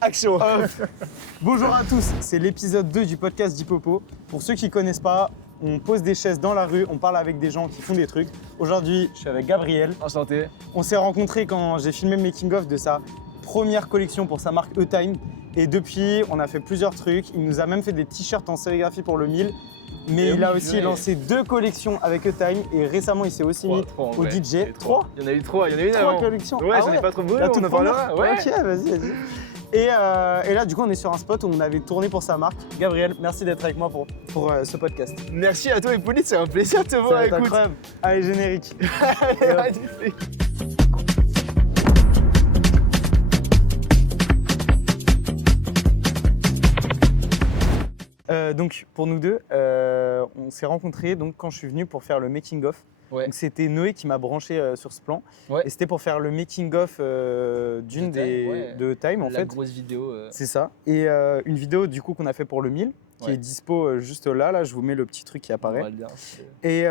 Action. Bonjour à tous, c'est l'épisode 2 du podcast d'Hippopo. Pour ceux qui ne connaissent pas, on pose des chaises dans la rue, on parle avec des gens qui font des trucs. Aujourd'hui, je suis avec Gabriel. Enchanté. On s'est rencontrés quand j'ai filmé le making-of de sa première collection pour sa marque E-Time. Et depuis, on a fait plusieurs trucs. Il nous a même fait des t-shirts en sérigraphie pour le 1000. Mais il a aussi lancé 2 collections avec E-Time. Et récemment, il s'est aussi mis au DJ. 3 Il y en a eu 3, il y en a eu une 3 avant. collections. Ouais, j'en ai pas trop voulu, Là, on tout en parlera. Ouais. Ok, vas-y. Et là, du coup, on est sur un spot où on avait tourné pour sa marque. Gabriel, merci d'être avec moi pour ce podcast. Merci à toi, Hippolyte, c'est un plaisir de te Ça voir. va être Écoute. incroyable. Allez, générique. Allez, magnifique. Donc, pour nous deux, on s'est rencontrés donc, quand je suis venu pour faire le making-of. Ouais. Donc, c'était Noé qui m'a branché sur ce plan. Ouais. Et c'était pour faire le making-of d'une de Time, en La fait. grosse vidéo. C'est ça. Et une vidéo, du coup, qu'on a fait pour le 1000, qui est dispo juste là. Là, je vous mets le petit truc qui apparaît. Et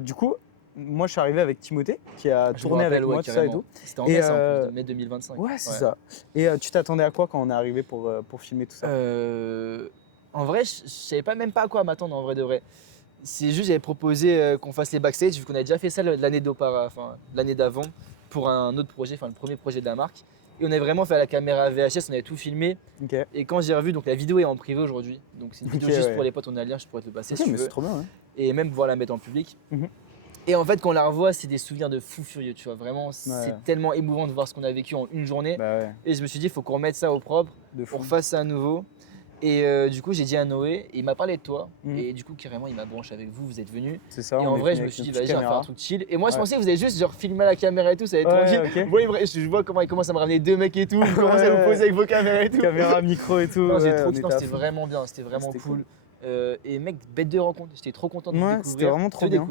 du coup, moi, je suis arrivé avec Timothée, qui a tourné avec moi, tout ça et tout. C'était en mai, ça, en plus, de mai 2025. Ouais, c'est ça. Et tu t'attendais à quoi quand on est arrivé pour filmer tout ça? En vrai, je savais même pas à quoi m'attendre, en vrai de vrai. C'est juste, j'avais proposé qu'on fasse les backstage, vu qu'on avait déjà fait ça l'année d'avant, pour un autre projet, le premier projet de la marque. Et on avait vraiment fait à la caméra VHS, on avait tout filmé. Okay. Et quand j'ai revu, donc la vidéo est en privé aujourd'hui. Donc c'est une vidéo juste pour les potes, on a le lien, je pourrais te le passer si tu veux. C'est trop bien, ouais. Et même pouvoir la mettre en public. Et en fait, quand on la revoit, c'est des souvenirs de fou furieux, tu vois. Vraiment, c'est tellement émouvant de voir ce qu'on a vécu en une journée. Et je me suis dit, il faut qu'on remette ça au propre, qu'on fasse ça à nouveau. Et du coup, j'ai dit à Noé, et il m'a parlé de toi. Et du coup, carrément, il m'a branché avec vous, vous êtes venus. C'est ça. Et en vrai, je me suis dit, vas-y, on va faire un truc chill. Et moi, je pensais que vous allez juste filmer à la caméra et tout, ça allait être tranquille. Okay. Je vois comment il commence à me ramener 2 mecs et tout, vous commencez à vous poser avec vos caméras et tout. Caméra, micro et tout. Non, c'était vraiment bien, c'était vraiment cool. Et mec, bête de rencontre, j'étais trop content de découvrir. C'était vraiment trop bien.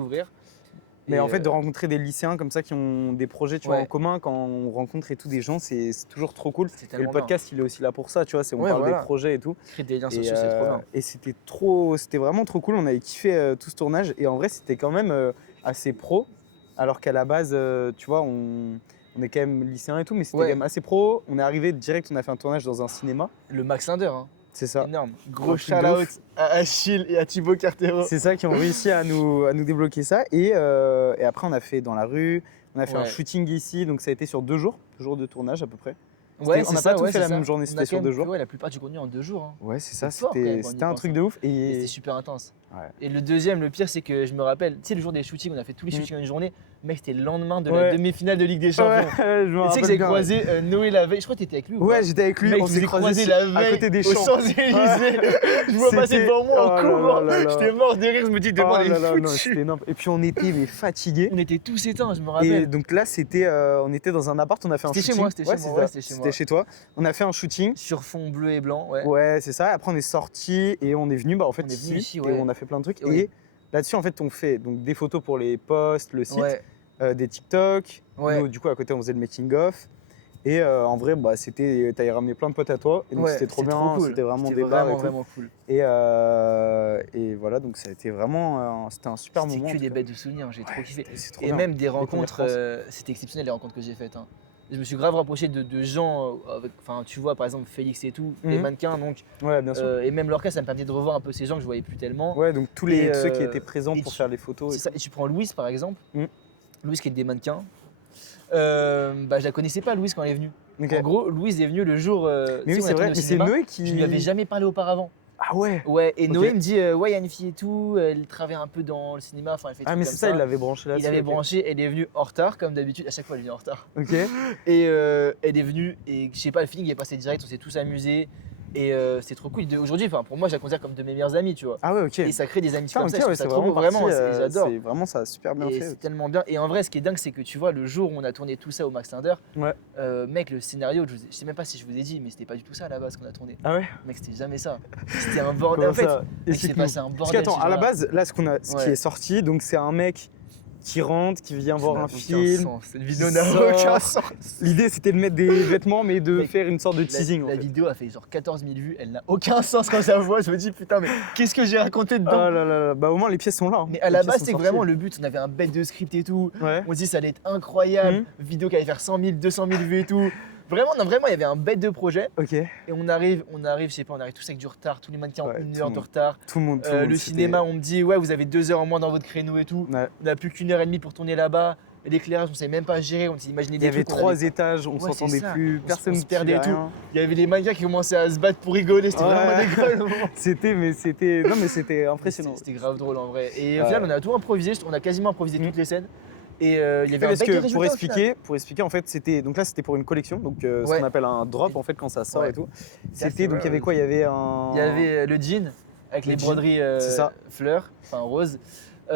Mais en fait, de rencontrer des lycéens comme ça qui ont des projets tu vois, en commun, quand on rencontre et tout des gens, c'est toujours trop cool. Et le podcast, il est aussi là pour ça, tu vois, on parle des projets et tout. Créer des liens sociaux, c'est trop bien. Et c'était vraiment trop cool. On avait kiffé tout ce tournage et en vrai, c'était quand même assez pro. Alors qu'à la base, tu vois, on est quand même lycéens et tout, mais c'était quand même assez pro. On est arrivé direct, on a fait un tournage dans un cinéma. Le Max Linder, hein. C'est ça. Énorme. Gros shout-out à Achille et à Thibaut Cartero. C'est ça qui ont réussi à nous débloquer ça. Et après, on a fait dans la rue, on a fait un shooting ici. Donc ça a été sur 2 jours de tournage à peu près. Ouais, on n'a pas tout fait la même journée, c'était sur 2 jours. Ouais, la plupart du contenu en 2 jours. Hein. Ouais, c'est ça, c'était un truc de ouf. Et c'était super intense. Ouais. Et le deuxième, le pire, c'est que je me rappelle, tu sais, le jour des shootings, on a fait tous les shootings en une journée. Mec, c'était le lendemain de la demi-finale de Ligue des Champions. Ouais, je sais que j'ai croisé Noé la veille. Je crois que t'étais avec lui. Ouais, j'étais avec lui. Mec, on s'est croisé la veille à côté des champs. aux Champs-Élysées. Je vois passer devant moi en courant. J'étais mort de rire. Je me dis, demain, il est foutu. C'était énorme. Et puis on était fatigués. On était tous éteints, je me rappelle. Et donc là, on était dans un appart. On a fait un shooting. C'était chez toi. On a fait un shooting. Sur fond bleu et blanc. Ouais, c'est ça. Après, on est sorti et on est venu en fait ici. Et on a fait plein de trucs. Et là-dessus, en fait, on fait donc des photos pour les posts, le site, des TikTok. Nous, du coup, à côté, on faisait le making-of. Et en vrai, t'avais ramené plein de potes à toi. Et donc, c'était trop bien. C'était vraiment des bars et tout. Vraiment cool. Et voilà, donc ça a été vraiment c'était un super moment. C'était que des bêtes de souvenirs, j'ai trop kiffé. Et même des rencontres, c'était exceptionnel les rencontres que j'ai faites. Hein. Je me suis grave rapproché de gens, tu vois par exemple Félix et tout, les mannequins donc. Ouais, bien sûr. Et même leur cas, ça me permettait de revoir un peu ces gens que je voyais plus tellement. Ouais, donc tous ceux qui étaient présents pour faire les photos. C'est ça. Et tu prends Louise par exemple, Louise qui est des mannequins. Je la connaissais pas Louise quand elle est venue. En gros, Louise est venue le jour. Mais oui, c'est vrai, mais c'est Noé qui. Je lui avais jamais parlé auparavant. Ah ouais. Ouais, et Noé me dit, il y a une fille et tout, elle travaille un peu dans le cinéma, elle fait Ah, mais c'est ça, il l'avait branché là-dessus. Il avait branché, elle est venue en retard, comme d'habitude, à chaque fois elle vient en retard. Ok. Et elle est venue, et je sais pas, le feeling est passé direct, on s'est tous amusés. Et c'est trop cool. Aujourd'hui, pour moi, je la considère comme de mes meilleurs amis, tu vois. Ah ouais, ok. Et ça crée des amitiés comme ça. C'est trop beau, vraiment. J'adore. C'est vraiment ça, super bien fait. C'est tellement bien. Et en vrai, ce qui est dingue, c'est que tu vois, le jour où on a tourné tout ça au Max Linder, mec, le scénario, je sais même pas si je vous ai dit, mais c'était pas du tout ça à la base qu'on a tourné. Ah ouais. Mec, c'était jamais ça. C'était un bordel. En fait, c'est passé un bordel. Parce qu'attends, à la base, là, ce qui est sorti, donc c'est un mec qui rentre, qui vient voir un film. Cette vidéo n'a aucun sens. L'idée c'était de mettre des vêtements mais de faire une sorte de teasing. La vidéo a fait genre 14 000 vues, elle n'a aucun sens quand je la vois. Je me dis putain mais qu'est-ce que j'ai raconté dedans? Oh là là, bah au moins les pièces sont là. Hein. Mais à la base c'était vraiment le but, on avait un bête de script et tout. On se dit ça allait être incroyable, vidéo qui allait faire 100 000, 200 000 vues et tout. Vraiment, non, vraiment, il y avait un bête de projet. Ok. Et on arrive, je sais pas, on arrive tous avec du retard, tous les mannequins ont 1 heure de retard. Tout le monde. Le cinéma, on me dit, ouais, vous avez 2 heures en moins dans votre créneau et tout. Ouais. On n'a plus qu'1 heure et demie pour tourner là-bas. Et l'éclairage, on savait même pas gérer, on s'est imaginé des trucs. Il y avait 3 étages, on s'entendait plus, personne ne se perdait et tout. Il y avait les mannequins qui commençaient à se battre pour rigoler, c'était vraiment dégueulasse. C'était impressionnant. C'était grave drôle en vrai. Et au final, on a tout improvisé, on a quasiment improvisé toutes les scènes. Et il y avait un bec de résultat, pour expliquer, en fait, c'était pour une collection, donc ce qu'on appelle un drop en fait quand ça sort et tout. C'était donc il y avait quoi? Il y avait le jean avec les broderies fleurs, enfin roses.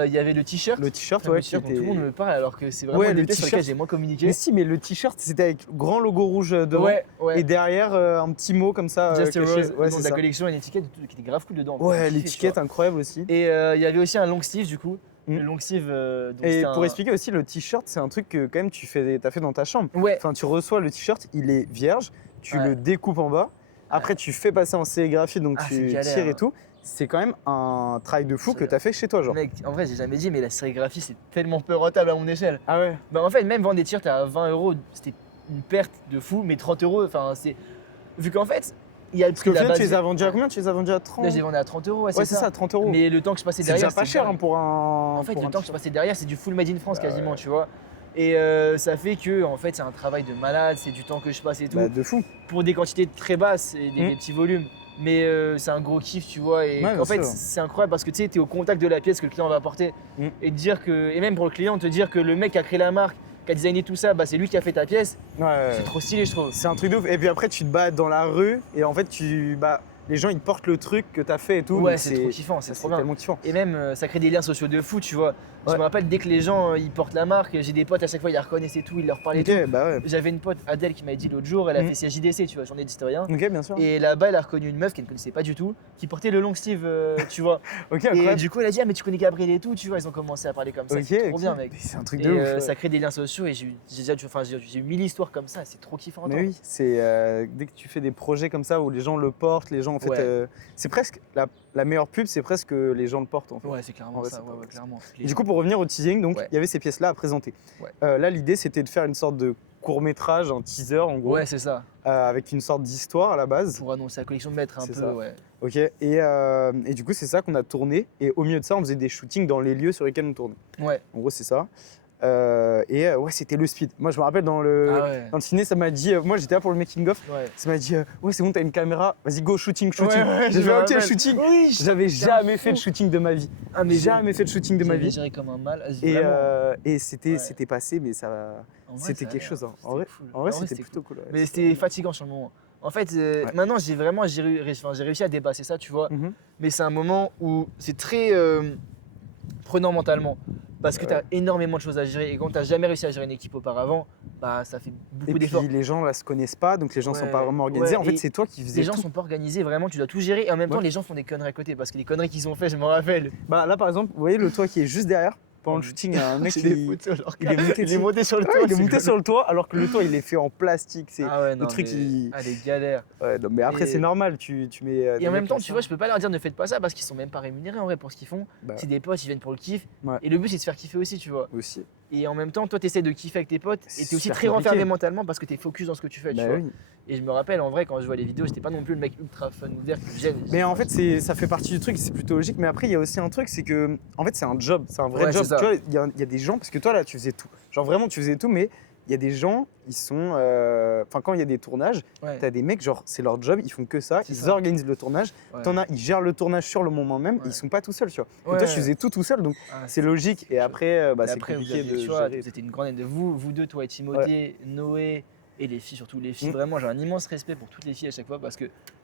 Il y avait le t-shirt. Le t-shirt, dont tout le monde me parle alors que c'est vraiment une pièce sur laquelle j'ai moins communiqué. Mais si, mais le t-shirt c'était avec grand logo rouge devant et derrière un petit mot comme ça. Just a Rose, le nom de la collection, une étiquette qui était grave cool dedans. Ouais, l'étiquette incroyable aussi. Et il y avait aussi un long sleeve du coup. Le long sleeve. Et pour expliquer aussi, le t-shirt c'est un truc que quand même t'as fait dans ta chambre. Ouais. Enfin, tu reçois le t-shirt, il est vierge, tu le découpes en bas. Après, tu fais passer en sérigraphie, donc tu tires et tout. C'est quand même un travail de fou que tu as fait chez toi, genre. Mec, en vrai, j'ai jamais dit, mais la sérigraphie, c'est tellement peu rentable à mon échelle. Ah ouais? Bah, en fait, même vendre des t-shirts à 20 €, c'était une perte de fou, mais 30 €, enfin, c'est. Vu qu'en fait, il y a le prix de la base. Tu les as vendus à combien? Tu les as vendus à 30? Là, j'ai vendu à 30 €. Ouais, c'est ça, 30 €. Mais le temps que je passais derrière. C'est déjà pas cher pour un. En fait, le temps que je passais derrière, c'est du full made in France quasiment, tu vois. Et ça fait que, en fait, c'est un travail de malade, c'est du temps que je passe et tout. Bah, de fou. Pour des quantités très basses et des petits volumes. Mais c'est un gros kiff, tu vois. Et en fait, c'est incroyable parce que tu sais, t'es au contact de la pièce que le client va apporter. Et dire que, et même pour le client, te dire que le mec qui a créé la marque, qui a designé tout ça, bah, c'est lui qui a fait ta pièce. C'est trop stylé, je trouve. C'est un truc de ouf. Et puis après, tu te bats dans la rue et en fait, les gens ils portent le truc que t'as fait et tout. Ouais, c'est trop kiffant, c'est trop bien. Tellement kiffant. Et même, ça crée des liens sociaux de fou, tu vois. Je me rappelle, dès que les gens ils portent la marque, j'ai des potes à chaque fois, ils la reconnaissent et tout, ils leur parlaient et tout. J'avais une pote, Adèle, qui m'a dit l'autre jour, elle a fait CJDC, tu vois, journée d'historien. Ok, bien sûr. Et là-bas, elle a reconnu une meuf qu'elle ne connaissait pas du tout, qui portait le long sleeve, tu vois. Et du coup, elle a dit, ah, mais tu connais Gabriel et tout, tu vois, ils ont commencé à parler comme ça. C'est trop bien, mec. C'est un truc de ouf. Ça crée des liens sociaux et j'ai eu 1000 histoires comme ça, c'est trop kiffant. Mais oui, c'est dès que tu fais des projets comme ça où les gens le portent, les gens en fait. C'est presque la meilleure pub, c'est presque que les gens le portent en fait. Ouais, c'est clairement ça, clairement. Et du coup, pour revenir au teasing, donc il y avait ces pièces-là à présenter. Là, l'idée c'était de faire une sorte de court-métrage, un teaser en gros. Ouais, c'est ça. Avec une sorte d'histoire à la base. Pour annoncer la collection de maîtres un peu, ça. Ok, et du coup, c'est ça qu'on a tourné. Et au milieu de ça, on faisait des shootings dans les lieux sur lesquels on tournait. Ouais. En gros, c'est ça. Ouais, c'était le speed. Moi, je me rappelle dans le ciné, ça m'a dit. Moi, j'étais là pour le making-of. Ça m'a dit ouais, c'est bon, t'as une caméra, vas-y, go, shooting. J'ai fait ok, shooting. Oui, j'avais jamais fait de shooting de ma vie. Jamais fait de shooting de ma vie. J'ai géré comme un mal. Et c'était passé, mais ça. C'était quelque chose. En vrai, c'était plutôt cool. Mais c'était fatigant sur le moment. En fait, maintenant, j'ai réussi à dépasser ça, tu vois. Mais c'est un moment où c'est très prenant mentalement. Parce que tu as énormément de choses à gérer et quand tu n'as jamais réussi à gérer une équipe auparavant, bah, ça fait beaucoup d'efforts. Et puis les gens ne se connaissent pas, donc les gens ne sont pas vraiment organisés. En fait, c'est toi qui faisais tout. Les gens ne sont pas organisés, vraiment, tu dois tout gérer et en même temps, les gens font des conneries à côté parce que les conneries qu'ils ont fait, je me rappelle. Bah, là, par exemple, vous voyez le toit qui est juste derrière. Pendant le shooting, il y a un mec qui il est monté sur le toit. Il est monté sur le toit alors que le toit il est fait en plastique. C'est le truc qui. Ah, les galères. Ouais, non, mais après, c'est normal. Tu mets. Et en même temps, tu vois, je peux pas leur dire ne faites pas ça parce qu'ils sont même pas rémunérés en vrai pour ce qu'ils font. C'est des potes, ils viennent pour le kiff. Et le but, c'est de se faire kiffer aussi, tu vois. Aussi. Et en même temps, toi, tu essaies de kiffer avec tes potes et tu es aussi très renfermé mentalement parce que tu es focus dans ce que tu fais, tu vois. Et je me rappelle, en vrai, quand je vois les vidéos, j'étais pas non plus le mec ultra fun ouvert qui gêne. Mais en fait, ça fait partie du truc, c'est plutôt logique. Mais après, il y a aussi un truc, c'est que, en fait, c'est un job, c'est un vrai job. Tu vois, il y a des gens, parce que toi, là, tu faisais tout. Genre vraiment, tu faisais tout, mais il y a des gens, ils sont. Enfin, quand il y a des tournages, t'as des mecs, genre, c'est leur job, ils font que ça, ils organisent le tournage. T'en as, ils gèrent le tournage sur le moment même, ils sont pas tout seuls, tu vois. Et toi, tu faisais tout seul, donc c'est logique. Et après, c'est compliqué de gérer. C'était une grande aide de vous deux, toi et Timothée, Noé. Et les filles, surtout les filles, vraiment j'ai un immense respect pour toutes les filles à chaque fois parce que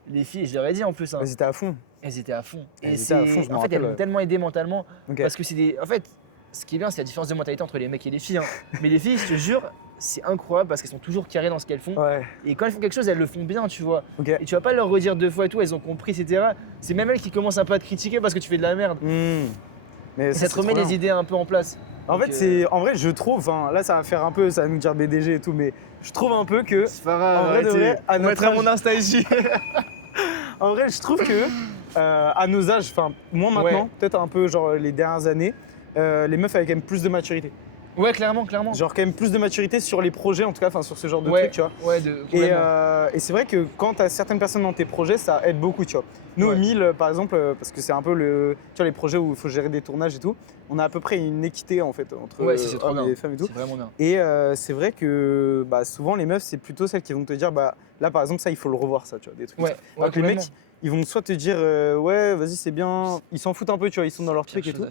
les filles, je leur ai dit en plus. Elles étaient à fond. Elles étaient à fond. Et en fait, elles m'ont tellement aidé mentalement parce que c'est des. En fait, ce qui est bien, c'est la différence de mentalité entre les mecs et les filles. Mais les filles, je te jure, c'est incroyable parce qu'elles sont toujours carrées dans ce qu'elles font. Et quand elles font quelque chose, elles le font bien, tu vois. Et tu vas pas leur redire 2 fois et tout, elles ont compris, etc. C'est même elles qui commencent un peu à te critiquer parce que tu fais de la merde. Mais ça te remet les idées un peu en place. En fait, en vrai, je trouve, là ça va faire un peu, ça va nous dire BDG et tout, mais je trouve un peu que. C'est pas grave, en vrai, de vrai, on mettra mon Insta ici. En vrai, je trouve que à nos âges, enfin, moi maintenant, peut-être un peu genre les dernières années, les meufs avaient quand même plus de maturité. Ouais, clairement. Genre quand même plus de maturité sur les projets, en tout cas, enfin sur ce genre de trucs, tu vois. Ouais, et c'est vrai que quand tu as certaines personnes dans tes projets, ça aide beaucoup, tu vois. Nous, au MIL, par exemple, parce que c'est un peu tu vois, les projets où il faut gérer des tournages et tout, on a à peu près une équité en fait entre hommes et femmes et tout. C'est vraiment bien. Et c'est vrai que souvent les meufs, c'est plutôt celles qui vont te dire là par exemple ça il faut le revoir ça, tu vois, des trucs. Alors que les mecs, ils vont soit te dire ouais vas-y c'est bien, ils s'en foutent un peu, tu vois, ils sont dans leur truc et tout.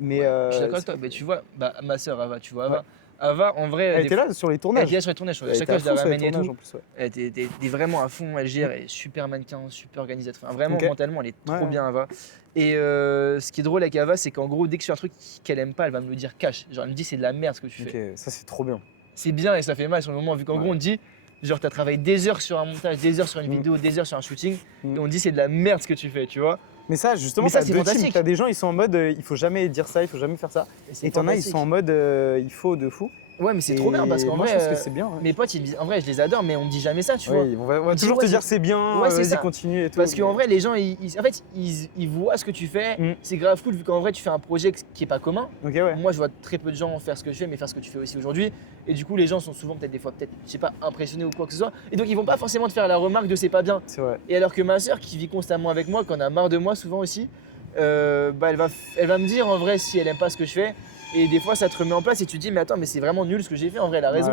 Mais je suis d'accord avec toi. Mais tu vois, ma sœur Ava, tu vois, Ava, en vrai. Elle était là sur les tournages. Elle était là sur les tournages. Chaque fois, je la ramène et tout. Elle était vraiment à fond. Elle gère, elle est super mannequin, super organisatrice. Enfin, vraiment, mentalement, elle est trop bien, Ava. Et ce qui est drôle avec Ava, c'est qu'en gros, dès que je fais un truc qu'elle aime pas, elle va me le dire cash. Genre, elle me dit, c'est de la merde ce que tu fais. Ok, ça, c'est trop bien. C'est bien et ça fait mal sur le moment, vu qu'en gros, on te dit. Genre, t'as travaillé des heures sur un montage, des heures sur une vidéo, des heures sur un shooting, et on te dit, c'est de la merde ce que tu fais, tu vois. Mais ça, justement, c'est fantastique. T'as des gens, ils sont en mode il faut jamais dire ça, il faut jamais faire ça. Et t'en as, ils sont en mode il faut de fou. Ouais, mais c'est trop bien parce qu'en vrai, je pense que c'est bien. Mes potes, ils me disent, en vrai, je les adore, mais on me dit jamais ça, tu vois. On va toujours te dire c'est bien, vas-y, continue et tout. Parce qu'en vrai, les gens, ils voient ce que tu fais, c'est grave cool vu qu'en vrai, tu fais un projet qui est pas commun. Moi, je vois très peu de gens faire ce que je fais, mais faire ce que tu fais aussi aujourd'hui. Et du coup, les gens sont souvent peut-être, je sais pas, impressionnés ou quoi que ce soit. Et donc, ils vont pas forcément te faire la remarque de c'est pas bien. C'est vrai. Et alors que ma soeur, qui vit constamment avec moi, qui en a marre de moi souvent aussi, elle va me dire en vrai si elle aime pas ce que je fais. Et des fois, ça te remet en place et tu te dis, mais attends, mais c'est vraiment nul ce que j'ai fait, en vrai, elle a raison.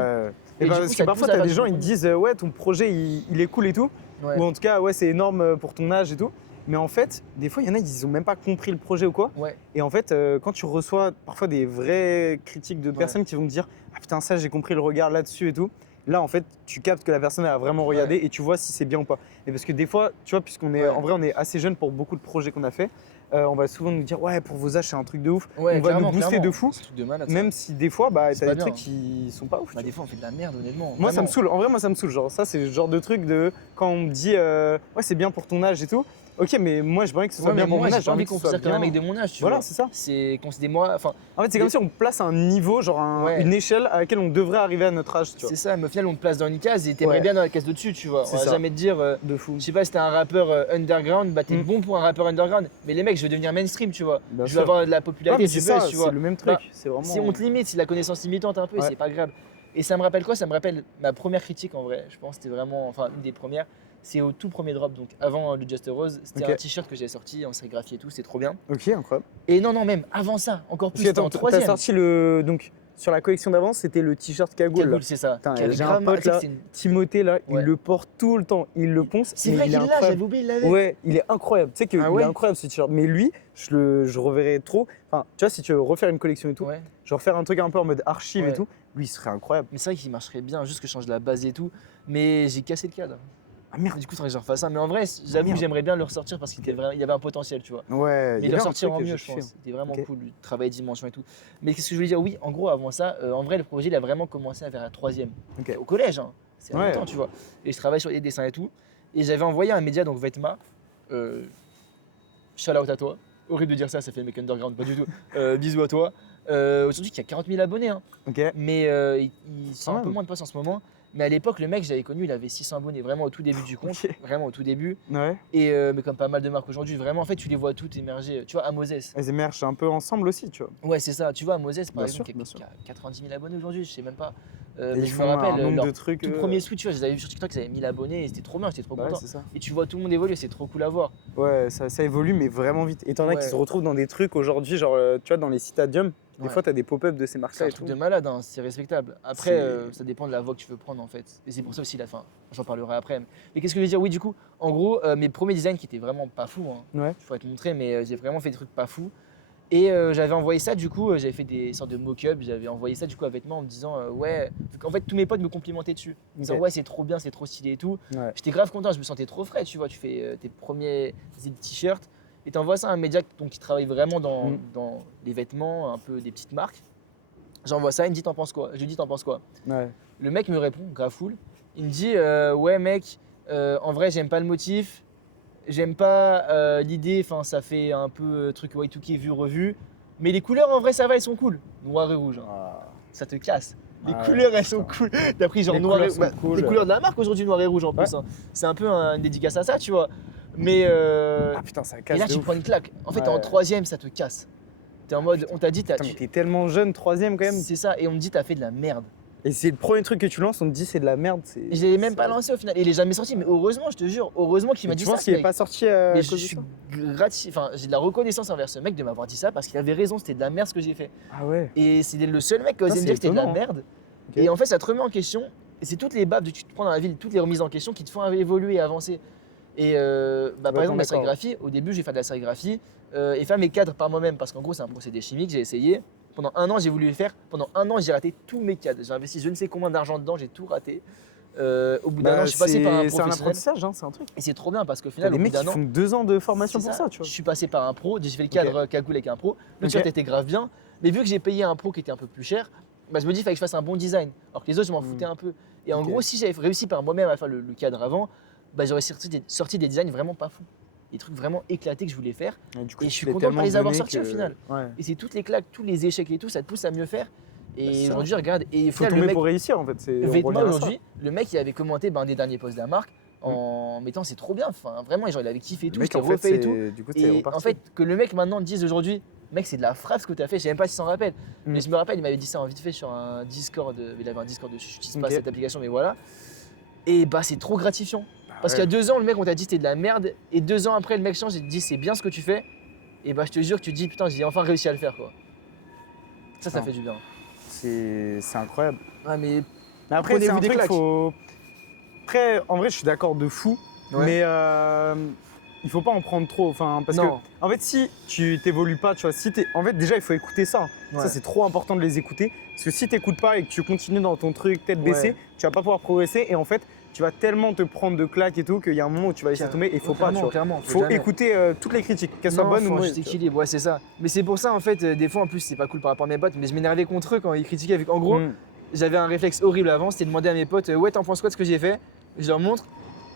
Et parce que parfois, t'as des gens, ils te disent, ouais, ton projet, il est cool et tout. Ou en tout cas, ouais, c'est énorme pour ton âge et tout. Mais en fait, des fois, il y en a, ils ont même pas compris le projet ou quoi. Et en fait, quand tu reçois parfois des vraies critiques de personnes qui vont te dire, ah putain, ça, j'ai compris le regard là-dessus et tout. Là, en fait, tu captes que la personne a vraiment regardé et tu vois si c'est bien ou pas. Et parce que des fois, tu vois, puisqu'on est, en vrai, on est assez jeune pour beaucoup de projets qu'on a fait. On va souvent nous dire ouais pour vos âges c'est un truc de ouf, on va nous booster de fou, de malade, même si des fois t'as des trucs qui sont pas ouf. Des fois on fait de la merde honnêtement. Moi ça me saoule, en vrai moi ça me saoule, genre ça c'est le genre de truc de quand on me dit ouais c'est bien pour ton âge et tout. Ok, mais moi j'ai pas envie que ce soit bien pour mon âge. J'ai envie qu'on considère comme un mec de mon âge, tu vois. Voilà, c'est ça. C'est considère-moi. En fait, c'est comme si on place un niveau, genre une échelle à laquelle on devrait arriver à notre âge, tu vois. C'est ça, mais au final on te place dans une case et t'aimerais bien dans la case de dessus, tu vois. On va jamais te dire. De fou. Je sais pas si t'es un rappeur underground, t'es bon pour un rappeur underground. Mais les mecs, je veux devenir mainstream, tu vois. Je veux avoir de la popularité, du buzz, tu vois. C'est le même truc. C'est vraiment. Si on te limite, si la connaissance limitante un peu, c'est pas grave. Et ça me rappelle quoi? Ça me rappelle ma première critique en vrai. Je pense que c'était vraiment, enfin une des premières. C'est au tout premier drop, donc avant le Just a Rose. C'était un t-shirt que j'avais sorti en sérigraphie et tout, c'était trop bien. Ok, incroyable. Et non, même avant ça, encore plus. Attends, t'as sorti donc sur la collection d'avant, c'était le t-shirt Cagoule. Cagoule, c'est ça. J'ai un pote là, Timothée là, il le porte tout le temps, il le ponce. C'est vrai qu'il est là, j'avais oublié, il l'avait. Ouais, il est incroyable. Tu sais qu'il est incroyable ce t-shirt. Mais lui, je reverrai trop. Enfin, tu vois, si tu veux refaire une collection et tout, je refaire un truc un peu en mode archive et tout, lui il serait incroyable. Mais c'est vrai qu'il marcherait bien, juste que je change la base et tout. Mais j'ai cassé le cadre. Ah merde, du coup, il faudrait que je refasse ça. Mais en vrai, j'avoue que j'aimerais bien le ressortir parce qu'il y avait un potentiel, tu vois. Ouais, mais il le ressortir en mieux, je pense. C'était vraiment cool, de travailler dimension et tout. Mais qu'est-ce que je voulais dire? Oui, en gros, avant ça, en vrai, le projet, il a vraiment commencé vers la 3e. Au collège, hein. C'est longtemps, tu vois. Et je travaille sur des dessins et tout. Et j'avais envoyé un média, donc Vetma. Shout out à toi. Horrible de dire ça, ça fait le mec underground, pas du tout. Bisous à toi. Aujourd'hui, il y a 40 000 abonnés. Hein. Mais ils sont un peu moins de passe en ce moment. Mais à l'époque, le mec, j'avais connu, il avait 600 abonnés, vraiment au tout début du compte, vraiment au tout début. Et mais comme pas mal de marques aujourd'hui, vraiment, en fait, tu les vois toutes émerger. Tu vois, Amoses. Elles émergent un peu ensemble aussi, tu vois. Ouais, c'est ça. Tu vois, Amoses, par exemple, qui a 90 000 abonnés aujourd'hui, je sais même pas. Mais je me rappelle, un nombre de trucs. Tout premier switch, tu vois, je les avais vu sur TikTok, ils avaient 1000 abonnés et c'était trop bien, j'étais trop content. Et tu vois tout le monde évoluer, c'est trop cool à voir. Ouais, ça évolue, mais vraiment vite. Et t'en as qui se retrouvent dans des trucs aujourd'hui, genre, tu vois, dans les Citadium. Des fois, tu as des pop-up de ces marques-là. C'est un truc de malade, hein, c'est respectable. Après, ça dépend de la voie que tu veux prendre en fait. Et c'est pour ça aussi la fin. J'en parlerai après. Mais qu'est-ce que je veux dire? Oui, du coup, en gros, mes premiers designs qui étaient vraiment pas fous, hein, je pourrais te montrer, mais j'ai vraiment fait des trucs pas fous. Et j'avais envoyé ça, du coup, j'avais fait des sortes de mock-up. J'avais envoyé ça, du coup, à Vêtements en me disant, ouais. En fait, tous mes potes me complimentaient dessus. En disant, ouais, c'est trop bien, c'est trop stylé et tout. J'étais grave content, je me sentais trop frais, tu vois. Tu fais tes premiers t-shirts. Et t'envoies ça à un média qui travaille vraiment dans les vêtements, un peu des petites marques. J'envoie ça, il me dit t'en penses quoi? Je lui dis t'en penses quoi? Le mec me répond, grave full. Il me dit ouais mec, en vrai j'aime pas le motif, j'aime pas l'idée, enfin ça fait un peu truc Y2K vu revu, mais les couleurs en vrai ça va, elles sont cool, noir et rouge. Hein. Ça te casse. Les couleurs elles sont cool. T'as pris genre noir et rouge. Les couleurs de la marque aujourd'hui noir et rouge en plus. Hein. C'est un peu une dédicace à ça, tu vois. Mais putain, ça casse. et là tu prends une claque. En fait en 3e ça te casse. T'es en mode, on t'a dit, mais t'es tellement jeune, 3ème quand même. C'est ça, et on me dit, t'as fait de la merde. Et c'est le premier truc que tu lances, on te dit c'est de la merde. Je l'ai même pas lancé au final, il est jamais sorti, mais heureusement, je te jure, heureusement qu'il m'a dit ça. Tu penses qu'il est pas sorti mais je suis enfin, j'ai de la reconnaissance envers ce mec de m'avoir dit ça parce qu'il avait raison, c'était de la merde ce que j'ai fait. Ah ouais. Et c'est le seul mec qui osait me dire que c'était de la merde. Okay. Et en fait, ça te remet en question. Et c'est toutes les baves que tu te prends dans la vie, toutes les remises en question qui te font évoluer et avancer. Et par exemple, la sérigraphie, au début, j'ai fait de la sérigraphie et faire mes cadres par moi-même parce qu'en gros, c'est un procédé chimique, j'ai essayé. Pendant 1 an, j'ai voulu le faire. Pendant 1 an, j'ai raté tous mes cadres. J'ai investi je ne sais combien d'argent dedans, j'ai tout raté. Au bout d'un an, je suis passé par un professionnel. C'est un apprentissage, hein, c'est un truc. Et c'est trop bien parce qu'au final, les mecs qui font 2 ans de formation pour ça, tu vois. Je suis passé par un pro, j'ai fait le cadre cagoule avec un pro. Le t-shirt était grave bien, mais vu que j'ai payé un pro qui était un peu plus cher, bah, je me dis qu'il fallait que je fasse un bon design. Alors que les autres, je m'en foutais un peu. Et en gros, si j'avais réussi par moi-même à faire le cadre avant, bah, j'aurais sorti des designs vraiment pas fous. Des trucs vraiment éclatés que je voulais faire. Et je suis content de pas les avoir sortis au final. Et c'est toutes les claques, tous les échecs et tout, ça te pousse à mieux faire. Et aujourd'hui, regarde. Il faut tomber pour réussir en fait. Vêtements aujourd'hui, le mec il avait commenté un des derniers posts de la marque en mettant c'est trop bien. Enfin, vraiment, genre, il avait kiffé et tout, je t'ai refait et tout. Et en fait, que le mec maintenant dise aujourd'hui, mec, c'est de la frappe ce que tu as fait. Je sais même pas s'il s'en rappelle. Mais je me rappelle, il m'avait dit ça en vite fait sur un Discord. Il avait un Discord dessus, je n'utilise pas cette application, mais voilà. Et bah, c'est trop gratifiant. Parce qu'il y a 2 ans, le mec, on t'a dit c'était de la merde. Et 2 ans après, le mec change et te dit c'est bien ce que tu fais. Et bah, je te jure que tu te dis putain, j'ai enfin réussi à le faire quoi. Ça fait du bien. C'est incroyable. Ouais, mais après, c'est un truc qu'il faut. Après, en vrai, je suis d'accord de fou. Mais il faut pas en prendre trop. Enfin, parce que, en fait, si tu t'évolues pas, tu vois, en fait, déjà, il faut écouter ça. Ça, c'est trop important de les écouter. Parce que si tu n'écoutes pas et que tu continues dans ton truc, tête baissée, tu vas pas pouvoir progresser. Et en fait, tu vas tellement te prendre de claques et tout qu'il y a un moment où tu vas laisser tomber et il faut pas. Clairement, faut écouter toutes les critiques, qu'elles soient bonnes ou mauvaises. Juste équilibre, ouais, c'est ça. Mais c'est pour ça, en fait, des fois, en plus, c'est pas cool par rapport à mes potes, mais je m'énervais contre eux quand ils critiquaient. En gros, j'avais un réflexe horrible avant, c'était de demander à mes potes, ouais, t'en penses quoi de ce que j'ai fait? Je leur montre.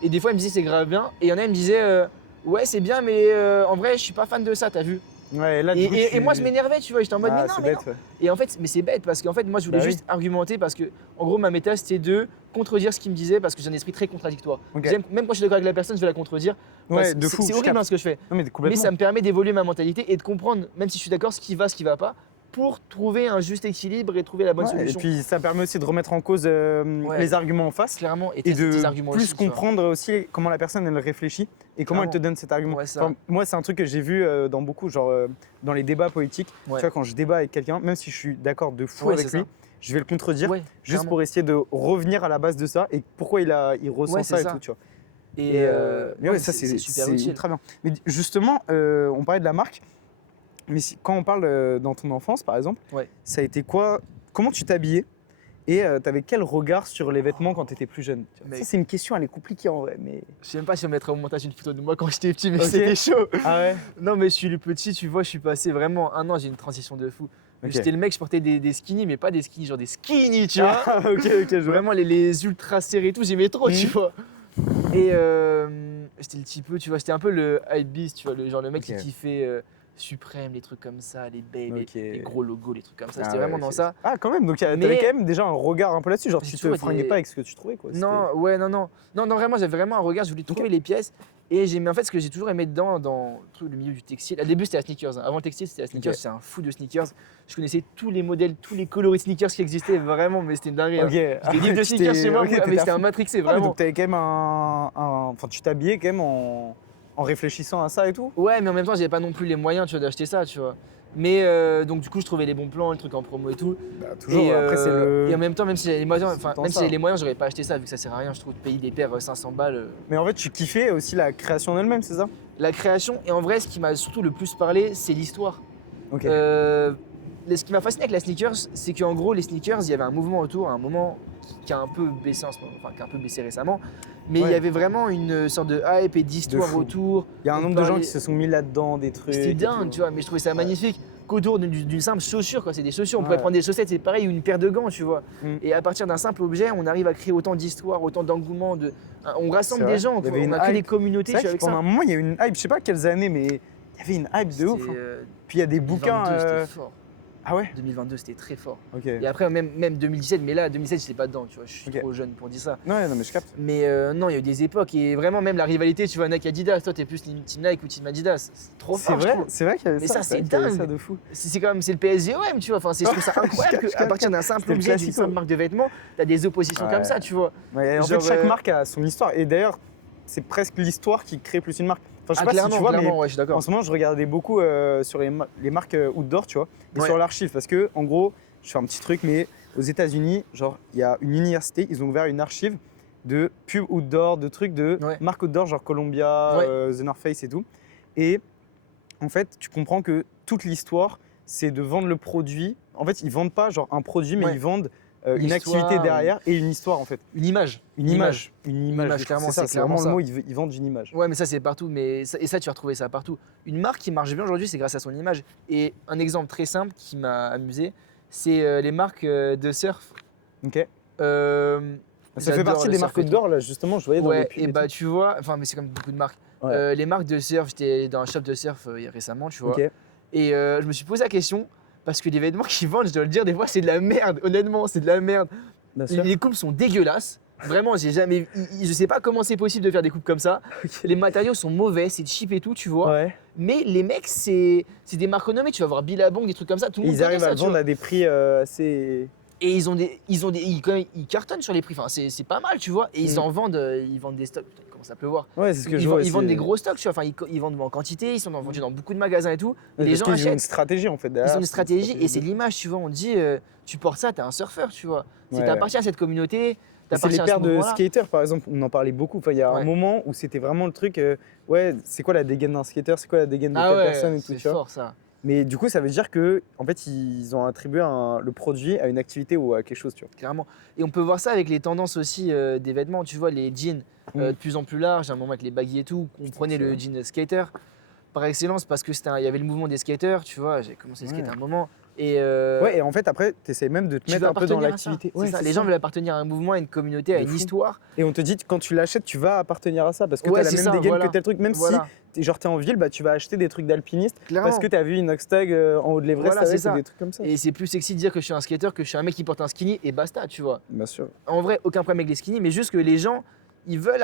Et des fois, ils me disaient, c'est grave bien. Et il y en a, ils me disaient, ouais, c'est bien, mais en vrai, je suis pas fan de ça, t'as vu? Ouais, là, et moi, je m'énervais, tu vois, j'étais en mode, mais non, mais bête, non. Et en fait, mais c'est bête parce qu'en fait, moi, je voulais juste argumenter parce que, en gros, ma méthode, c'était de contredire ce qu'il me disait parce que j'ai un esprit très contradictoire. Même quand je suis d'accord avec la personne, je vais la contredire. Ouais, de fou. C'est horrible ce que je fais. Non, mais ça me permet d'évoluer ma mentalité et de comprendre, même si je suis d'accord, ce qui va pas, pour trouver un juste équilibre et trouver la bonne solution. Et puis, ça permet aussi de remettre en cause les arguments en face. Clairement, et de plus comprendre aussi comment la personne elle réfléchit et comment elle te donne cet argument. Moi, c'est un truc que j'ai vu dans beaucoup, genre dans les débats politiques. Tu vois, quand je débat avec quelqu'un, même si je suis d'accord de fou avec lui, je vais le contredire juste pour essayer de revenir à la base de ça et pourquoi il ressent ça et tout, tu vois. Mais ouais, ça c'est super très bien. Mais justement, on parlait de la marque. Mais quand on parle dans ton enfance, par exemple, ça a été quoi? Comment tu t'habillais? Et tu avais quel regard sur les vêtements quand tu étais plus jeune? Ça, c'est une question, elle est compliquée en vrai. Mais... Je sais même pas si on mettrait au montage une photo de moi quand j'étais petit, mais c'était chaud. Ah ouais? Non, mais je suis le petit, tu vois, je suis passé vraiment 1 an, j'ai une transition de fou. J'étais le mec, je portais des skinny, mais pas des skinny, genre des skinny, tu vois. Vraiment les ultra serrés et tout, j'aimais trop, tu vois. Et j'étais le petit peu, tu vois, j'étais un peu le hype beast, tu vois, le mec qui kiffait. Suprême, les trucs comme ça, les babes, les gros logos, les trucs comme ça. C'était vraiment dans ça. Ah, quand même, donc t'avais quand même déjà un regard un peu là-dessus. Genre, tu te fringuais pas avec ce que tu trouvais, quoi. Non, non, vraiment, j'avais vraiment un regard. Je voulais trouver les pièces. Et j'aimais en fait ce que j'ai toujours aimé dedans, dans le milieu du textile. Au début, c'était la sneakers. Avant le textile, c'était la sneakers. J'étais un fou de sneakers. Je connaissais tous les modèles, tous les coloris de sneakers qui existaient, vraiment, mais c'était une dinguerie. J'ai des livres de sneakers chez moi, mais c'était un matrixé, vraiment. Donc, t'avais quand même Enfin, tu t'habillais quand même en réfléchissant à ça et tout? Ouais, mais en même temps, j'avais pas non plus les moyens, tu vois, d'acheter ça, tu vois. Mais donc du coup, je trouvais les bons plans, les trucs en promo et tout. Bah, toujours. Après, c'est le. Et en même temps, même si j'avais les moyens, j'aurais pas acheté ça vu que ça sert à rien. Je trouve de payer des paires 500 balles. Mais en fait, tu kiffais aussi la création en elle-même, c'est ça? La création, et en vrai, ce qui m'a surtout le plus parlé, c'est l'histoire. Ok. Ce qui m'a fasciné avec la sneakers, c'est qu'en gros, les sneakers, il y avait un mouvement autour, un moment qui a un peu baissé en ce moment, enfin qui a un peu baissé récemment. Mais il y avait vraiment une sorte de hype et d'histoire autour. Il y a un nombre de gens qui se sont mis là-dedans, des trucs. C'était dingue, tu vois, mais je trouvais ça magnifique. Qu'autour d'une simple chaussure, quoi, c'est des chaussures. On pourrait prendre des chaussettes, c'est pareil, ou une paire de gants, tu vois. Et à partir d'un simple objet, on arrive à créer autant d'histoire, autant d'engouement. On rassemble des gens, on a créé des communautés. Pendant un moment, il y a eu une hype, je sais pas quelles années, mais il y avait une hype de ouf. Puis il y a des bouquins. Ah ouais? 2022, c'était très fort. Okay. Et après, même 2017, mais là, 2017, j'étais pas dedans, tu vois. Je suis trop jeune pour dire ça. Ouais, non, mais je capte. Mais non, il y a eu des époques et vraiment, même la rivalité, tu vois, Nike-Adidas. Toi, t'es plus team Nike ou team Adidas. C'est trop fort. C'est vrai qu'il y avait ça. Mais ça, c'est dingue. Ça de fou. C'est comme c'est le PSG-OM, tu vois. Enfin, je trouve ça incroyable qu'à partir d'un simple objet, d'une simple marque de vêtements, t'as des oppositions comme ça, tu vois. Ouais, en fait, chaque marque a son histoire. Et d'ailleurs, c'est presque l'histoire qui crée plus une marque. Enfin, je sais pas si tu vois, mais ouais, je suis d'accord. En ce moment, je regardais beaucoup sur les marques outdoor, tu vois, et sur l'archive. Parce que, en gros, je fais un petit truc, mais aux États-Unis, genre, il y a une université, ils ont ouvert une archive de pubs outdoor, de trucs de marques outdoor, genre Columbia, The North Face et tout. Et en fait, tu comprends que toute l'histoire, c'est de vendre le produit. En fait, ils vendent pas genre un produit, mais ils vendent une activité derrière et une histoire en fait. Une image. Une image, clairement. C'est vraiment le mot, ils vendent une image. Ouais, mais ça, c'est partout. Et ça, tu vas retrouver ça partout. Une marque qui marche bien aujourd'hui, c'est grâce à son image. Et un exemple très simple qui m'a amusé, c'est les marques de surf. Ok. Ça fait partie des marques d'or là, justement, je voyais dans les pubs. Et bah, tu vois, enfin, mais c'est comme beaucoup de marques. Les marques de surf, j'étais dans un shop de surf récemment, tu vois. Okay. Et je me suis posé la question. Parce que les vêtements qu'ils vendent, je dois le dire, des fois, c'est de la merde. Honnêtement, c'est de la merde. Les coupes sont dégueulasses. Vraiment, je sais pas comment c'est possible de faire des coupes comme ça. Okay. Les matériaux sont mauvais, c'est cheap et tout, tu vois. Ouais. Mais les mecs, c'est des marques renommées. Tu vas voir Billabong, des trucs comme ça. Tout le monde ils arrivent à le vendre à des prix assez. Et ils cartonnent sur les prix. Enfin, c'est pas mal, tu vois. Et ils vendent des stocks. Putain, il commence à pleuvoir. Ouais, c'est ce que je vois. Ils vendent des gros stocks, tu vois. Enfin, ils vendent en quantité. Ils sont vendus dans beaucoup de magasins et tout. Ouais, les gens achètent. Ils ont une stratégie en fait. Derrière, ils ont une stratégie et c'est l'image, tu vois. On dit, tu portes ça, t'es un surfeur, tu vois. C'est t'appartiens à cette communauté. C'est les paires de skaters, par exemple. On en parlait beaucoup. Enfin, il y a un moment où c'était vraiment le truc. C'est quoi la dégaine d'un skater? C'est quoi la dégaine de telle personne et tout, c'est fort ça. Mais du coup, ça veut dire que, en fait, ils ont attribué le produit à une activité ou à quelque chose, tu vois. Clairement. Et on peut voir ça avec les tendances aussi des vêtements. Tu vois, les jeans de plus en plus larges, à un moment avec les baggy et tout, on prenait le jean skater par excellence parce que il y avait le mouvement des skaters, tu vois. J'ai commencé à skater à un moment. Et et en fait, après, tu essaies même de te mettre un peu dans l'activité. Les gens veulent appartenir à un mouvement, à une communauté, à une histoire. Et on te dit, quand tu l'achètes, tu vas appartenir à ça parce que tu as la même dégaine que tel truc, même si t'es en ville, bah, tu vas acheter des trucs d'alpiniste parce que tu as vu une Oxtag en haut de l'Everest avec des trucs comme ça. Et c'est plus sexy de dire que je suis un skater que je suis un mec qui porte un skinny et basta, tu vois. Bien sûr. En vrai, aucun problème avec les skinny, mais juste que les gens, ils veulent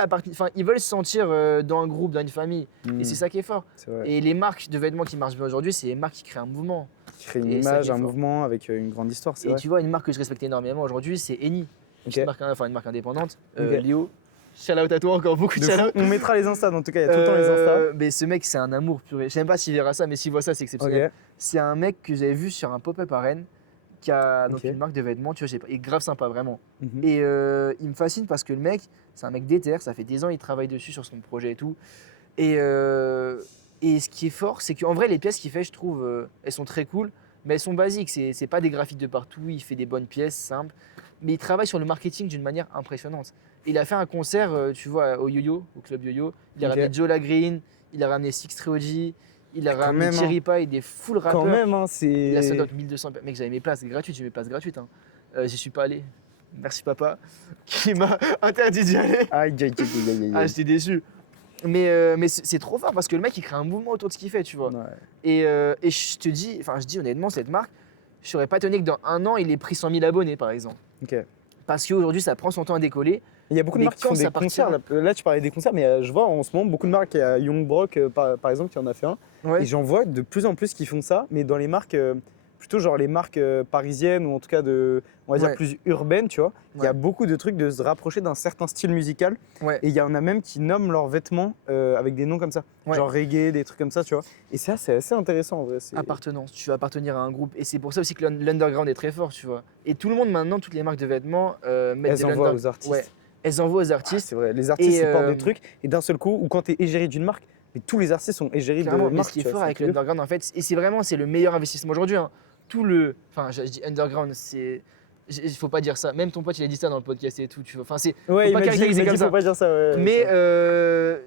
se sentir dans un groupe, dans une famille. Et c'est ça qui est fort. Et les marques de vêtements qui marchent bien aujourd'hui, c'est les marques qui créent un mouvement. Qui crée une image, un mouvement avec une grande histoire. Et tu vois, une marque que je respecte énormément aujourd'hui, c'est Eni. Une marque indépendante. Léo. Shout out à toi, encore beaucoup de shout out. On mettra les Insta, en tout cas, il y a tout le temps les Insta. Mais ce mec, c'est un amour puré. Je sais même pas s'il verra ça, mais s'il voit ça, c'est exceptionnel. C'est un mec que j'avais vu sur un pop-up à Rennes qui a donc une marque de vêtements, tu vois, il est grave sympa, vraiment. Et il me fascine parce que le mec, c'est un mec déter, ça fait des ans, il travaille dessus sur son projet et tout. Et ce qui est fort, c'est qu'en vrai, les pièces qu'il fait, je trouve, elles sont très cool, mais elles sont basiques. C'est pas des graphiques de partout, il fait des bonnes pièces, simples. Mais il travaille sur le marketing d'une manière impressionnante. Il a fait un concert, tu vois, au Yo-Yo, au club Yo-Yo. Il a ramené Joe Lagreen, il a ramené Six Trilogy, il a ramené Cherry Pie, des full rappeurs. Quand même, c'est. Il a sold out 1200. Mec, j'avais mes places gratuites, j'ai mes places gratuites. J'y suis pas allé. Merci papa, qui m'a interdit d'y aller. Aïe. J'étais déçu. Mais c'est trop fort parce que le mec, il crée un mouvement autour de ce qu'il fait, tu vois. Et je dis honnêtement, cette marque, je serais pas étonné que dans un an, il ait pris 100 000 abonnés, par exemple. Parce qu'aujourd'hui, ça prend son temps à décoller. Il y a beaucoup de marques qui font des concerts. Là, tu parlais des concerts, mais je vois en ce moment beaucoup de marques. Il y a Young Brock, par exemple, qui en a fait un. Et j'en vois de plus en plus qui font ça, mais dans les marques, plutôt genre les marques parisiennes ou en tout cas on va dire plus urbaines, tu vois. Il y a beaucoup de trucs de se rapprocher d'un certain style musical. Et il y en a même qui nomment leurs vêtements avec des noms comme ça. Genre reggae, des trucs comme ça, tu vois. Et ça, c'est assez intéressant en vrai. Appartenance, tu vas appartenir à un groupe. Et c'est pour ça aussi que l'underground est très fort, tu vois. Et tout le monde maintenant, toutes les marques de vêtements mettent elles envoient aux artistes. Elles envoient aux artistes. C'est vrai, les artistes ils portent des trucs et d'un seul coup, ou quand tu es égérie d'une marque, mais tous les artistes sont égérie de marque. Mais ce qui est fort avec l'underground en fait, et c'est le meilleur investissement aujourd'hui. Enfin, je dis underground, il faut pas dire ça. Même ton pote il a dit ça dans le podcast et tout, tu vois. Enfin, faut pas caractériser comme ça. Faut pas dire ça. Mais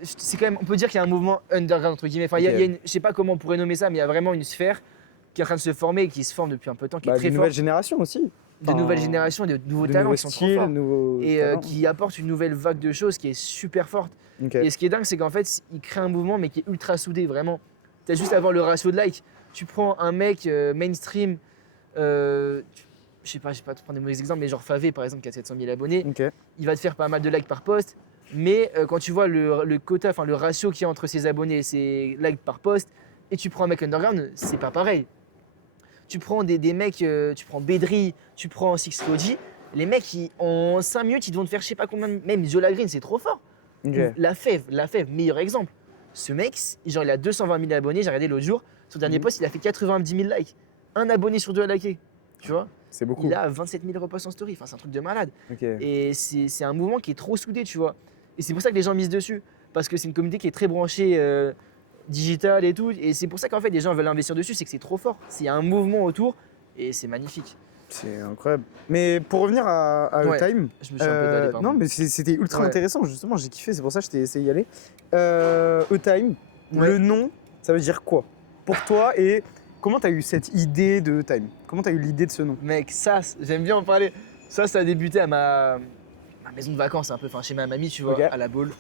c'est quand même, on peut dire qu'il y a un mouvement underground entre guillemets. Enfin, il y a je sais pas comment on pourrait nommer ça, mais il y a vraiment une sphère qui est en train de se former, et qui se forme depuis un peu de temps, qui est très forte. De nouvelle génération aussi. De nouvelles générations, de nouveaux talents qui sont trop forts. Et qui apportent une nouvelle vague de choses qui est super forte. Et ce qui est dingue, c'est qu'en fait, il crée un mouvement, mais qui est ultra soudé, vraiment. Tu as juste à voir le ratio de likes. Tu prends un mec mainstream, je sais pas te prendre des mauvais exemples, mais genre Favé par exemple qui a 700 000 abonnés, il va te faire pas mal de likes par post, mais quand tu vois le quota, enfin le ratio qu'il y a entre ses abonnés et ses likes par post, et tu prends un mec underground, c'est pas pareil. Tu prends des mecs, tu prends Bedri, tu prends 6FOG, les mecs en 5 minutes ils vont te faire je sais pas combien, même Zola Green c'est trop fort. La Fève, meilleur exemple. Ce mec, genre il a 220 000 abonnés, j'ai regardé l'autre jour, son dernier post il a fait 90 000 likes. Un abonné sur 2 à liker, tu vois. C'est beaucoup. Il a 27 000 reposts en story, enfin c'est un truc de malade. Et c'est un mouvement qui est trop soudé, tu vois. Et c'est pour ça que les gens misent dessus, parce que c'est une communauté qui est très branchée digital et tout. Et c'est pour ça qu'en fait les gens veulent investir dessus, c'est que c'est trop fort. Il y a un mouvement autour et c'est magnifique. C'est incroyable. Mais pour revenir à E-Time, je me suis un peu dallé, non mais c'était ultra intéressant justement, j'ai kiffé, c'est pour ça que je t'ai essayé d'y aller. E-Time, le nom, ça veut dire quoi pour toi et comment t'as eu cette idée de E-Time? Comment t'as eu l'idée de ce nom? Mec, ça, j'aime bien en parler. Ça a débuté à ma maison de vacances un peu, enfin chez ma mamie, tu vois, à La Baule.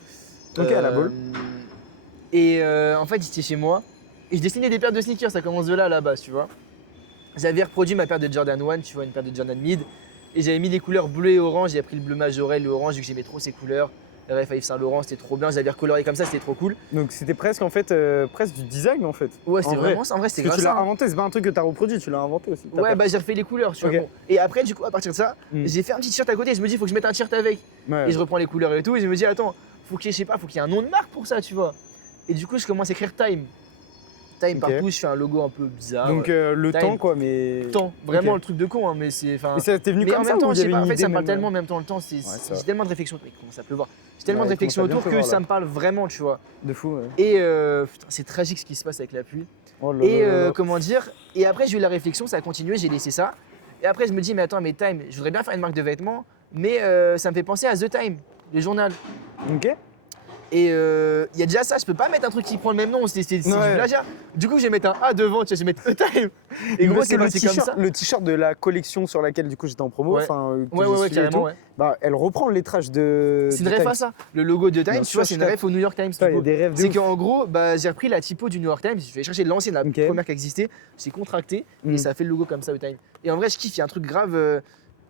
Ok, à La Baule. Et en fait, j'étais chez moi et je dessinais des paires de sneakers, ça commence de là à la base, tu vois. J'avais reproduit ma paire de Jordan 1, tu vois, une paire de Jordan Mid. Et j'avais mis les couleurs bleu et orange, j'ai pris le bleu majoré, le orange, vu que j'aimais trop ces couleurs. RF Yves Saint Laurent, c'était trop bien, j'avais recoloré comme ça, c'était trop cool. Donc c'était presque en fait presque du design en fait. Ouais, c'était vraiment ça, en vrai c'était grave. Tu l'as inventé, c'est pas un truc que t'as reproduit, tu l'as inventé aussi. Ouais, bah j'ai refait les couleurs, tu vois. Bon. Et après, du coup, à partir de ça, j'ai fait un petit t-shirt à côté, je me dis, faut que je mette un t-shirt avec. Et je reprends les couleurs et tout, et je me dis, attends, faut qu'il y ait un nom de marque pour ça, tu vois. Et du coup, je commence à écrire Time. Time partout, je fais un logo un peu bizarre. Donc le temps quoi, mais. Temps, vraiment le truc de con, hein, mais c'est. Et ça t'es venu comme ça en même temps, ou je sais pas, en fait, ça me parle tellement en même temps le temps, j'ai tellement de réflexion, il commence à pleuvoir. J'ai tellement de réflexion autour que ça me parle vraiment, tu vois. De fou, ouais. Et putain, c'est tragique ce qui se passe avec la pluie. Et comment dire, et après j'ai eu la réflexion, ça a continué, j'ai laissé ça. Et après je me dis, mais attends, mais Time, je voudrais bien faire une marque de vêtements, mais ça me fait penser à The Time, le journal. Ok. Et il y a déjà ça, je peux pas mettre un truc qui prend le même nom, c'est du plagiat. Du coup, je vais mettre un A devant, tu vois, je vais mettre E-Time. Et gros, c'est comme ça. Le t-shirt de la collection sur laquelle du coup j'étais en promo, ouais, carrément, bah, elle reprend le lettrage de. C'est une ref à ça. Le logo de Times, tu vois, c'est une ref au New York Times. C'est qu'en gros, bah, j'ai repris la typo du New York Times, je vais chercher l'ancienne, la première qui existait, j'ai contracté et ça fait le logo comme ça au Time. Et en vrai, je kiffe, il y a un truc grave.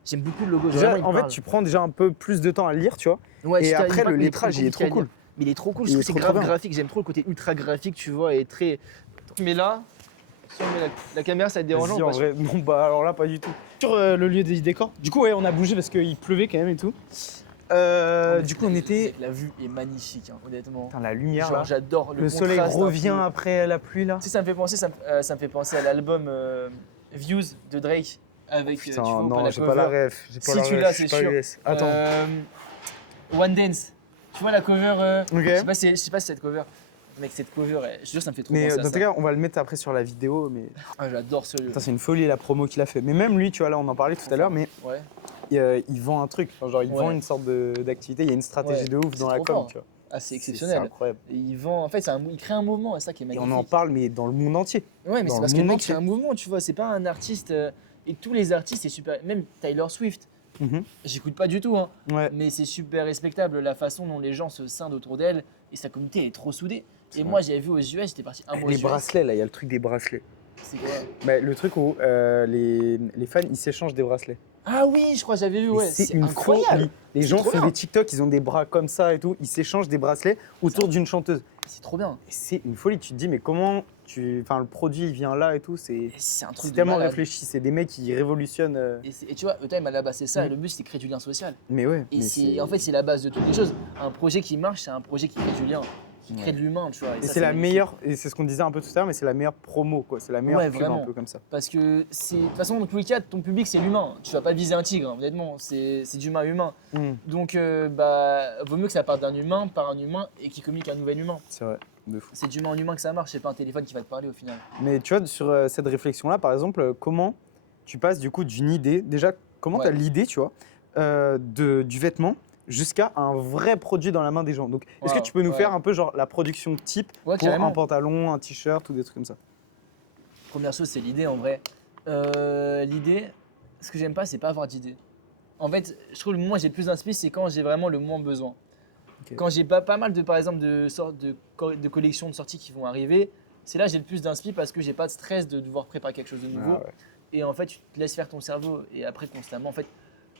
J'aime beaucoup le logo. Déjà, en fait, tu prends déjà un peu plus de temps à lire, tu vois. Ouais, et après, le lettrage, il est trop cool. Mais il est trop cool, je trouve que c'est grave graphique, j'aime trop le côté ultra graphique, tu vois, et très. Mais là, si on met la caméra, ça va être dérangeant ou pas? En vrai, non, bah alors là, pas du tout. Sur le lieu des décors, du coup, ouais, on a bougé parce qu'il pleuvait quand même et tout. Du coup, on était. La vue est magnifique, hein, honnêtement. Putain, la lumière, genre, j'adore le soleil revient après la pluie, là. Tu sais, ça me fait penser à l'album Views de Drake. Avec, putain, non, j'ai pas la ref. Si tu l'as, c'est sûr. Attends. One Dance. Tu vois la cover Ok. Je sais pas si c'est cette cover. Mec, cette cover, je te jure, ça me fait trop penser à ça. Mais dans tous cas, on va le mettre après sur la vidéo. Mais... Ah, j'adore ce lieu. C'est une folie la promo qu'il a fait. Mais même lui, tu vois, là, on en parlait tout à l'heure, mais il vend un truc. Enfin, genre, il vend une sorte d'activité. Il y a une stratégie de ouf dans la com, tu vois. Ah, c'est exceptionnel. C'est incroyable. Et il vend, en fait, il crée un mouvement, c'est ça qui est magnifique. Et on en parle, mais dans le monde entier. Ouais, mais c'est parce que le mec crée un mouvement, tu vois. C'est pas un artiste. Et tous les artistes, c'est super. Même Taylor Swift. J'écoute pas du tout, hein, mais c'est super respectable la façon dont les gens se scindent autour d'elle et sa communauté est trop soudée. Et moi, j'avais vu aux US, j'étais parti un mois aux US. Les bracelets, là, il y a le truc des bracelets. C'est quoi? Bah, le truc où les fans, ils s'échangent des bracelets. Ah oui, je crois que j'avais vu, ouais. C'est incroyable. Les gens font des TikTok, ils ont des bras comme ça et tout, ils s'échangent des bracelets autour d'une chanteuse. C'est trop bien. C'est une folie, tu te dis, mais comment le produit il vient là et tout, c'est un truc tellement réfléchi, c'est des mecs qui révolutionnent. Et tu vois, E-Time à la base c'est ça, et le but c'est de créer du lien social. Mais ouais. Et en fait c'est la base de toutes les choses. Un projet qui marche, c'est un projet qui crée du lien, qui crée de l'humain, tu vois. Et c'est la meilleure, et c'est ce qu'on disait un peu tout à l'heure, mais c'est la meilleure promo, quoi. C'est la meilleure pub un peu comme ça. Parce que de toute façon, dans tous les cas, ton public c'est l'humain. Tu vas pas viser un tigre, hein, honnêtement, c'est d'humain à humain. Donc vaut mieux que ça parte d'un humain par un humain et qui communique à un nouvel humain. C'est vrai. C'est d'humain en humain que ça marche, c'est pas un téléphone qui va te parler au final. Mais tu vois, sur cette réflexion-là, par exemple, comment tu passes du coup d'une idée, déjà, comment tu as l'idée, tu vois, du vêtement jusqu'à un vrai produit dans la main des gens. Donc, est-ce que tu peux nous faire un peu genre la production type pour un pantalon, un t-shirt ou des trucs comme ça? Première chose, c'est l'idée en vrai. L'idée, ce que j'aime pas, c'est pas avoir d'idée. En fait, je trouve que moi j'ai le plus d'inspiration, c'est quand j'ai vraiment le moins besoin. Quand j'ai pas mal par exemple de collections de sorties qui vont arriver, c'est là que j'ai le plus d'inspi parce que j'ai pas de stress de devoir préparer quelque chose de nouveau. et en fait, tu te laisses faire ton cerveau. Et après, constamment, en fait,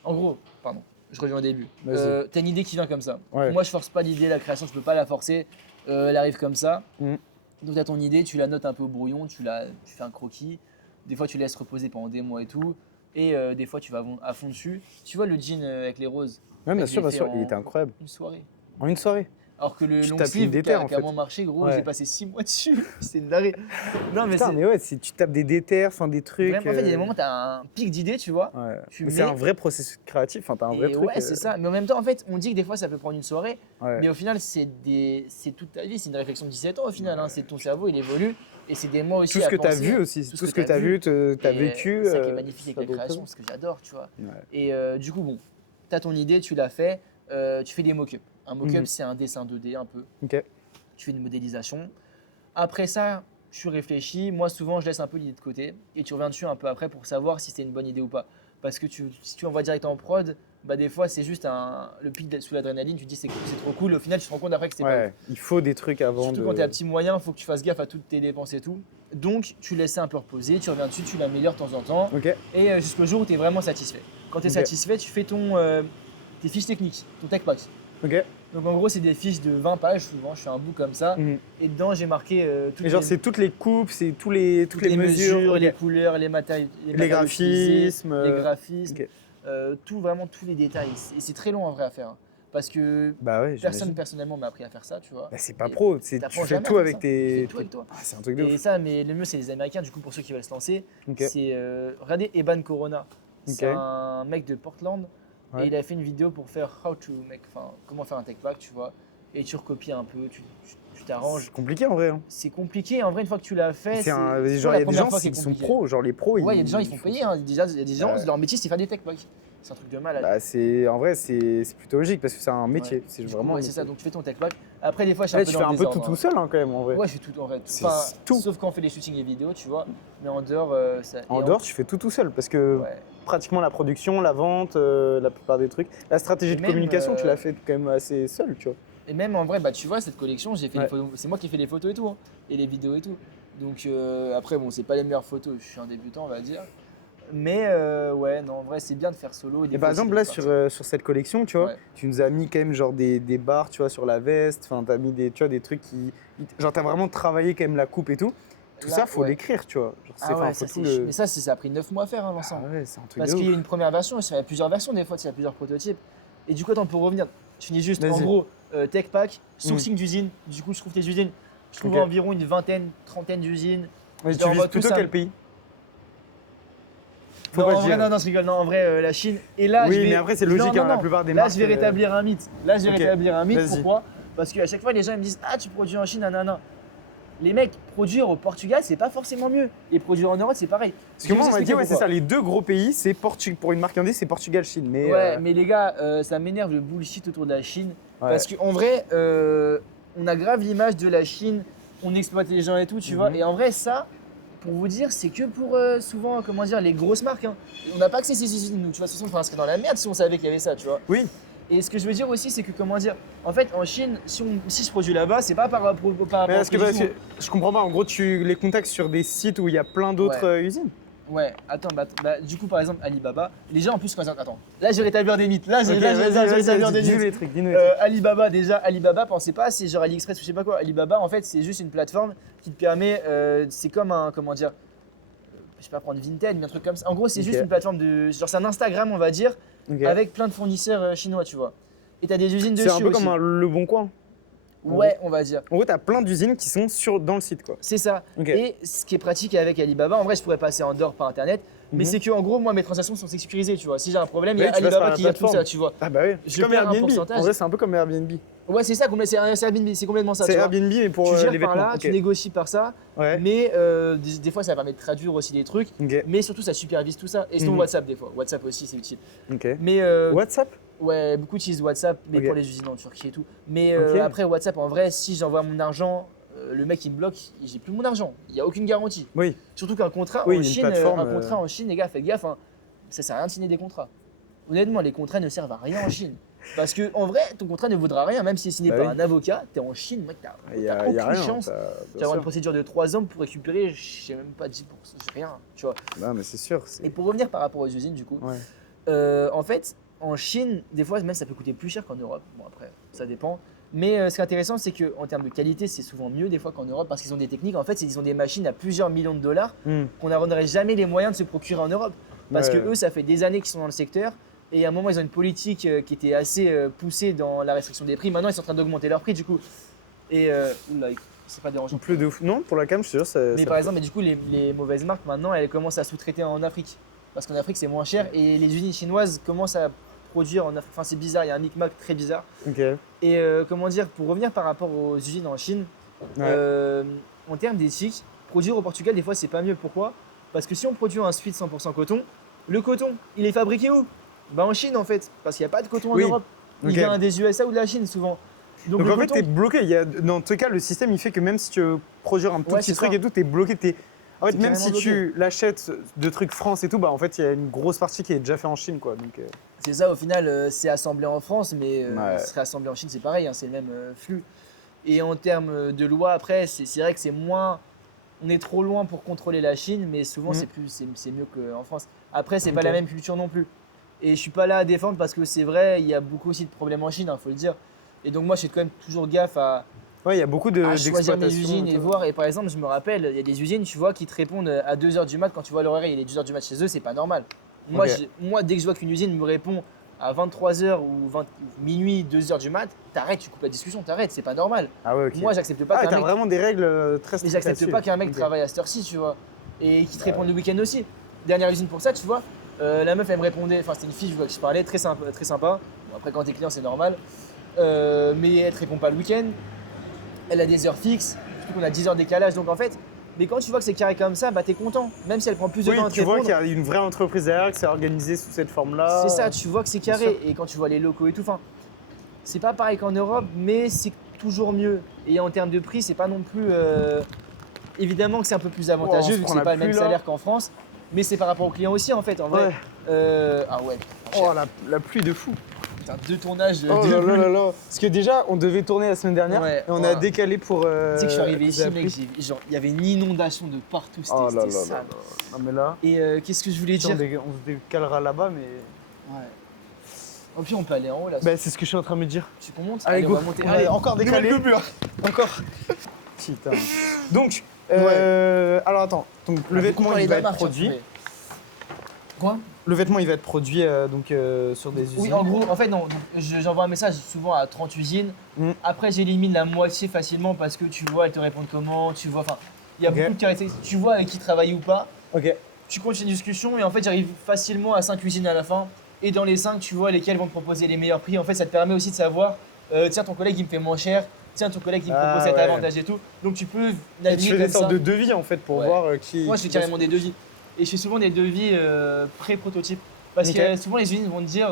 en gros, pardon, je reviens au début. T'as une idée qui vient comme ça. Moi, je force pas l'idée, la création, je peux pas la forcer. Elle arrive comme ça. Donc, tu as ton idée, tu la notes un peu au brouillon, tu fais un croquis. Des fois, tu laisses reposer pendant des mois et tout. Et des fois, tu vas à fond dessus. Tu vois le jean avec les roses? Ouais, bien sûr, il était incroyable. Une soirée. En une soirée. Alors que le long sleeve qui a vraiment marché, gros, j'ai passé 6 mois dessus. C'est une dinguerie. Non, mais mais ouais, tu tapes des déterres, des trucs. Vraiment, en fait, il y a des moments où tu as un pic d'idées, tu vois. Ouais. C'est un vrai processus créatif, tu as un vrai truc. Ouais, c'est ça. Mais en même temps, en fait, on dit que des fois, ça peut prendre une soirée. Mais au final, c'est toute ta vie. C'est une réflexion de 17 ans au final. C'est ton cerveau, il évolue. Et c'est des mois aussi. Tout ce que tu as vu aussi. Tout ce que tu as vu, tu as vécu. C'est ça qui est magnifique avec la création, ce que j'adore, tu vois. Et du coup, bon, tu as ton idée, tu l'as fait. Tu fais des mock-ups. Un mock-up, c'est un dessin 2D un peu. Okay. Tu fais une modélisation. Après ça, tu réfléchis. Moi, souvent, je laisse un peu l'idée de côté et tu reviens dessus un peu après pour savoir si c'est une bonne idée ou pas. Parce que si tu envoies direct en prod, bah, des fois, c'est juste le pic sous l'adrénaline. Tu te dis c'est trop cool. Au final, tu te rends compte après que c'était pas ouf. Il faut des trucs avant. Surtout quand tu es à petit moyen, il faut que tu fasses gaffe à toutes tes dépenses et tout. Donc, tu laisses ça un peu reposer. Tu reviens dessus, tu l'améliores de temps en temps. Et jusqu'au jour où tu es vraiment satisfait. Quand tu es satisfait, tu fais tes fiches techniques, ton tech pack. Donc en gros, c'est des fiches de 20 pages souvent. Je fais un bout comme ça. Et dedans, j'ai marqué c'est toutes les coupes, c'est toutes les mesures, les couleurs, les matériaux, les graphismes. Vraiment tous les détails. Et c'est très long en vrai à faire. Parce que personne personnellement m'a appris à faire ça, tu vois. C'est pas pro, tu fais tout avec tes. C'est un truc de ouf. Et ça, mais le mieux, c'est les Américains. Du coup, pour ceux qui veulent se lancer, c'est regardez Eban Corona. C'est un mec de Portland. Et il a fait une vidéo pour faire comment faire un tech pack, tu vois. Et tu recopies un peu, tu t'arranges. C'est compliqué en vrai. C'est compliqué en vrai une fois que tu l'as fait. Il y a des gens qui sont pros, genre les pros. Ouais, il y a des gens qui font payer. Il y a des gens, leur métier c'est faire des tech packs. C'est un truc de malade. En vrai, c'est plutôt logique parce que c'est un métier. C'est vraiment. Ouais, c'est ça. Donc tu fais ton tech pack. Après, des fois, je fais un peu tout seul quand même en vrai. Ouais, je fais tout en vrai. Sauf quand on fait les shootings et vidéos, tu vois. Mais en dehors, En dehors, tu fais tout seul parce que pratiquement la production, la vente, la plupart des trucs. La stratégie de communication, tu l'as fait quand même assez seul, tu vois. Et même en vrai, tu vois, cette collection, j'ai fait les photos. C'est moi qui ai fait les photos et tout, et les vidéos et tout. Donc après, bon, c'est pas les meilleures photos. Je suis un débutant, on va dire. Mais non, en vrai, c'est bien de faire solo. Et par exemple, là, sur cette collection, tu vois, tu nous as mis quand même genre des barres, tu vois, sur la veste. Enfin, t'as mis des trucs qui. Genre, t'as vraiment travaillé quand même la coupe et tout. Tout là, ça, faut l'écrire, tu vois. Genre, Mais ça a pris 9 mois à faire, Vincent. C'est un truc Parce qu'il y a une première version, il y a plusieurs versions des fois, il y a plusieurs prototypes. Et du coup, attends, pour revenir, je finis juste en gros, tech pack, sourcing d'usine. Du coup, je trouve tes usines. Je trouve environ une vingtaine, trentaine d'usines. Mais tu vises plutôt quel pays? Non, je rigole. Non, en vrai, la Chine. Et là, mais après, c'est logique, la plupart des marques. Là, je vais rétablir un mythe. Pourquoi? Parce qu'à chaque fois, les gens ils me disent ah, tu produis en Chine, nanana. Les mecs, produire au Portugal, c'est pas forcément mieux. Et produire en Europe, c'est pareil. Parce que moi, on m'a dit, c'est ça, les deux gros pays, c'est pour une marque indé, c'est Portugal, Chine. Mais mais les gars, ça m'énerve le bullshit autour de la Chine. Parce qu'en vrai, on a grave l'image de la Chine, on exploite les gens et tout, tu vois. Et en vrai, ça, pour vous dire, c'est que pour souvent, les grosses marques. On n'a pas accès à ces usines, nous. Tu vois, de toute façon, on serait dans la merde si on savait qu'il y avait ça, tu vois. Oui. Et ce que je veux dire aussi, c'est que en fait, en Chine, si je produis là-bas, c'est pas par rapport parce que je comprends pas, en gros, tu les contactes sur des sites où il y a plein d'autres usines. Ouais, attends, du coup, par exemple, Alibaba, les gens en plus, attends, là, je vais rétablir des mythes. Là, je vais rétablir des mythes. Dis-nous Alibaba, pensez pas, c'est genre AliExpress ou je sais pas quoi. Alibaba, en fait, c'est juste une plateforme qui te permet, c'est comme un, je sais pas prendre Vinted, mais un truc comme ça. En gros, c'est juste une plateforme genre, c'est un Instagram, on va dire. Avec plein de fournisseurs chinois, tu vois. Et tu as des usines dessus. C'est un peu comme Le Bon Coin. Ouais, on va dire. En gros, tu as plein d'usines qui sont dans le site, quoi. C'est ça. Et ce qui est pratique avec Alibaba, en vrai, je pourrais passer en dehors par internet, mais c'est que en gros, moi, mes transactions sont sécurisées, tu vois. Si j'ai un problème, il y a Alibaba qui gère tout ça, tu vois. Ah bah oui. Je perds un pourcentage. En vrai, c'est un peu comme Airbnb. Ouais, c'est ça, c'est Airbnb, c'est complètement ça. C'est Airbnb, mais pour tu gères les vêtements. Par là, tu négocies par ça, mais des fois, ça permet de traduire aussi des trucs, mais surtout, ça supervise tout ça. Et sinon, WhatsApp, des fois. WhatsApp aussi, c'est utile. Mais WhatsApp? Ouais, beaucoup utilisent WhatsApp, mais pour les usines en Turquie et tout. Mais après, WhatsApp, en vrai, si j'envoie mon argent, le mec il me bloque, j'ai plus mon argent. Il n'y a aucune garantie. Oui. Surtout qu'un contrat en Chine, les gars, faites gaffe, ça sert à rien de signer des contrats. Honnêtement, les contrats ne servent à rien en Chine. Parce que en vrai, ton contrat ne vaudra rien, même si c'est signé par un avocat, t'es en Chine, mec, t'as aucune chance. Tu vas avoir une procédure de 3 ans pour récupérer, je sais même pas 10%, rien, tu vois. Non, mais c'est sûr. Et pour revenir par rapport aux usines, du coup, en fait, en Chine, des fois, même ça peut coûter plus cher qu'en Europe. Bon, après, ça dépend. Mais ce qui est intéressant, c'est qu'en termes de qualité, c'est souvent mieux des fois qu'en Europe parce qu'ils ont des techniques. En fait, ils ont des machines à plusieurs millions de dollars qu'on n'aurait jamais les moyens de se procurer en Europe. Parce que eux, ça fait des années qu'ils sont dans le secteur. Et à un moment, ils ont une politique qui était assez poussée dans la restriction des prix. Maintenant, ils sont en train d'augmenter leurs prix, du coup. Et oula, c'est pas dérangeant. Plus de ouf. Non, pour la cam, je suis sûr. Mais par exemple, du coup, les mauvaises marques, maintenant, elles commencent à sous-traiter en Afrique. Parce qu'en Afrique, c'est moins cher. Et les usines chinoises commencent à produire en Afrique. Enfin, c'est bizarre, il y a un micmac très bizarre. Et comment dire, pour revenir par rapport aux usines en Chine, en termes d'éthique, produire au Portugal, des fois, c'est pas mieux. Pourquoi? Parce que si on produit un suite 100% coton, le coton, il est fabriqué où? Bah en Chine en fait, parce qu'il n'y a pas de coton en Europe. Il vient des USA ou de la Chine souvent. Donc en fait, t'es bloqué. Dans tous les cas, le système il fait que même si tu veux produire un tout petit truc et tout, t'es bloqué. En fait, même si tu l'achètes de trucs France et tout, bah en fait, il y a une grosse partie qui est déjà faite en Chine, quoi. Donc c'est ça, au final, c'est assemblé en France, mais serait assemblé en Chine, c'est pareil, hein, c'est le même flux. Et en termes de loi, après, c'est vrai que c'est moins. On est trop loin pour contrôler la Chine, mais souvent c'est mieux qu'en France. Après, c'est pas la même culture non plus. Et je suis pas là à défendre parce que c'est vrai, il y a beaucoup aussi de problèmes en Chine, faut le dire. Et donc moi, je fais quand même toujours gaffe à il y a beaucoup à choisir mes usines et voir. Et par exemple, je me rappelle, il y a des usines, tu vois, qui te répondent à 2h du mat quand tu vois l'horaire, il est 2h du mat chez eux, c'est pas normal. Moi, dès que je vois qu'une usine me répond à 23h ou minuit, 2h du mat, t'arrêtes, tu coupes la discussion, t'arrêtes, c'est pas normal. Moi, j'accepte pas qu'un mec… vraiment des règles très strictes. Mais j'accepte pas qu'un mec travaille à cette heure-ci, tu vois. Et qui te réponde le week-end aussi. Dernière usine pour ça, tu vois. La meuf, elle me répondait, enfin c'était une fille, je vois que je parlais, très sympa. Bon, après, quand t'es client, c'est normal. Mais elle te répond pas le week-end. Elle a des heures fixes, surtout qu'on a 10 heures décalage. Donc en fait, mais quand tu vois que c'est carré comme ça, bah t'es content. Même si elle prend plus de temps à te répondre. Tu vois qu'il y a une vraie entreprise derrière, que c'est organisé sous cette forme-là. C'est ça, tu vois que c'est carré. Et quand tu vois les locaux et tout, enfin, c'est pas pareil qu'en Europe, mais c'est toujours mieux. Et en termes de prix, c'est pas non plus. Évidemment que c'est un peu plus avantageux vu que c'est pas le même salaire qu'en France. Mais c'est par rapport aux clients aussi en fait, en vrai. Ah ouais. Oh la pluie de fou. Putain, 2 tournages de là. Parce que déjà, on devait tourner la semaine dernière et on a décalé pour. Tu sais que je suis arrivé ici, mec, genre il y avait une inondation de partout, c'était sale. Non mais là. Et qu'est-ce que je voulais dire? On se décalera là-bas, mais. Ouais. Au pire, on peut aller en haut là. Bah, c'est ce que je suis en train de me dire. Tu qu'on monte? Allez, go. On va monter. Allez, encore décalé. Encore. Putain. Donc. Alors attends, donc le vêtement il va être produit. Quoi? Le vêtement il va être produit sur des usines. Oui, en gros, en fait non, j'envoie un message souvent à 30 usines. Après j'élimine la moitié facilement parce que tu vois, elles te répondent comment, tu vois, enfin, il y a beaucoup de caractéristiques, tu vois avec qui travailler ou pas. Tu continues une discussion et en fait j'arrive facilement à 5 usines à la fin. Et dans les 5, tu vois lesquelles vont te proposer les meilleurs prix. En fait, ça te permet aussi de savoir, tiens, ton collègue il me fait moins cher. Tiens, ton collègue il me propose cet avantage et tout. Donc tu peux naviguer comme ça. Tu fais des sortes de devis en fait pour voir qui. Moi je fais carrément des devis. Et je fais souvent des devis pré-prototype. Parce que souvent les usines vont te dire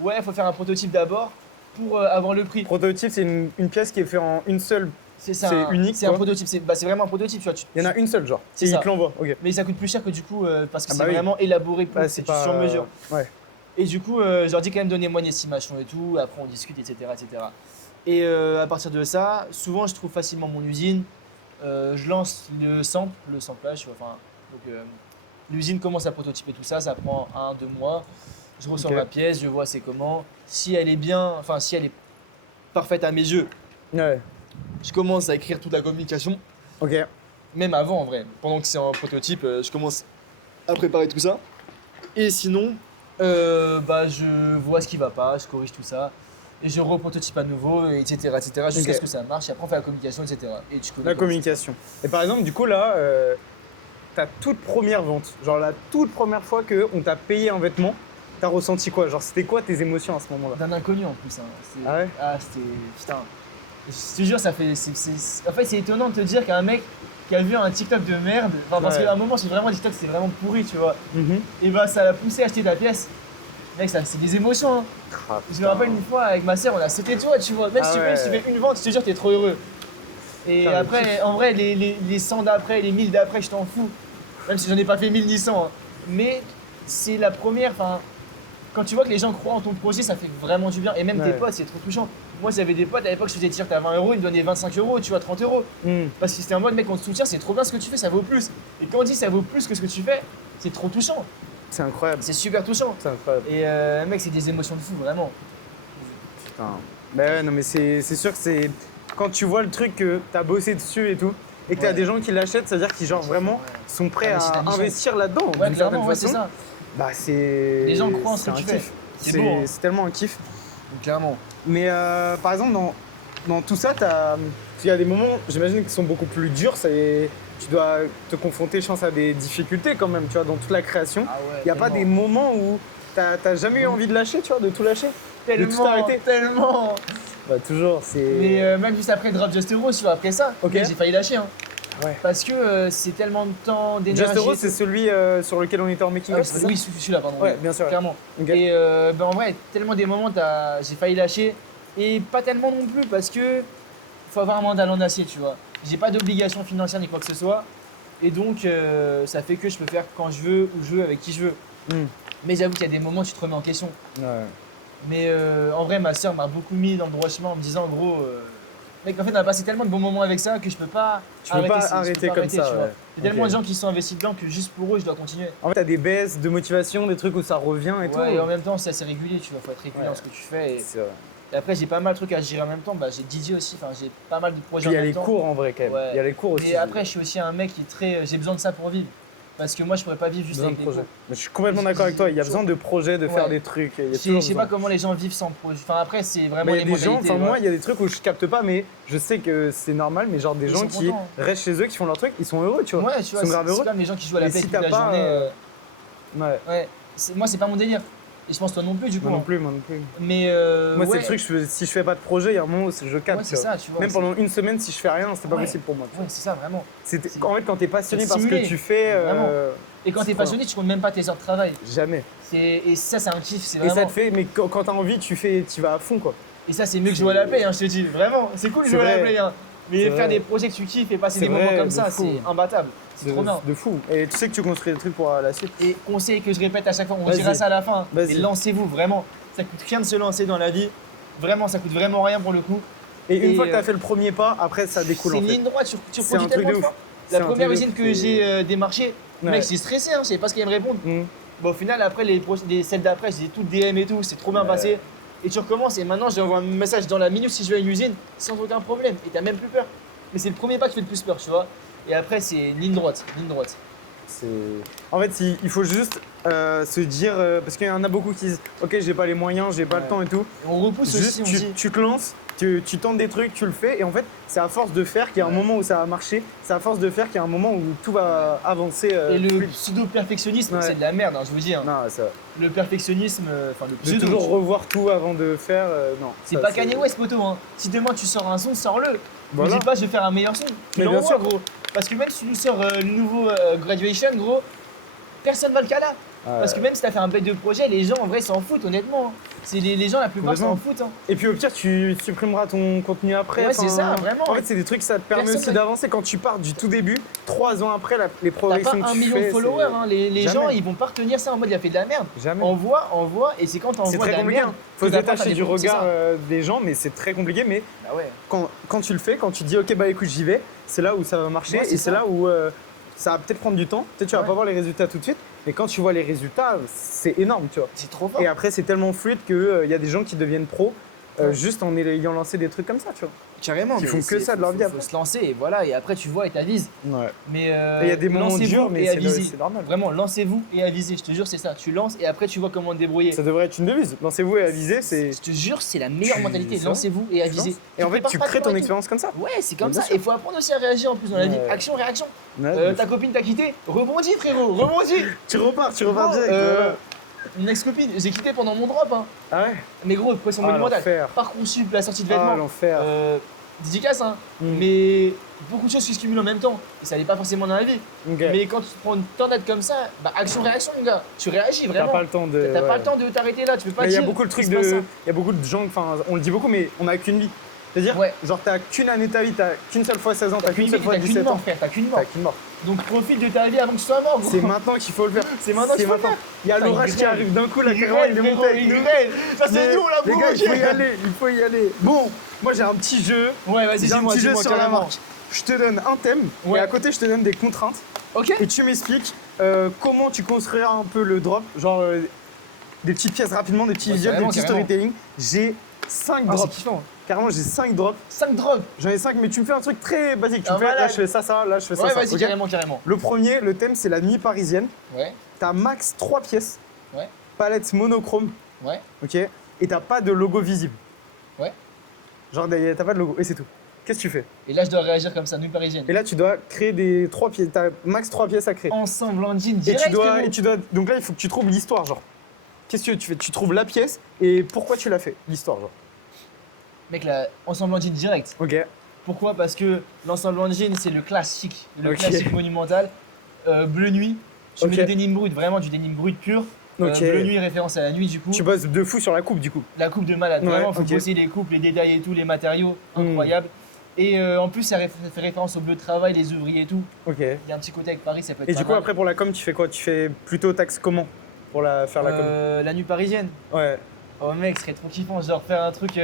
ouais, il faut faire un prototype d'abord pour avoir le prix. Prototype, c'est une pièce qui est faite en une seule. C'est ça. C'est unique. C'est un prototype. C'est vraiment un prototype. Tu vois, il y en a une seule, genre. C'est ça. Il te l'envoie. Mais ça coûte plus cher que du coup parce que c'est vraiment élaboré pour c'est sur mesure. Et du coup, je leur dis quand même donnez-moi une estimation et tout. Après on discute, etc. Et à partir de ça, souvent je trouve facilement mon usine. Je lance le samplage. Enfin, donc l'usine commence à prototyper tout ça. Ça prend 1-2 mois. Je reçois ma pièce, je vois c'est comment. Si elle est bien, enfin si elle est parfaite à mes yeux, je commence à écrire toute la communication. Même avant en vrai. Pendant que c'est en prototype, je commence à préparer tout ça. Et sinon, je vois ce qui va pas, je corrige tout ça. Et je reprototype à nouveau, etc. jusqu'à ce que ça marche. Et après on fait la communication, etc. Et tu connais la communication. Et par exemple, du coup là, ta toute première vente, genre la toute première fois qu'on t'a payé un vêtement, t'as ressenti quoi? Genre c'était quoi tes émotions à ce moment-là? D'un inconnu en plus. Hein. Ah ouais? Ah c'était… Putain. Je te jure, ça fait… En fait c'est étonnant de te dire qu'un mec qui a vu un TikTok de merde, parce qu'à un moment j'ai vraiment TikTok c'était vraiment pourri, tu vois. Et ça l'a poussé à acheter ta pièce. Mec, c'est des émotions. Hein. Je me rappelle une fois avec ma sœur, on a sauté de joie, tu vois. Même si tu fais une vente, je te jure, t'es trop heureux. Et après, en vrai, les 100 d'après, les 1000 d'après, je t'en fous. Même si j'en ai pas fait 1000 ni 100. Hein. Mais c'est la première, quand tu vois que les gens croient en ton projet, ça fait vraiment du bien. Et même tes potes, c'est trop touchant. Moi, j'avais des potes à l'époque, je faisais t-shirt à 20 €, ils me donnaient 25 €, tu vois, 30 €. Parce que c'était en mode, mec, on te soutient, c'est trop bien ce que tu fais, ça vaut plus. Et quand on dit ça vaut plus que ce que tu fais, c'est trop touchant. C'est incroyable. C'est super touchant. C'est incroyable. Et mec, c'est des émotions de fou, vraiment. Putain. Bah ouais, non, mais c'est sûr que c'est. Quand tu vois le truc que t'as bossé dessus et tout, et que t'as des gens qui l'achètent, c'est-à-dire qu'ils, genre, vraiment sont prêts à investir là-dedans. Ouais, clairement, ouais, c'est ça. Bah, c'est. Les gens croient en ce que tu fais. C'est beau. Hein. C'est tellement un kiff. Clairement. Mais par exemple, dans tout ça, il y a des moments, j'imagine, qui sont beaucoup plus durs. Tu dois te confronter, je pense, à des difficultés quand même, tu vois, dans toute la création. Il n'y a pas des moments où t'as jamais eu envie de lâcher, tu vois, de tout lâcher, de tout arrêter. Tellement. Bah toujours, c'est. Mais même juste après Drop Just Hero, tu vois, après ça, j'ai failli lâcher. Hein. Ouais. Parce que c'est tellement de temps, d'énergie. Just Hero, c'est celui sur lequel on était en making-of, c'est ça ? Oui, celui-là, pardon. Ouais, bien sûr. Clairement. Okay. Et en vrai, tellement des moments, j'ai failli lâcher. Et pas tellement non plus, parce que faut avoir un mandat en acier, tu vois. J'ai pas d'obligation financière ni quoi que ce soit. Et donc, ça fait que je peux faire quand je veux, où je veux, avec qui je veux. Mais j'avoue qu'il y a des moments où tu te remets en question. Ouais. Mais en vrai, ma soeur m'a beaucoup mis dans le droit chemin en me disant, en gros, mec, en fait, on a passé tellement de bons moments avec ça que je peux pas arrêter comme ça. Tu vois. Il y a tellement de gens qui sont investis dedans que juste pour eux, je dois continuer. En fait, t'as des baisses de motivation, des trucs où ça revient et tout. Et en même temps, c'est assez régulier, tu vois. Faut être régulier dans ce que tu fais. C'est vrai. Et après, j'ai pas mal de trucs à gérer en même temps. Bah, j'ai DJ aussi, enfin, j'ai pas mal de projets en même temps. Il y a les cours en vrai quand même. Il y a les cours aussi. Et après, je suis aussi un mec qui est très. J'ai besoin de ça pour vivre. Parce que moi, je pourrais pas vivre juste avec les cours. Je suis complètement d'accord avec toi. Il y a besoin de projets, de faire des trucs. Je sais pas comment les gens vivent sans projet. Enfin, après, c'est vraiment les mentalités. Enfin, moi, il y a des trucs où je capte pas, mais je sais que c'est normal. Mais genre des gens qui restent chez eux, qui font leur truc, ils sont heureux, tu vois. Ouais, tu vois. C'est comme les gens qui jouent à la play toute la journée. Ouais. Moi, c'est pas mon délire. Et je pense toi non plus du coup. Moi non plus. Mais moi c'est le truc, si je fais pas de projet, il y a un moment où je capte. C'est ça, tu vois. Même pendant une semaine, si je fais rien, c'est pas possible pour moi. Ouais, c'est ça, vraiment. En fait, quand t'es passionné par ce que tu fais. Et quand t'es passionné, tu comptes même pas tes heures de travail. Jamais. Et ça, c'est un kiff. C'est vraiment... Et ça te fait, mais quand t'as envie, tu vas à fond quoi. Et ça, c'est mieux que jouer à la play, hein, je te dis. Vraiment, c'est cool de jouer à la play. Hein. Mais faire des projets que tu kiffes et passer des moments comme ça, c'est imbattable. C'est trop bien. De fou. Et tu sais que tu construis des trucs pour la suite. Et conseil que je répète à chaque fois, on dira ça à la fin. Mais lancez-vous, vraiment. Ça coûte rien de se lancer dans la vie. Vraiment, ça coûte vraiment rien pour le coup. Et une fois que tu as fait le premier pas, après ça découle. C'est une ligne droite, tu produis tellement de fois. La première usine que j'ai démarchée, mec, j'ai stressé, je savais pas ce qu'elle allait me répondre. Bon, au final, après, celles d'après, j'ai tout DM et tout, c'est trop bien passé. Et tu recommences, et maintenant, j'envoie un message dans la minute si je vais à une usine, sans aucun problème. Et t'as même plus peur. Mais c'est le premier pas qui fait le plus peur, tu vois. Et après, c'est ligne droite. En fait, il faut juste se dire, parce qu'il y en a beaucoup qui disent ok, j'ai pas les moyens, j'ai pas le temps et tout. Et on repousse juste, aussi, tu te lances, tu tentes des trucs, tu le fais, et en fait, c'est à force de faire qu'il y a un moment où ça va marcher, c'est à force de faire qu'il y a un moment où tout va avancer. Et le pseudo-perfectionnisme, c'est de la merde, je vous dis. Hein. Non, ça. Le perfectionnisme, le pseudo. De toujours revoir tout avant de faire, non. C'est pas Kanye West, poteau. Hein. Si demain tu sors un son, sors-le. Voilà. Ne dis pas je vais faire un meilleur son. Tu l'envoies, gros. Parce que même si tu nous sors le nouveau Graduation, gros, personne va le caler. Parce que même si t'as fait un bête de projet, les gens en vrai s'en foutent, honnêtement. Les gens, la plupart s'en foutent. Hein. Et puis au pire, tu supprimeras ton contenu après. Ouais, c'est ça, vraiment. En fait, c'est des trucs, ça te permet aussi d'avancer. Quand tu pars du tout début, 3 ans après, les progressions que tu fais. T'as pas 1 million de followers, hein. Les gens, ils vont pas retenir ça en mode il a fait de la merde. Jamais. Envoie, et c'est quand t'envoies de la merde. Faut se détacher du regard des gens, mais c'est très compliqué. Mais quand tu le fais, quand tu dis ok, bah écoute, j'y vais, c'est là où ça va marcher et c'est là où ça va peut-être prendre du temps. Peut-être tu vas pas voir les résultats tout de suite. Mais quand tu vois les résultats, c'est énorme, tu vois. C'est trop fort. Et après, c'est tellement fluide qu'il y a des gens qui deviennent pros juste en ayant lancé des trucs comme ça, tu vois. Carrément. Qui font que ça de leur vie. Faut se lancer et voilà, et après tu vois et t'avises. Ouais. Mais il y a des moments durs, mais c'est normal. Vraiment, lancez-vous et avisez. Je te jure, c'est ça. Tu lances et après tu vois comment te débrouiller. Ça devrait être une devise. Lancez-vous et avisez, c'est. Je te jure, c'est la meilleure mentalité. Lancez-vous et avisez. Et en fait, tu crées ton expérience comme ça. Ouais, c'est comme ça. Et il faut apprendre aussi à réagir en plus dans la vie. Action, réaction. Ta copine t'a quitté, rebondis, frérot, rebondis. Tu repars direct. Mon ex-copine, j'ai quitté pendant mon drop. Hein. Ah ouais. Mais gros, pression monumentale. Parcoursup, la sortie de vêtements. Ah l'enfer. Dédicace, hein. Mais beaucoup de choses qui se cumulent en même temps. Et ça n'est pas forcément dans la vie. Mais quand tu te prends une tornade comme ça, bah action-réaction, mon gars. Tu réagis vraiment. T'as pas le temps de. T'as pas le temps de t'arrêter là. Tu peux pas dire. Il y a beaucoup de trucs de. Il y a beaucoup de gens, enfin, on le dit beaucoup, mais on n'a qu'une vie. C'est-à-dire, genre, t'as qu'une année de ta vie, t'as qu'une seule fois 16 ans, t'as qu'une seule fois 17 ans. T'as qu'une mort. Donc profite de ta vie avant que tu sois mort, gros. C'est maintenant qu'il faut le faire. C'est maintenant qu'il faut le faire. Il y a l'orage qui arrive d'un coup, là, carrément, il est monté. Il nous rêve. Ça, c'est nous, là, les gars, il faut y aller. Bon, moi, j'ai un petit jeu. Ouais, vas-y, j'ai un petit jeu sur la marque. Je te donne un thème et à côté, je te donne des contraintes. Ok. Et tu m'expliques comment tu construiras un peu le drop. Genre, des petites pièces rapidement, des petits visuels, des petits storytelling. J'ai 5 drops. C'est kiffant. Carrément, j'ai 5 drops. 5 drops. J'en ai 5, mais tu me fais un truc très basique. Tu me fais, là, je fais ça, là, je fais ça. Ouais, vas-y, carrément. Le premier, le thème, c'est la nuit parisienne. Ouais. T'as max 3 pièces. Ouais. Palette monochrome. Ouais. Ok. Et t'as pas de logo visible. Ouais. Genre, t'as pas de logo, et c'est tout. Qu'est-ce que tu fais? Et là, je dois réagir comme ça, nuit parisienne. Et là, tu dois créer des 3 pièces. T'as max 3 pièces à créer. Ensemble en jean direct. Et tu dois. Donc là, il faut que tu trouves l'histoire, genre. Qu'est-ce que tu fais? Tu trouves la pièce et pourquoi tu l'as fait, l'histoire, genre. Mec, ensemble en jean direct. Ok. Pourquoi? Parce que l'ensemble en jean, c'est le classique monumental. Bleu nuit. Je mets du denim brut, vraiment du denim brut pur. Bleu nuit, référence à la nuit, du coup. Tu bosses de fou sur la coupe, du coup. La coupe de malade, vraiment, faut bosser les coupes, les détails et tout, les matériaux, incroyable. Et en plus, ça fait référence au bleu de travail, les ouvriers et tout. Ok. Il y a un petit côté avec Paris, ça peut être. Et du coup, après, pour la com, tu fais quoi? Tu fais plutôt taxe comment pour faire la com? La nuit parisienne. Ouais. Oh mec, ce serait trop kiffant, genre faire un truc.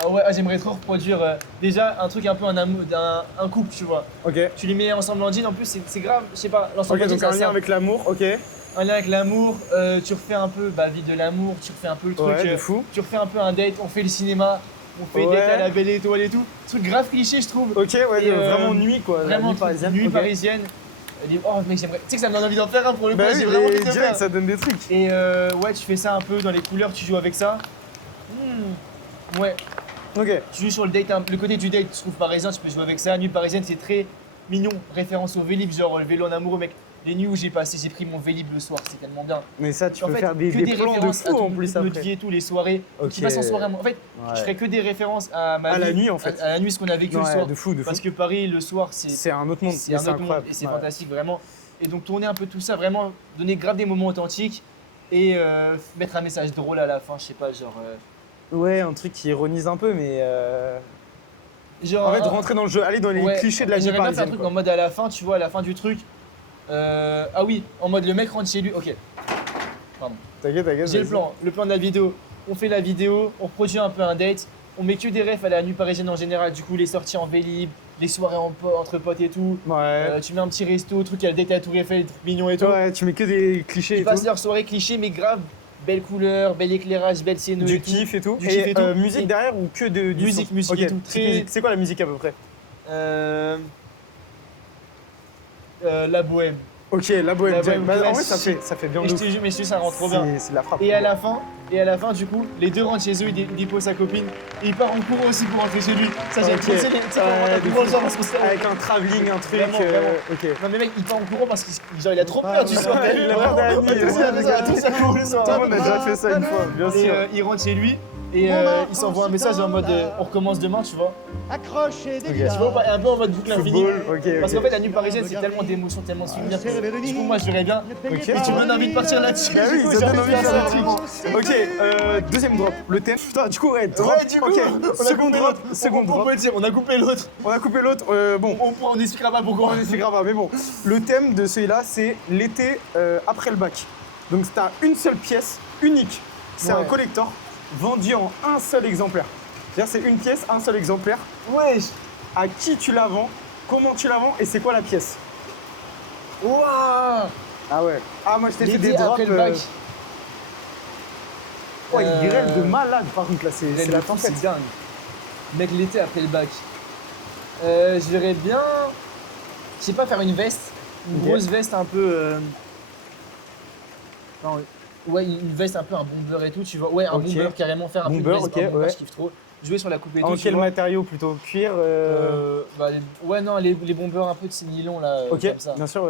Ah ouais, j'aimerais trop reproduire déjà un truc un peu un couple, tu vois. Ok. Tu les mets ensemble en jean, en plus, c'est grave, je sais pas. L'ensemble en jean, donc un lien avec l'amour, ok. Un lien avec l'amour, tu refais un peu vie de l'amour, tu refais un peu le truc. Ouais, de fou. Tu refais un peu un date, on fait le cinéma. On fait date à la belle étoile et tout. Truc grave cliché, je trouve. Ok, ouais, vraiment nuit quoi. Vraiment nuit parisienne. Nuit parisienne. Oh mec, j'aimerais. Tu sais que ça me donne envie d'en faire un pour le coup. J'ai vraiment envie de faire. Ça donne des trucs. Et ouais, tu fais ça un peu dans les couleurs, tu joues avec ça. Ouais. Ok. Tu joues sur le côté du date, tu trouves parisien, tu peux jouer avec ça. Nuit parisienne, c'est très mignon. Référence au Vélib, genre le vélo en amoureux, mec. Les nuits où j'ai pris mon Vélib le soir, c'est tellement bien. Mais ça, tu peux faire des plans de fou en plus après. Notre vie et tout, les soirées. Tu passes en soirée. En fait, je ferais que des références à ma vie. À la nuit en fait. À la nuit, ce qu'on a vécu le soir. De fou. Parce que Paris, le soir, c'est un autre monde. C'est un autre monde et c'est fantastique vraiment. Et donc tourner un peu tout ça, vraiment donner grave des moments authentiques et mettre un message drôle à la fin, je sais pas, genre. Ouais, un truc qui ironise un peu, mais. Genre, en fait, rentrer dans le jeu, aller dans les clichés de la nuit parisienne. J'aimerais bien faire un truc en mode à la fin, tu vois, à la fin du truc. Ah oui, en mode le mec rentre chez lui. Ok. Pardon. T'inquiète. J'ai le plan de la vidéo. On fait la vidéo, on produit un peu un date. On met que des refs à la nuit parisienne en général. Du coup, les sorties en Vélib, les soirées entre potes et tout. Ouais. Tu mets un petit resto, truc à la date à Tour Eiffel, truc mignon et tout. Ouais, tu mets que des clichés et tout. Ils passent leur soirée clichés, mais grave. Belle couleur, bel éclairage, belle scène. Du kiff et tout. Et musique derrière ou que du musique et tout. C'est quoi la musique à peu près? La bohème. Ok, la bohème. En vrai, ça fait bien. Mais je te jure, ça rentre trop bien. C'est la frappe. Et à la fin, du coup, les deux rentrent chez eux, il dépose sa copine et il part en courant aussi pour rentrer chez lui. Ça, j'ai trop avec un travelling, un truc. Vraiment. Ok. Non, mais mec, il part en courant parce qu'il a trop peur du soir. Il a peur de la nuit. Tout ça court le soir. Tout le monde a déjà fait ça une fois, bien sûr. Et il rentre chez lui. Et il s'envoie un message en mode on recommence demain, tu vois. Accrochez des Tu vois, un peu en mode boucle infinie. Parce qu'en fait, la nuit parisienne, c'est tellement d'émotions, tellement de souvenirs. Du coup, moi, je verrais bien. Et tu me donnes envie de partir là-dessus. Bah oui, ça donne envie de faire un truc. Ok, deuxième drop. Le thème. Putain, du coup, drop. Ok, second drop. On peut le dire, on a coupé l'autre. Bon. On n'expliquera pas pourquoi. On n'expliquera pas, mais bon. Le thème de celui-là, c'est l'été après le bac. Donc, t'as une seule pièce, unique. C'est un collector. Vendu en un seul exemplaire. C'est-à-dire c'est une pièce, un seul exemplaire. Wesh. À qui tu la vends, comment tu la vends et c'est quoi la pièce? Waouh. Ah ouais. Ah moi je t'ai fait des drops. Après le bac. Oh il grêle de malade par contre là, c'est la tempête. C'est dingue. Mec, l'été après le bac. Je verrais bien, je sais pas, faire une veste. Une grosse veste un peu... Non, ouais, une veste un peu un bomber et tout, tu vois. Ouais, un bomber carrément, faire un peu de veste, un bomber, je kiffe trop. Jouer sur la coupe et tout. En quel matériau plutôt? Cuir Ouais, non, les bombers un peu de ces nylon là, comme ça. Bien sûr.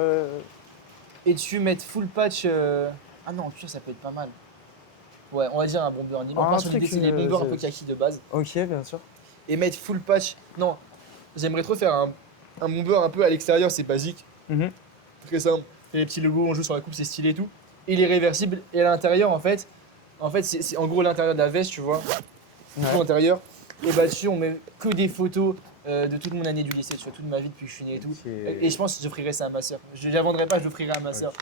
Et dessus mettre full patch. Ah non, en cuir ça peut être pas mal. Ouais, on va dire un bomber nylon. On sur les bombers un peu kaki de base. Ok, bien sûr. Et mettre full patch. Non, j'aimerais trop faire un bomber un peu à l'extérieur, c'est basique. Très simple. Et les petits logos, on joue sur la coupe, c'est stylé et tout. Et il est réversible. Et à l'intérieur, en fait c'est en gros l'intérieur de la veste, tu vois. Tout l'intérieur. Et bah dessus, on met que des photos de toute mon année du lycée, tu vois, toute ma vie depuis que je suis né et tout. Et je pense que j'offrirai ça à ma sœur. Je ne la vendrai pas, je l'offrirai à ma sœur.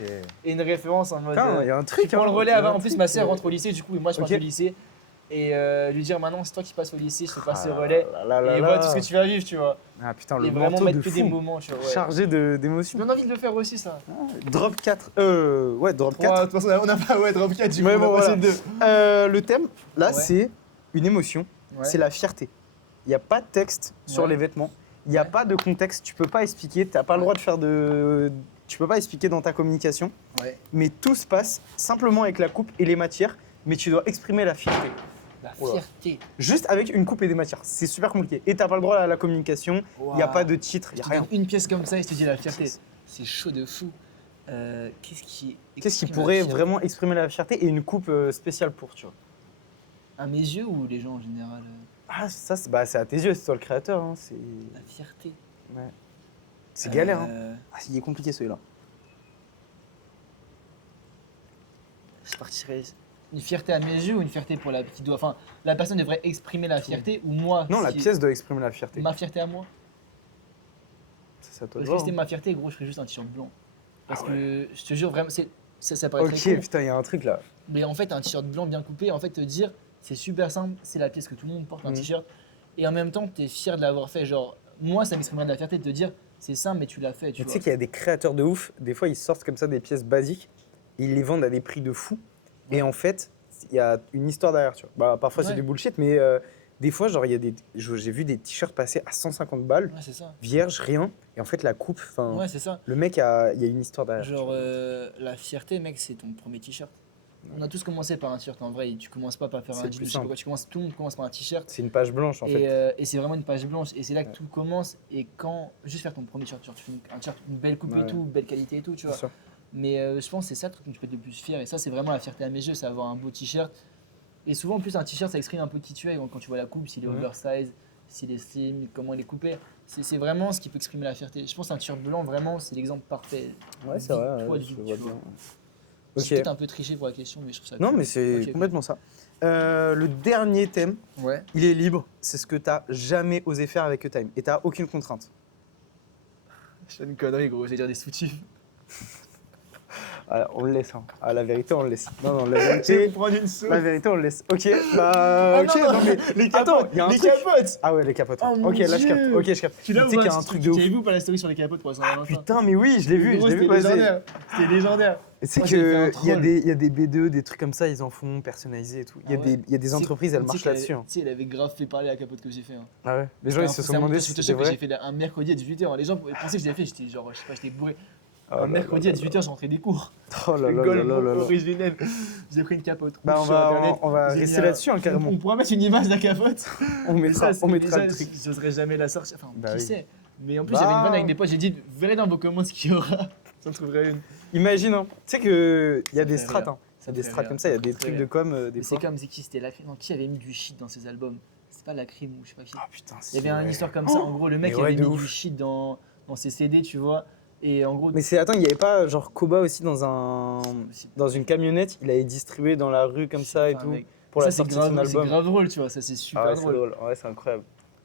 Et une référence en mode. Il y a un truc. Tu prends le relais avant. En plus, ma sœur rentre au lycée, du coup, et moi je pars au lycée. Et lui dire maintenant, c'est toi qui passes au lycée, je te passe le relais. Et vois tout ce que tu vas vivre, tu vois. Ah putain, le et vraiment manteau mettre de que fou. des moments, tu vois. Chargé d'émotions. J'ai envie de le faire aussi, ça. Drop 4. Ouais, drop 4. De toute façon, on n'a pas drop 4, du coup, ouais, on a passé 2. Le thème, là, c'est une émotion. C'est la fierté. Il n'y a pas de texte sur les vêtements. Il n'y a pas de contexte. Tu peux pas expliquer. Tu n'as pas le droit de faire de. Tu peux pas expliquer dans ta communication. Mais tout se passe simplement avec la coupe et les matières. Mais tu dois exprimer la fierté. La fierté. Juste avec une coupe et des matières. C'est super compliqué. Et tu n'as pas le droit à la communication. Il n'y a pas de titre. Il n'y a rien. Une pièce comme ça et je te dis la fierté. C'est chaud de fou. Qu'est-ce qui pourrait vraiment exprimer la fierté et une coupe spéciale pour, tu vois? À mes yeux ou les gens en général? Ah, ça, c'est à tes yeux, c'est toi le créateur. Hein, la fierté. Ouais. C'est galère. Hein. Ah, il est compliqué celui-là. Je partirais. Une fierté à mes yeux ou une fierté pour la qui doit. Enfin, la personne devrait exprimer la fierté ou moi? Non, la pièce doit exprimer la fierté. Ma fierté à moi? C'est à toi de voir. Si c'était ma fierté, gros, je ferais juste un t-shirt blanc. Parce que je te jure, vraiment, ça paraît très cool. Ok, putain, il y a un truc là. Mais en fait, un t-shirt blanc bien coupé, en fait, te dire, c'est super simple, c'est la pièce que tout le monde porte, un t-shirt. Et en même temps, tu es fier de l'avoir fait. Genre, moi, ça m'exprimerait de la fierté de te dire, c'est simple, mais tu l'as fait. Tu sais qu'il y a des créateurs de ouf, des fois, ils sortent comme ça des pièces basiques, et ils les vendent à des prix de fou. Et en fait, il y a une histoire derrière, tu vois. Bah, parfois, c'est du bullshit, mais des fois, genre, j'ai vu des t-shirts passer à 150 balles, vierge, rien. Et en fait, la coupe, le mec, il y a une histoire derrière. Genre, la fierté, mec, c'est ton premier t-shirt. On a tous commencé par un t-shirt en vrai, tu commences pas par faire un jean, tout le monde commence par un t-shirt. C'est une page blanche en fait. Et c'est vraiment une page blanche et c'est là que tout commence. Et quand, juste faire ton premier t-shirt, tu fais un t-shirt, une belle coupe et tout, belle qualité et tout, tu vois. Mais je pense que c'est ça le truc dont tu peux être le plus fier. Et ça, c'est vraiment la fierté à mes yeux, c'est avoir un beau t-shirt. Et souvent, en plus, un t-shirt, ça exprime un peu qui tu es quand tu vois la coupe, s'il est oversize, s'il est slim, comment il est coupé. C'est vraiment ce qui peut exprimer la fierté. Je pense qu'un t-shirt blanc, vraiment, c'est l'exemple parfait. Ouais, c'est vrai. J'ai peut-être un peu triché pour la question, mais je trouve ça Non, mais c'est complètement ça. Le dernier thème, il est libre. C'est ce que tu n'as jamais osé faire avec E-Time. Et tu n'as aucune contrainte. Je fais une connerie, gros. J'allais dire des soutifs. On le laisse. Hein. Ah, la vérité, on le laisse. Non, la vérité. La vérité, on le laisse. Ok, bah. ok, non, mais les capotes. Attends, y a un les truc. Capotes. Ah ouais, les capotes. Oh, ok, là, je capte. Ok, je capte. Tu sais qu'il y a un truc de ouf. Tu l'as vu ou pas la story sur les capotes pour Saint-Valentin? Putain, mais oui, je l'ai vu. C'était légendaire. C'était légendaire. Tu sais qu'il y a des B2, des trucs comme ça, ils en font personnalisés et tout. Il y a des entreprises, elles marchent là-dessus. Tu sais, elle avait grave fait parler la capote que j'ai fait. Ah ouais. Les gens, ils se sont demandé si c'était vrai. J'ai fait un mercredi à 18h. Les gens pensaient que je l'avais fait. J'étais genre, je sais pas, j'étais bourré. Un mercredi à 18h, je rentrais des cours. Oh là là. Originel. J'ai pris une capote. Bah on va rester là-dessus carrément. On pourra mettre une image de la capote. On mettra le truc. J'oserais jamais la sortir. Enfin, qui sait. Mais en plus, j'avais une vanne avec des potes. J'ai dit, vous verrez dans vos commandes ce qu'il y aura. J'en trouverai une. Imagine, tu sais qu'il y a des strates. Il y a des strates comme ça, il y a des trucs de com. C'est comme, c'est qui? C'était Lacrim. Qui avait mis du shit dans ses albums? C'est pas Lacrim ou je sais pas qui. Ah putain, il y avait une histoire comme ça. En gros, le mec avait mis du shit dans ses CD, tu vois. Et en gros, mais attends, il n'y avait pas genre Koba aussi dans une camionnette, il avait distribué dans la rue comme ça et tout pour la sortie de son album. C'est grave drôle, tu vois, ça c'est super drôle. Ouais, c'est incroyable.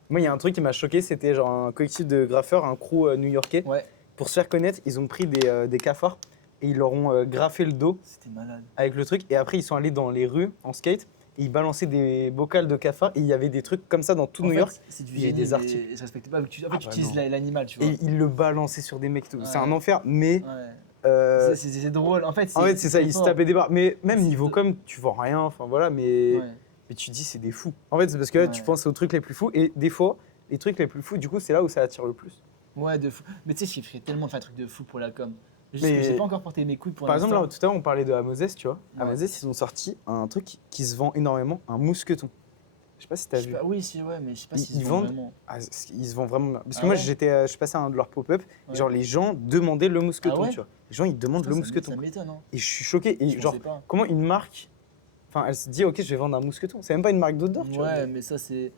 Moi, il y a un truc qui m'a choqué, c'était genre un collectif de graffeurs, un crew new-yorkais. Ouais. Pour se faire connaître, ils ont pris des cafards et ils leur ont graffé le dos. C'était malade. Avec le truc. Et après, ils sont allés dans les rues en skate. Et ils balançaient des bocales de cafards. Et il y avait des trucs comme ça dans tout New York. C'est du génie, des articles. Ils ne respectaient pas. En fait, tu utilises l'animal, tu vois. Et ils le balançaient sur des mecs. Tout. Ouais. C'est un enfer, mais. Ouais. C'est drôle. En fait, c'est ça, ils se tapaient des barres. Mais même niveau com, tu vois rien. Enfin voilà, mais tu te dis, c'est des fous. En fait, c'est parce que tu penses aux trucs les plus fous. Et des fois, les trucs les plus fous, du coup, c'est là où ça attire le plus. Ouais, de fou. Mais tu sais, je ferais tellement de faire un truc de fou pour la com. Juste que j'ai pas encore porté mes couilles pour Par exemple, là, tout à l'heure, on parlait de Amozès, tu vois. Amozès, ils ont sorti un truc qui se vend énormément, un mousqueton. Je sais pas si t'as vu. Oui, mais je sais pas s'ils vendent vraiment. Ils se vendent vraiment. Parce que moi, je suis passé à un de leurs pop-up, genre les gens demandaient le mousqueton, tu vois. Les gens, ils demandent le mousqueton. Ça m'étonne, hein. Et je suis choqué. Et genre, comment une marque. Enfin, elle se dit, ok, je vais vendre un mousqueton. C'est même pas une marque d'odeur, tu vois. Ouais, mais ça, c'est.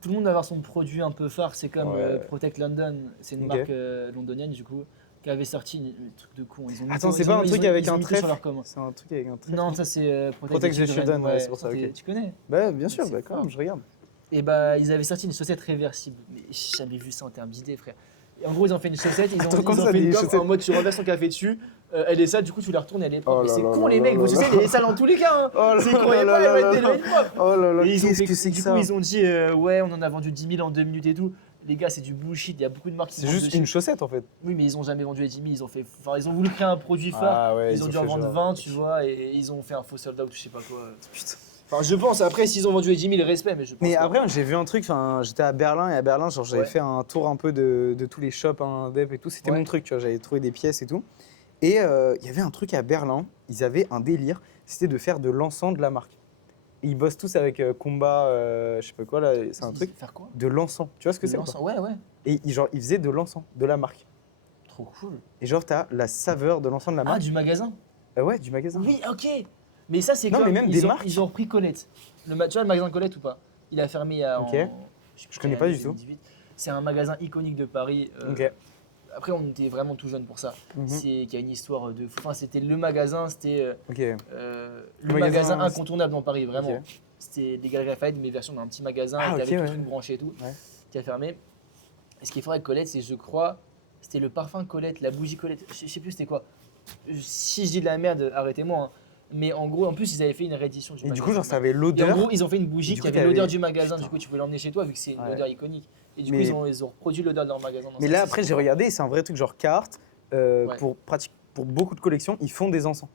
Tout le monde va avoir son produit un peu phare. C'est comme Protect London. C'est une marque londonienne, du coup, qui avait sorti un truc de con. Attends, c'est pas un truc avec un trèfle? C'est un truc avec un trèfle. Non, ça c'est Protect the Children, ouais, c'est pour ça. Tu connais? Bah, bien sûr, quand même, je regarde. Et bah, ils avaient sorti une chaussette réversible. Mais j'ai jamais vu ça en termes d'idées, frère. Et en gros, ils ont fait une chaussette, ils ont fait une gomme en mode tu renverses ton café dessus, elle est sale, du coup tu la retournes, elle est propre. Mais c'est con les mecs, vos chaussettes elle est sale en tous les cas. C'est incroyable, elle va être propre. Oh là là, qu'est-ce que c'est que ça? Du coup, ils ont dit ouais, on en a vendu 10 000 en 2 minutes et tout. Les gars, c'est du bullshit, il y a beaucoup de marques qui vendent dessus. C'est juste une chaussette en fait. Oui, mais ils ont jamais vendu les 10 000, ils ont voulu créer un produit phare, ils ont dû en vendre 20, tu vois, et ils ont fait un faux sold out, je sais pas quoi. Putain. Enfin, je pense, après, s'ils ont vendu les 10 000, respect, mais je pense. Mais après, j'ai vu un truc, j'étais à Berlin, et à Berlin, genre, j'avais fait un tour un peu de tous les shops indep et tout. C'était mon truc, tu vois, j'avais trouvé des pièces et tout. Et il y avait un truc à Berlin, ils avaient un délire, c'était de faire de l'encens de la marque. Et ils bossent tous avec Combat, je sais pas quoi, là, c'est un truc. Faire quoi? De l'encens, tu vois ce que c'est? L'encens, ouais. Et genre, ils faisaient de l'encens, de la marque. Trop cool. Et genre, t'as la saveur de l'encens de la marque. Ah, du magasin? Ouais, du magasin. Oui, ok. Mais ça, c'est comme mais même des marques. Ils ont repris Colette. Tu vois le magasin Colette ou pas? Il a fermé je connais pas du tout. C'est un magasin iconique de Paris. Après, on était vraiment tout jeune pour ça. C'est qu'il y a une histoire de. Enfin, c'était le magasin, c'était le magasin incontournable dans Paris, vraiment. C'était des Galeries Lafayette, mais version d'un petit magasin avec tout le truc branché et tout, qui a fermé. Et ce qui est fort avec Colette, c'est, je crois, c'était le parfum Colette, la bougie Colette. Je sais plus c'était quoi. Si je dis de la merde, arrêtez-moi. Hein. Mais en gros, en plus, ils avaient fait une réédition du magasin. Et du coup, genre, ça avait l'odeur. En gros, ils ont fait une bougie qui avait l'odeur du magasin. Putain. Du coup, tu peux l'emmener chez toi vu que c'est une odeur iconique. Et du coup, ils ont reproduit l'odeur de leur magasin. Mais là, après, j'ai regardé et c'est un vrai truc, genre Carhartt, pour beaucoup de collections, ils font des encens.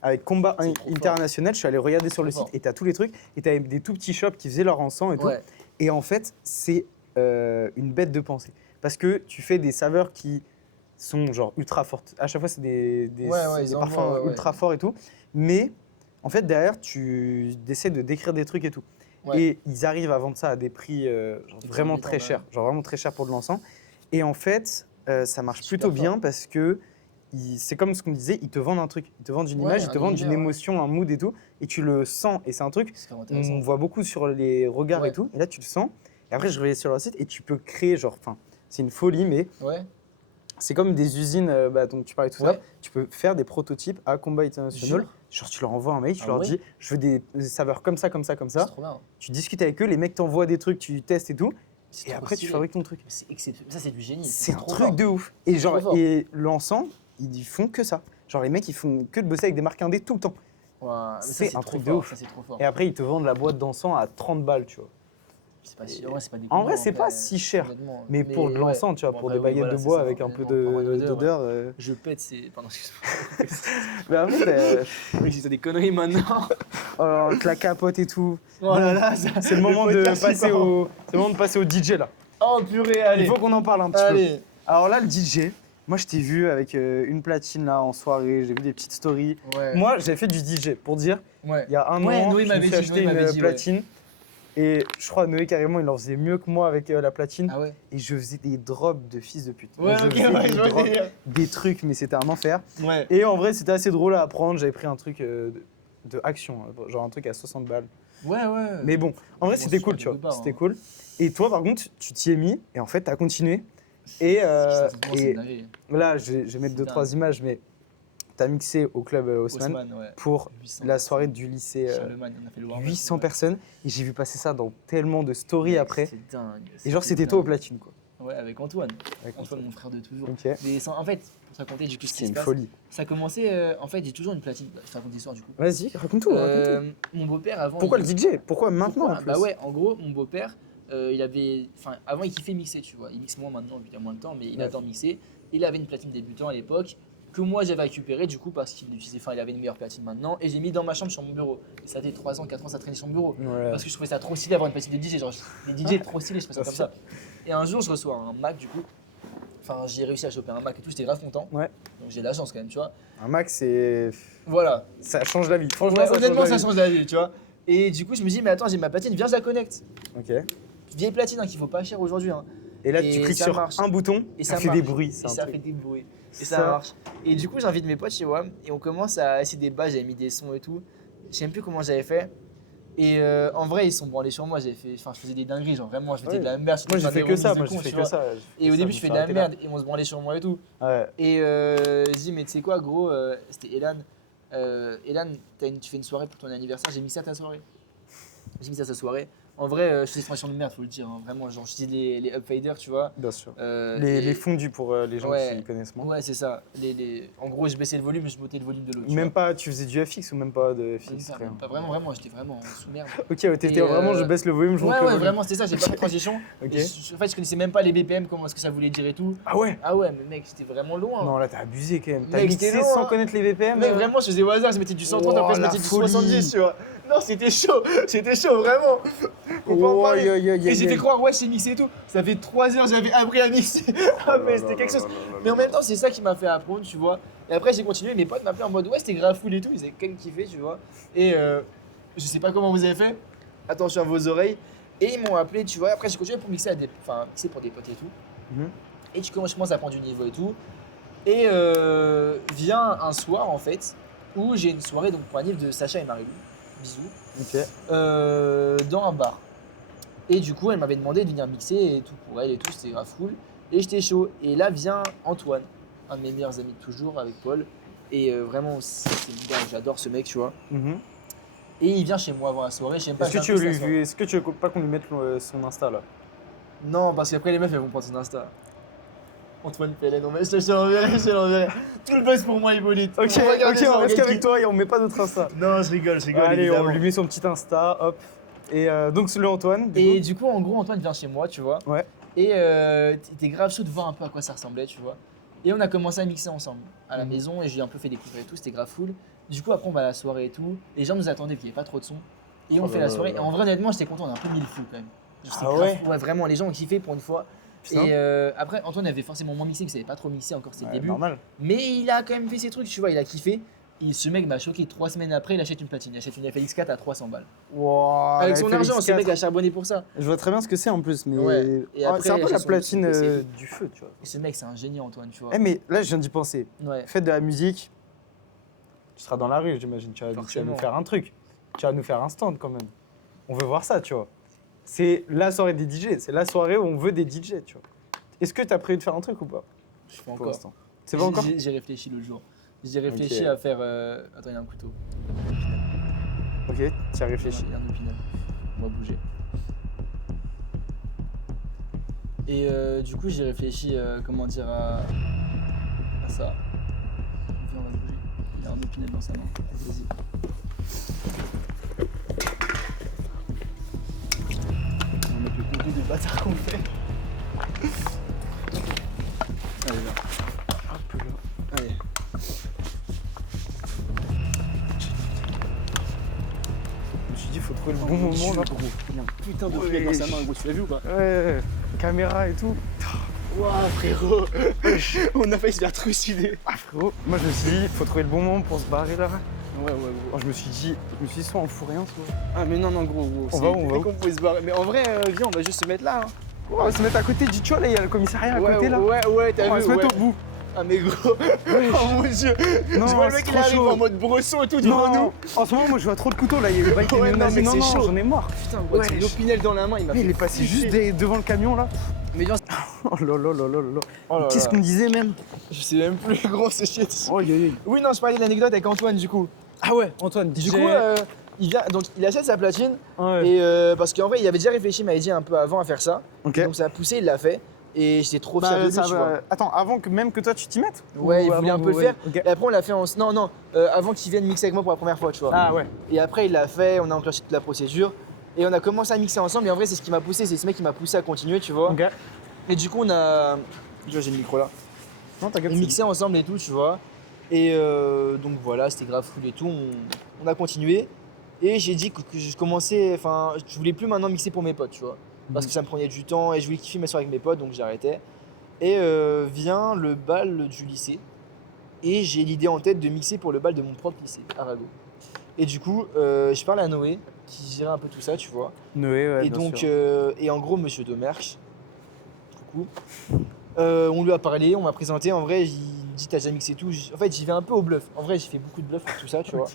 Avec Combat International, je suis allé regarder sur le site et t'as tous les trucs. Et t'avais des tout petits shops qui faisaient leur encens et tout. Et en fait, c'est une bête de pensée. Parce que tu fais des saveurs qui sont genre ultra fortes. À chaque fois, c'est des parfums ultra forts et tout. Mais en fait, derrière, tu essaies de décrire des trucs et tout. Et ils arrivent à vendre ça à des prix genre vraiment très chers. Genre vraiment très cher pour de l'encens. Et en fait, ça marche plutôt bien parce que c'est comme ce qu'on disait, ils te vendent un truc. Ils te vendent une image, ils te vendent une émotion, un mood et tout. Et tu le sens. Et c'est un truc, on voit beaucoup sur les regards et tout. Et là, tu le sens. Et après, je vais sur leur site et tu peux créer genre, enfin, c'est une folie, mais c'est comme des usines dont tu parlais tout à l'heure. Tu peux faire des prototypes à Combat International. Genre, tu leur envoies un mail, tu leur dis, je veux des saveurs comme ça, comme ça, comme ça. C'est trop bien. Tu discutes avec eux, les mecs t'envoient des trucs, tu testes et tout. Et après, tu fabriques ton truc. C'est exceptionnel. Ça, c'est du génie. C'est un truc de ouf. Et genre, et l'encens, ils font que ça. Genre, les mecs, ils font que de bosser avec des marques indé tout le temps. C'est un truc de ouf. Et après, ils te vendent la boîte d'encens à 30 balles, tu vois. En vrai, c'est pas si cher. Mais pour de l'encens, tu vois, pour des baguettes de bois avec un peu d'odeur. Je pète, c'est. Pardon, excuse-moi. Mais après, c'est des conneries maintenant. Avec la capote et tout. Oh là là, c'est le moment de passer au DJ là. Oh purée, allez. Il faut qu'on en parle un petit peu. Alors là, le DJ, moi je t'ai vu avec une platine là en soirée, j'ai vu des petites stories. Moi, j'ai fait du DJ pour dire. Il y a un an, je me suis acheté une platine. Et je crois Noé carrément il en faisait mieux que moi avec la platine. Et je faisais des drops de fils de pute. Des trucs, mais c'était un enfer. Et en vrai c'était assez drôle à apprendre. J'avais pris un truc de action, genre un truc à 60 balles. Mais bon, en vrai c'était cool, tu vois. C'était cool. Et toi par contre tu t'y es mis et en fait t'as continué. Et là je vais mettre 2-3 images, mais t'as mixé au club Haussmann pour la soirée du lycée 800 personnes et j'ai vu passer ça dans tellement de stories après. C'est dingue. Et genre c'était toi au platine quoi. Ouais, avec Antoine. Antoine, mon frère de toujours. Mais en fait, pour te raconter du coup ce qui se passe, folie. Ça a commencé, en fait j'ai toujours une platine. Je te raconte l'histoire du coup. Vas-y, raconte tout. Mon beau-père avant. Pourquoi le DJ? Pourquoi maintenant en plus? Bah ouais, en gros mon beau-père, il avait, enfin avant il kiffait mixer, tu vois. Il mixe moins maintenant, vu qu'il a moins de temps, mais il adore mixer. Il avait une platine débutant à l'époque. Que moi j'avais récupéré du coup parce qu'il utilisait, enfin il avait une meilleure platine maintenant et j'ai mis dans ma chambre sur mon bureau. Et ça fait 3 ans, 4 ans ça traînait sur mon bureau parce que je trouvais ça trop stylé d'avoir une platine de DJ, genre les DJ trop stylé, je trouvais ça comme ça. Et un jour je reçois un Mac du coup, enfin j'ai réussi à choper un Mac et tout, j'étais grave content. Donc j'ai de la chance quand même, tu vois. Un Mac c'est... Voilà. Ça change la vie, franchement honnêtement ça change la vie, tu vois. Et du coup je me dis mais attends j'ai ma platine, viens je la connecte. Vieille platine qui vaut pas cher aujourd'hui. Et là tu cliques sur un bouton et ça fait des bruits. Ça fait des bruits. Et ça marche. Et du coup, j'invite mes potes chez WAM et on commence à essayer des bas, j'avais mis des sons et tout. Je sais même plus comment j'avais fait. Et en vrai, ils sont branlés sur moi. Je faisais des dingueries, genre vraiment, je faisais de la merde. Moi, j'ai fait que ça. Et au début, je fais de la merde et on se branlait sur moi et tout. Et je dis, mais tu sais quoi, gros, c'était Elan. Elan, tu fais une soirée pour ton anniversaire, j'ai mis ça à ta soirée. J'ai mis ça à sa soirée. En vrai, je fais des transitions de merde, faut le dire. Hein. Vraiment, genre, je dis les upfaders, tu vois. Bien sûr. Les fondus pour les gens qui connaissent moins. Ouais, c'est ça. En gros, je baissais le volume, je montais le volume de l'autre. Même pas, tu faisais du FX ou même pas de FX? Pas vraiment, j'étais vraiment sous merde. Ok, t'étais vraiment, je baisse le volume, je monte le volume. Ouais, vraiment, c'était ça, j'ai pas fait de transition. Okay. En fait, je connaissais même pas les BPM, comment est-ce que ça voulait dire et tout. Ah ouais? Ah ouais, mais mec, j'étais vraiment loin. Non, là, t'as abusé quand même. T'as mixé sans connaître les BPM? Mais vraiment, je faisais au hasard, je mettais du 130, après je mettais du 70, tu vois. Non, c'était chaud, vraiment. Faut pas en parler. Et j'ai fait croire, ouais, j'ai mixé et tout. Ça fait 3 heures, j'avais appris à mixer. Ah, mais c'était quelque chose. Mais en même temps, c'est ça qui m'a fait apprendre, tu vois. Et après, j'ai continué, mes potes m'appelaient en mode, ouais, c'était grave cool et tout. Ils avaient quand même kiffé, tu vois. Et je sais pas comment vous avez fait. Attention à vos oreilles. Et ils m'ont appelé, tu vois. Après, j'ai continué pour mixer pour des potes et tout. Et je commence à prendre du niveau et tout. Et vient un soir, en fait, où j'ai une soirée donc pour un livre de Sacha et Marie-Lou. Bisous. Dans un bar. Et du coup, elle m'avait demandé de venir mixer et tout pour elle et tout, c'était grave cool. Et j'étais chaud. Et là vient Antoine, un de mes meilleurs amis de toujours avec Paul. Et vraiment, c'est le gars, j'adore ce mec, tu vois. Et il vient chez moi avant la soirée, je sais pas. Est-ce que tu veux pas qu'on lui mette son Insta là? Non, parce qu'après les meufs elles vont prendre son Insta. Antoine Pellet, non mais je l'enverrai. Tout le buzz pour moi, Hippolyte. Ok, on reste qu'avec toi et on met pas notre Insta. Non, je rigole. Allez, évidemment. on lui met son petit Insta, hop. Et donc c'est le Antoine. Du coup, en gros, Antoine vient chez moi, tu vois. Ouais. Et t'es grave chaud de voir un peu à quoi ça ressemblait, tu vois. Et on a commencé à mixer ensemble à la maison et je lui ai un peu fait découvrir et tout, c'était grave cool. Du coup, après, on va à la soirée et tout. Les gens nous attendaient, qu'il n'y avait pas trop de son. Et on fait la soirée. Et en vrai, honnêtement, j'étais content, on a un peu mis le fou quand même. Ouais, vraiment, les gens ont kiffé pour une fois. Et après, Antoine avait forcément moins mixé, parce qu'il savait pas trop mixer encore, c'était le début. Normal. Mais il a quand même fait ses trucs, tu vois, il a kiffé. Et ce mec m'a choqué, 3 semaines après, il achète une platine, il achète une FLX4 à 300 balles. Wow, avec son argent, ce mec a charbonné pour ça. Je vois très bien ce que c'est en plus, mais et après, c'est un peu la platine du feu, tu vois. Et ce mec, c'est un génie, Antoine, tu vois. Mais là, je viens d'y penser. Faites de la musique, tu seras dans la rue, j'imagine, tu vas nous faire un truc. Tu vas nous faire un stand quand même. On veut voir ça, tu vois. C'est la soirée des DJ, c'est la soirée où on veut des DJ, tu vois. Est-ce que tu as prévu de faire un truc ou pas? Je sais pas encore. C'est pas encore? J'ai réfléchi l'autre jour. J'ai réfléchi à faire. Attends, il y a un couteau. Ok, tu as réfléchi. Il y a un opinel. On va bouger. Et du coup, j'ai réfléchi, comment dire, à ça. Viens, on va bouger. Il y a un opinel dans sa main. Vas-y. On va mettre le contenu de bâtard qu'on fait. Allez, là. Hop là. Allez. Je me suis dit, faut trouver le bon moment là. Gros. Il y a un putain de pied dans sa main, gros. Tu l'as vu ou pas? Ouais, caméra et tout. Waouh, frérot. On a failli se faire trucider. Ah, frérot. Moi, je me suis dit, faut trouver le bon moment pour se barrer là. Ouais, gros. Je me suis dit, soit on fout rien, soit. Ah, mais non, gros. On va où? qu'on pouvait se barrer. Mais en vrai, viens, on va juste se mettre là. Hein. On va se mettre à côté du tcho là, il y a le commissariat à côté là. Ouais, t'as vu. On va se mettre au bout. Ah, mais gros. Oh mon dieu. Non, tu vois le mec, il arrive en mode bresson et tout devant nous. En ce moment, moi, je vois trop de couteaux là. Il y a eu le bike qui est non, j'en ai marre. Putain, gros, c'est l'opinel dans la main. Il est passé juste devant le camion là. Mais viens. Oh là. Qu'est-ce qu'on disait même? Je sais même plus, gros, c'est shit. Oui, non, je parlais de l'anecdote avec Antoine du coup. Ah ouais, Antoine, Du coup, il achète sa platine. Et parce qu'en vrai, il avait déjà réfléchi, il m'avait dit un peu avant à faire ça. Donc ça a poussé, il l'a fait. Et j'étais trop fier de lui, tu vois. Attends, avant que toi tu t'y mettes? Ouais, il voulait un peu le faire. Et après, on l'a fait en. Non, avant qu'il vienne mixer avec moi pour la première fois, tu vois. Ah ouais. Et après, il l'a fait, on a enclenché toute la procédure. Et on a commencé à mixer ensemble. Et en vrai, c'est ce qui m'a poussé, c'est ce mec qui m'a poussé à continuer, tu vois. Et du coup, on a. Tu vois, j'ai le micro là. Non, t'inquiète. On mixait ensemble et tout, tu vois. Et donc voilà, c'était grave cool et tout. On a continué. Et j'ai dit que je commençais. Enfin, je voulais plus maintenant mixer pour mes potes, tu vois. Parce que ça me prenait du temps et je voulais kiffer mes soirées avec mes potes, donc j'arrêtais. Et vient le bal du lycée. Et j'ai l'idée en tête de mixer pour le bal de mon propre lycée, Arago. Et du coup, je parle à Noé, qui gérait un peu tout ça, tu vois. Noé, ouais. Et donc, et en gros, monsieur Domerch, coucou, on lui a parlé, on m'a présenté. En vrai, il me dit, t'as déjà mixé tout. En fait, j'y vais un peu au bluff. En vrai, j'ai fait beaucoup de bluff pour tout ça, tu vois.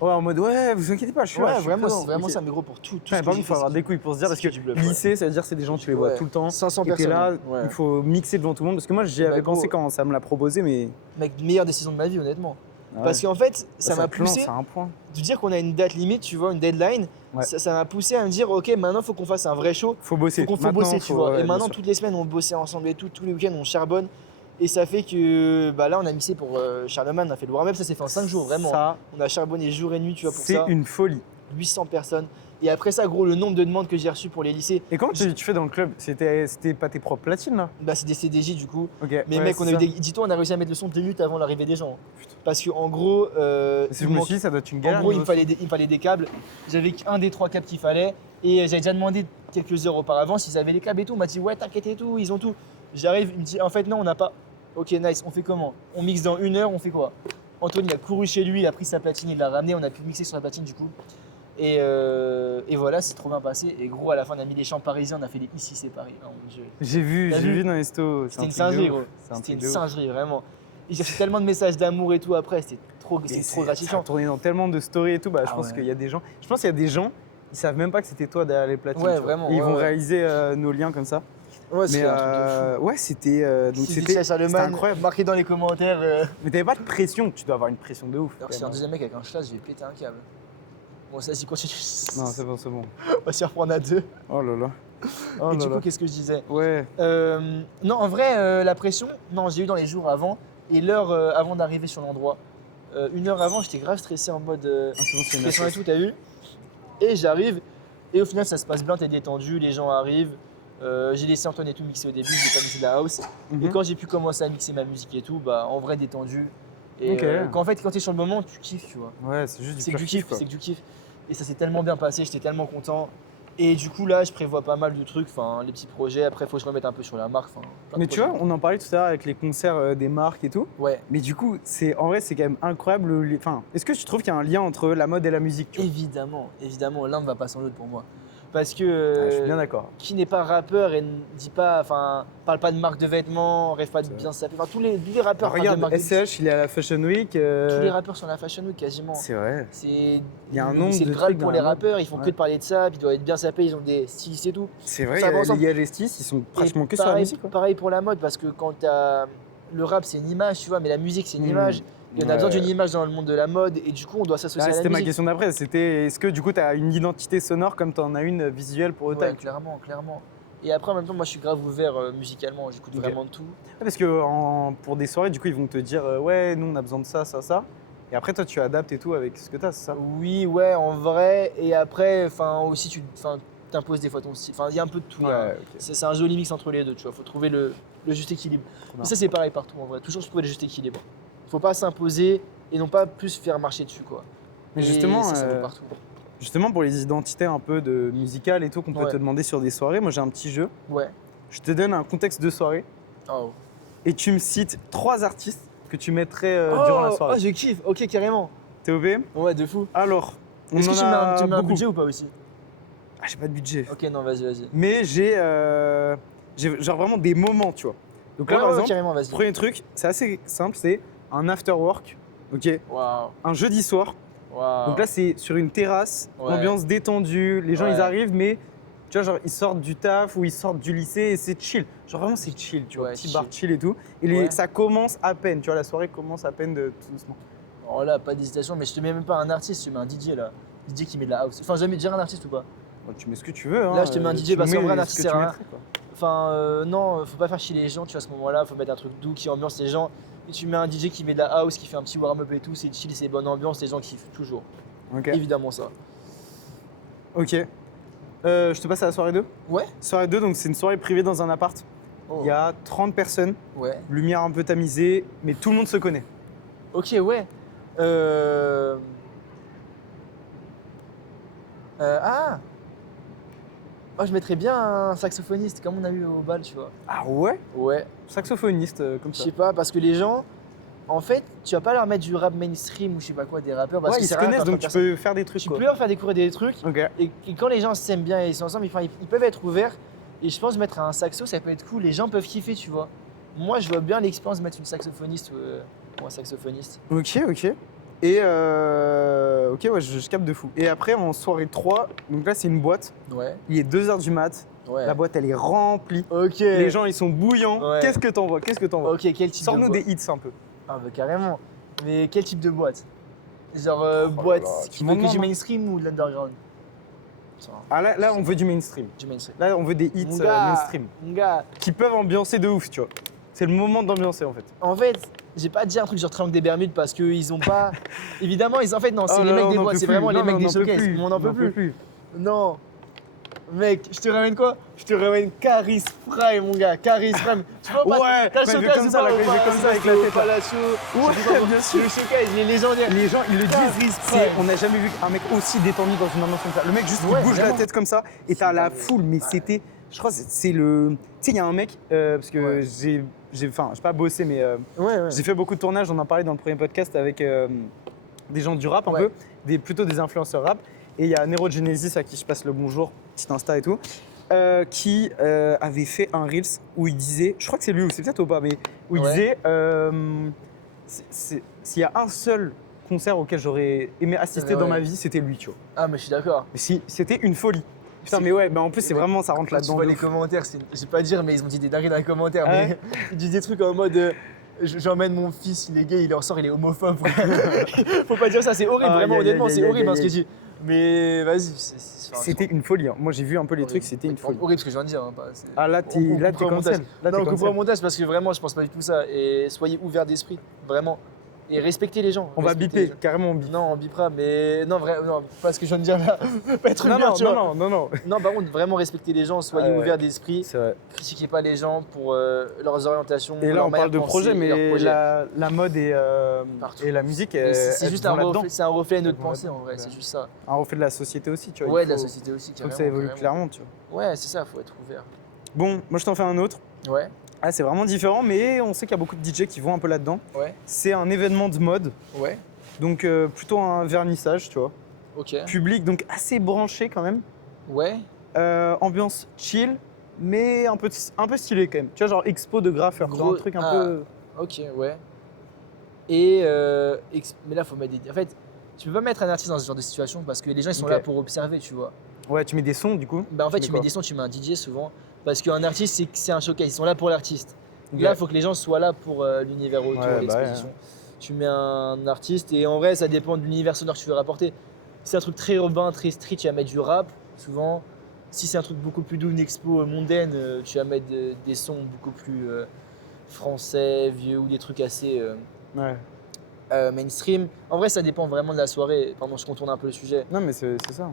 Ouais, en mode, ouais, vous inquiétez pas, je suis là. Vraiment, c'est vraiment ça, mais gros, pour tout. Par contre, il faut avoir des couilles pour se dire, parce que lycée, ça veut dire c'est des gens, tu les vois tout le temps. 500 personnes. Et là, il faut mixer devant tout le monde. Parce que moi, j'y avais pensé quand ça me l'a proposé, mais. Mec, meilleure décision de ma vie, honnêtement. Parce qu'en fait, ça m'a poussé poussé de dire qu'on a une date limite, tu vois, une deadline. Ça m'a poussé à me dire, ok, maintenant il faut qu'on fasse un vrai show. Faut bosser. Faut bosser, tu vois. Et maintenant, toutes les semaines, on bossait ensemble et tout. Tous les week-ends, on charbonne. Et ça fait que là, on a mixé pour Charlemagne, on a fait le warm-up. Ça s'est fait en 5 jours, vraiment. On a charbonné jour et nuit, tu vois, pour ça. C'est une folie. 800 personnes. Et après ça, gros, le nombre de demandes que j'ai reçues pour les lycées. Et comment tu fais dans le club? C'était pas tes propres platines là? Bah, c'est des CDJ du coup. Okay, mais mec, dis-toi, on a réussi à mettre le son 2 minutes avant l'arrivée des gens. Putain. Parce que en gros. je me suis dit, ça doit être une galère. En gros, il me fallait des câbles. J'avais qu'un des 3 câbles qu'il fallait. Et j'avais déjà demandé quelques heures auparavant s'ils avaient les câbles et tout. On m'a dit, ouais, t'inquiète et tout, ils ont tout. J'arrive, il me dit, en fait, non, on n'a pas. Ok, nice, on fait comment? On mixe dans 1 heure, on fait quoi? Antoine, il a couru chez lui, il a pris sa platine, il l'a ramené, on a pu mixer sur la platine du coup. Et voilà, c'est trop bien passé. Et gros, à la fin, on a mis les chants parisiens, on a fait les Ici c'est Paris. Oh mon Dieu. J'ai vu dans les stos. C'était une singerie, gros. C'était une singerie, vraiment. Et j'ai reçu tellement de messages d'amour et tout après, c'était trop gratifiant. Ça a tourné dans tellement de stories et tout. Je pense qu'il y a des gens. Je pense qu'il y a des gens, ils savent même pas que c'était toi derrière les platines. Ouais, vraiment. Et ils vont réaliser nos liens comme ça. Ouais, c'était un truc de fou. Ouais, c'était incroyable. Marqué dans les commentaires. Mais t'avais pas de pression, tu dois avoir une pression de ouf. Alors, si un deuxième mec avec un schlass, je vais péter un câble. Bon, ça, s'y continue. Non, c'est bon, c'est bon. On va s'y reprendre à 2. Oh là là. Et du coup, qu'est-ce que je disais? Ouais. Non, en vrai, la pression, non, j'ai eu dans les jours avant et l'heure avant d'arriver sur l'endroit. 1 heure avant, j'étais grave stressé en mode pression et tout, t'as vu? Et j'arrive et au final, ça se passe bien, t'es détendu, les gens arrivent. J'ai laissé Antoine et tout mixer au début, j'ai pas mixé de la house. Et quand j'ai pu commencer à mixer ma musique et tout, en vrai détendu. Et quand t'es sur le moment, tu kiffes, tu vois. Ouais, c'est juste du kiff. C'est que tu kiffes. Et ça s'est tellement bien passé, j'étais tellement content. Et du coup là, je prévois pas mal de trucs, les petits projets. Après, faut que je remette un peu sur la marque. Mais tu vois, on en parlait tout à l'heure avec les concerts des marques et tout. Ouais. Mais du coup, en vrai, c'est quand même incroyable. Est-ce que tu trouves qu'il y a un lien entre la mode et la musique, tu vois? Évidemment, l'un ne va pas sans l'autre pour moi. Parce que je suis bien d'accord. Qui n'est pas rappeur et ne dit pas, parle pas de marque de vêtements, rêve pas de bien saper. Tous les rappeurs parlent de marque de vêtements. SCH, il est à la Fashion Week. Tous les rappeurs sont à la Fashion Week quasiment. C'est vrai. Il y a un nombre c'est le Graal pour les rappeurs, ils font que de parler de ça, puis ils doivent être bien sapés, ils ont des stylistes et tout. C'est vrai, il y a les stylistes, ils sont pratiquement que sur la musique. Pareil pour la mode, parce que quand t'as le rap c'est une image, tu vois, mais la musique c'est une image. Et on a besoin d'une image dans le monde de la mode et du coup on doit s'associer à la musique. C'était ma question d'après, est-ce que du coup tu as une identité sonore comme tu en as une visuelle pour Otime? Ouais, clairement. Et après en même temps moi je suis grave ouvert musicalement, j'écoute vraiment de tout. Parce que pour des soirées du coup ils vont te dire ouais nous on a besoin de ça. Et après toi tu adaptes et tout avec ce que tu as, c'est ça? Oui, ouais, en vrai. Et après aussi tu t'imposes des fois ton style. Il y a un peu de tout. Okay. C'est un joli mix entre les deux, tu vois, faut trouver le juste équilibre. Et ça c'est pareil partout en vrai, toujours trouver le juste équilibre. Faut pas s'imposer et non pas plus faire marcher dessus quoi. Mais justement, ça vaut partout. Justement pour les identités un peu de musicales et tout qu'on peut te demander sur des soirées, moi j'ai un petit jeu. Ouais. Je te donne un contexte de soirée. Oh. Et tu me cites 3 artistes que tu mettrais durant la soirée. Oh, je kiffe. Ok, carrément. T'es OP? Ouais, de fou. Alors, est-ce que tu mets un budget ou pas aussi? Ah, j'ai pas de budget. Ok, non, vas-y. Mais j'ai genre vraiment des moments, tu vois. Donc là, par exemple, premier truc, c'est assez simple, c'est un after work, ok, un jeudi soir. Donc là, c'est sur une terrasse, ambiance détendue, les gens ils arrivent, mais tu vois, genre ils sortent du taf ou ils sortent du lycée et c'est chill. Genre vraiment, c'est chill, tu vois, petit bar chill et tout. Et ça commence à peine, tu vois, la soirée commence à peine tout doucement. Oh là, pas d'hésitation, mais je te mets même pas un artiste, je te mets un DJ là. DJ qui met de la house. Enfin, jamais dire un artiste ou pas? Tu mets ce que tu veux. Hein, là, je te mets un DJ parce qu'en vrai, un artiste, c'est rien. Non, faut pas faire chier les gens, tu vois, à ce moment-là, faut mettre un truc doux qui ambiance les gens. Et tu mets un DJ qui met de la house, qui fait un petit warm-up et tout, c'est chill, c'est bonne ambiance, les gens kiffent toujours. Évidemment ça. Ok. Je te passe à la soirée 2? Ouais. Soirée 2, donc c'est une soirée privée dans un appart. Il y a 30 personnes, lumière un peu tamisée, mais tout le monde se connaît. Ok, ouais. Oh, je mettrais bien un saxophoniste comme on a eu au bal, tu vois. Ah ouais? Ouais. Saxophoniste comme ça. Je sais pas, parce que les gens, en fait, tu vas pas leur mettre du rap mainstream ou je sais pas quoi, des rappeurs. Parce ils se connaissent, donc tu peux faire des trucs. Tu peux leur faire découvrir des trucs. Et quand les gens s'aiment bien et ils sont ensemble, ils peuvent être ouverts. Et je pense mettre un saxo, ça peut être cool. Les gens peuvent kiffer, tu vois. Moi, je vois bien l'expérience de mettre une saxophoniste ou un saxophoniste. Ok. Et je capte de fou. Et après, en soirée 3, donc là, c'est une boîte. Ouais. Il est 2h du mat. Ouais. La boîte, elle est remplie. Ok. Les gens, ils sont bouillants. Ouais. Qu'est-ce que t'envoies? Ok, quel type Sors-nous des hits un peu. Ah bah carrément. Mais quel type de boîte? Genre boîte qui veut que du mainstream ou de l'underground? Ah là, on veut du mainstream. Là, on veut des hits mainstream. Qui peuvent ambiancer de ouf, tu vois. C'est le moment d'ambiancer, en fait. En fait, j'ai pas dit un truc sur Triangle des Bermudes parce qu'ils ont pas. Évidemment, en fait, non, c'est les mecs des boîtes, c'est vraiment les mecs des showcases. On n'en peut plus. Non. Mec, je te ramène quoi? Je te ramène Caris Fry, mon gars. Caris Fry. Tu vois pas? Ouais, t'as le showcase comme ça, là, comme ça avec la tête. Ouais, bien sûr. Le showcase, il est légendaire. Les gens, ils le disent. On n'a jamais vu un mec aussi détendu dans une ambiance comme ça. Le mec, juste, il bouge la tête comme ça et t'as la foule. Mais c'était. Je crois que c'est le. Tu sais, il y a un mec, parce que j'ai pas bossé, mais j'ai fait beaucoup de tournages. On en parlait dans le premier podcast avec des gens du rap un peu, plutôt des influenceurs rap. Et il y a Nero Genesis à qui je passe le bonjour, petit Insta et tout, qui avait fait un Reels où il disait, je crois que c'est lui ou c'est peut-être ou pas, mais où il disait s'il y a un seul concert auquel j'aurais aimé assister dans ma vie, c'était lui, tu vois. Ah, mais je suis d'accord. C'était une folie. Putain, mais ouais, en plus, c'est vraiment, ça rentre là-dedans. Tu vois les commentaires, je vais pas dire, mais ils ont dit des dingueries dans les commentaires, mais ils disent des trucs en mode. J'emmène mon fils, il est gay, il en sort, il est homophobe. Faut pas dire ça, c'est horrible, vraiment, honnêtement, c'est horrible ce que je dis. Mais vas-y, c'était une folie. Moi, j'ai vu un peu les trucs, c'était une folie. Horrible ce que je viens de dire. Ah là, t'es cancel. Non, on coupe au montage parce que vraiment, je pense pas du tout ça. Et soyez ouverts d'esprit, vraiment. Et respectez les gens. On va biper, carrément on bip. Non, on bipera, mais non, pas ce que je viens de dire là. Pas être bien, tu vois. Non. Non, par contre, vraiment respectez les gens, soyez ouverts d'esprit. Critiquez pas les gens pour leurs orientations. Et là, on parle de projet, mais la mode et la musique, c'est juste un reflet de notre pensée en vrai, c'est juste ça. Un reflet de la société aussi, tu vois. Ouais, de la société aussi. Faut que ça évolue clairement, tu vois. Ouais, c'est ça, faut être ouvert. Bon, moi je t'en fais un autre. Ouais. Ah, c'est vraiment différent, mais on sait qu'il y a beaucoup de DJ qui vont un peu là-dedans. Ouais. C'est un événement de mode. Ouais. Donc plutôt un vernissage, tu vois. Ok. Public, donc assez branché quand même. Ouais. Ambiance chill, mais un peu stylé quand même. Tu vois, genre expo de graffeur, un truc un peu. Ok, ouais. Et mais là, faut mettre des. En fait, tu peux pas mettre un artiste dans ce genre de situation parce que les gens ils sont là pour observer, tu vois. Ouais, tu mets des sons du coup. Bah en fait, tu mets des sons, tu mets un DJ souvent. Parce qu'un artiste, c'est un showcase, ils sont là pour l'artiste. Là, il faut que les gens soient là pour l'univers autour, l'exposition. Tu mets un artiste et en vrai, ça dépend de l'univers sonore que tu veux rapporter. Si c'est un truc très urbain, très street, tu vas mettre du rap, souvent. Si c'est un truc beaucoup plus doux, une expo mondaine, tu vas mettre des sons beaucoup plus français, vieux ou des trucs assez mainstream. En vrai, ça dépend vraiment de la soirée. Pardon, je contourne un peu le sujet. Non, mais c'est ça.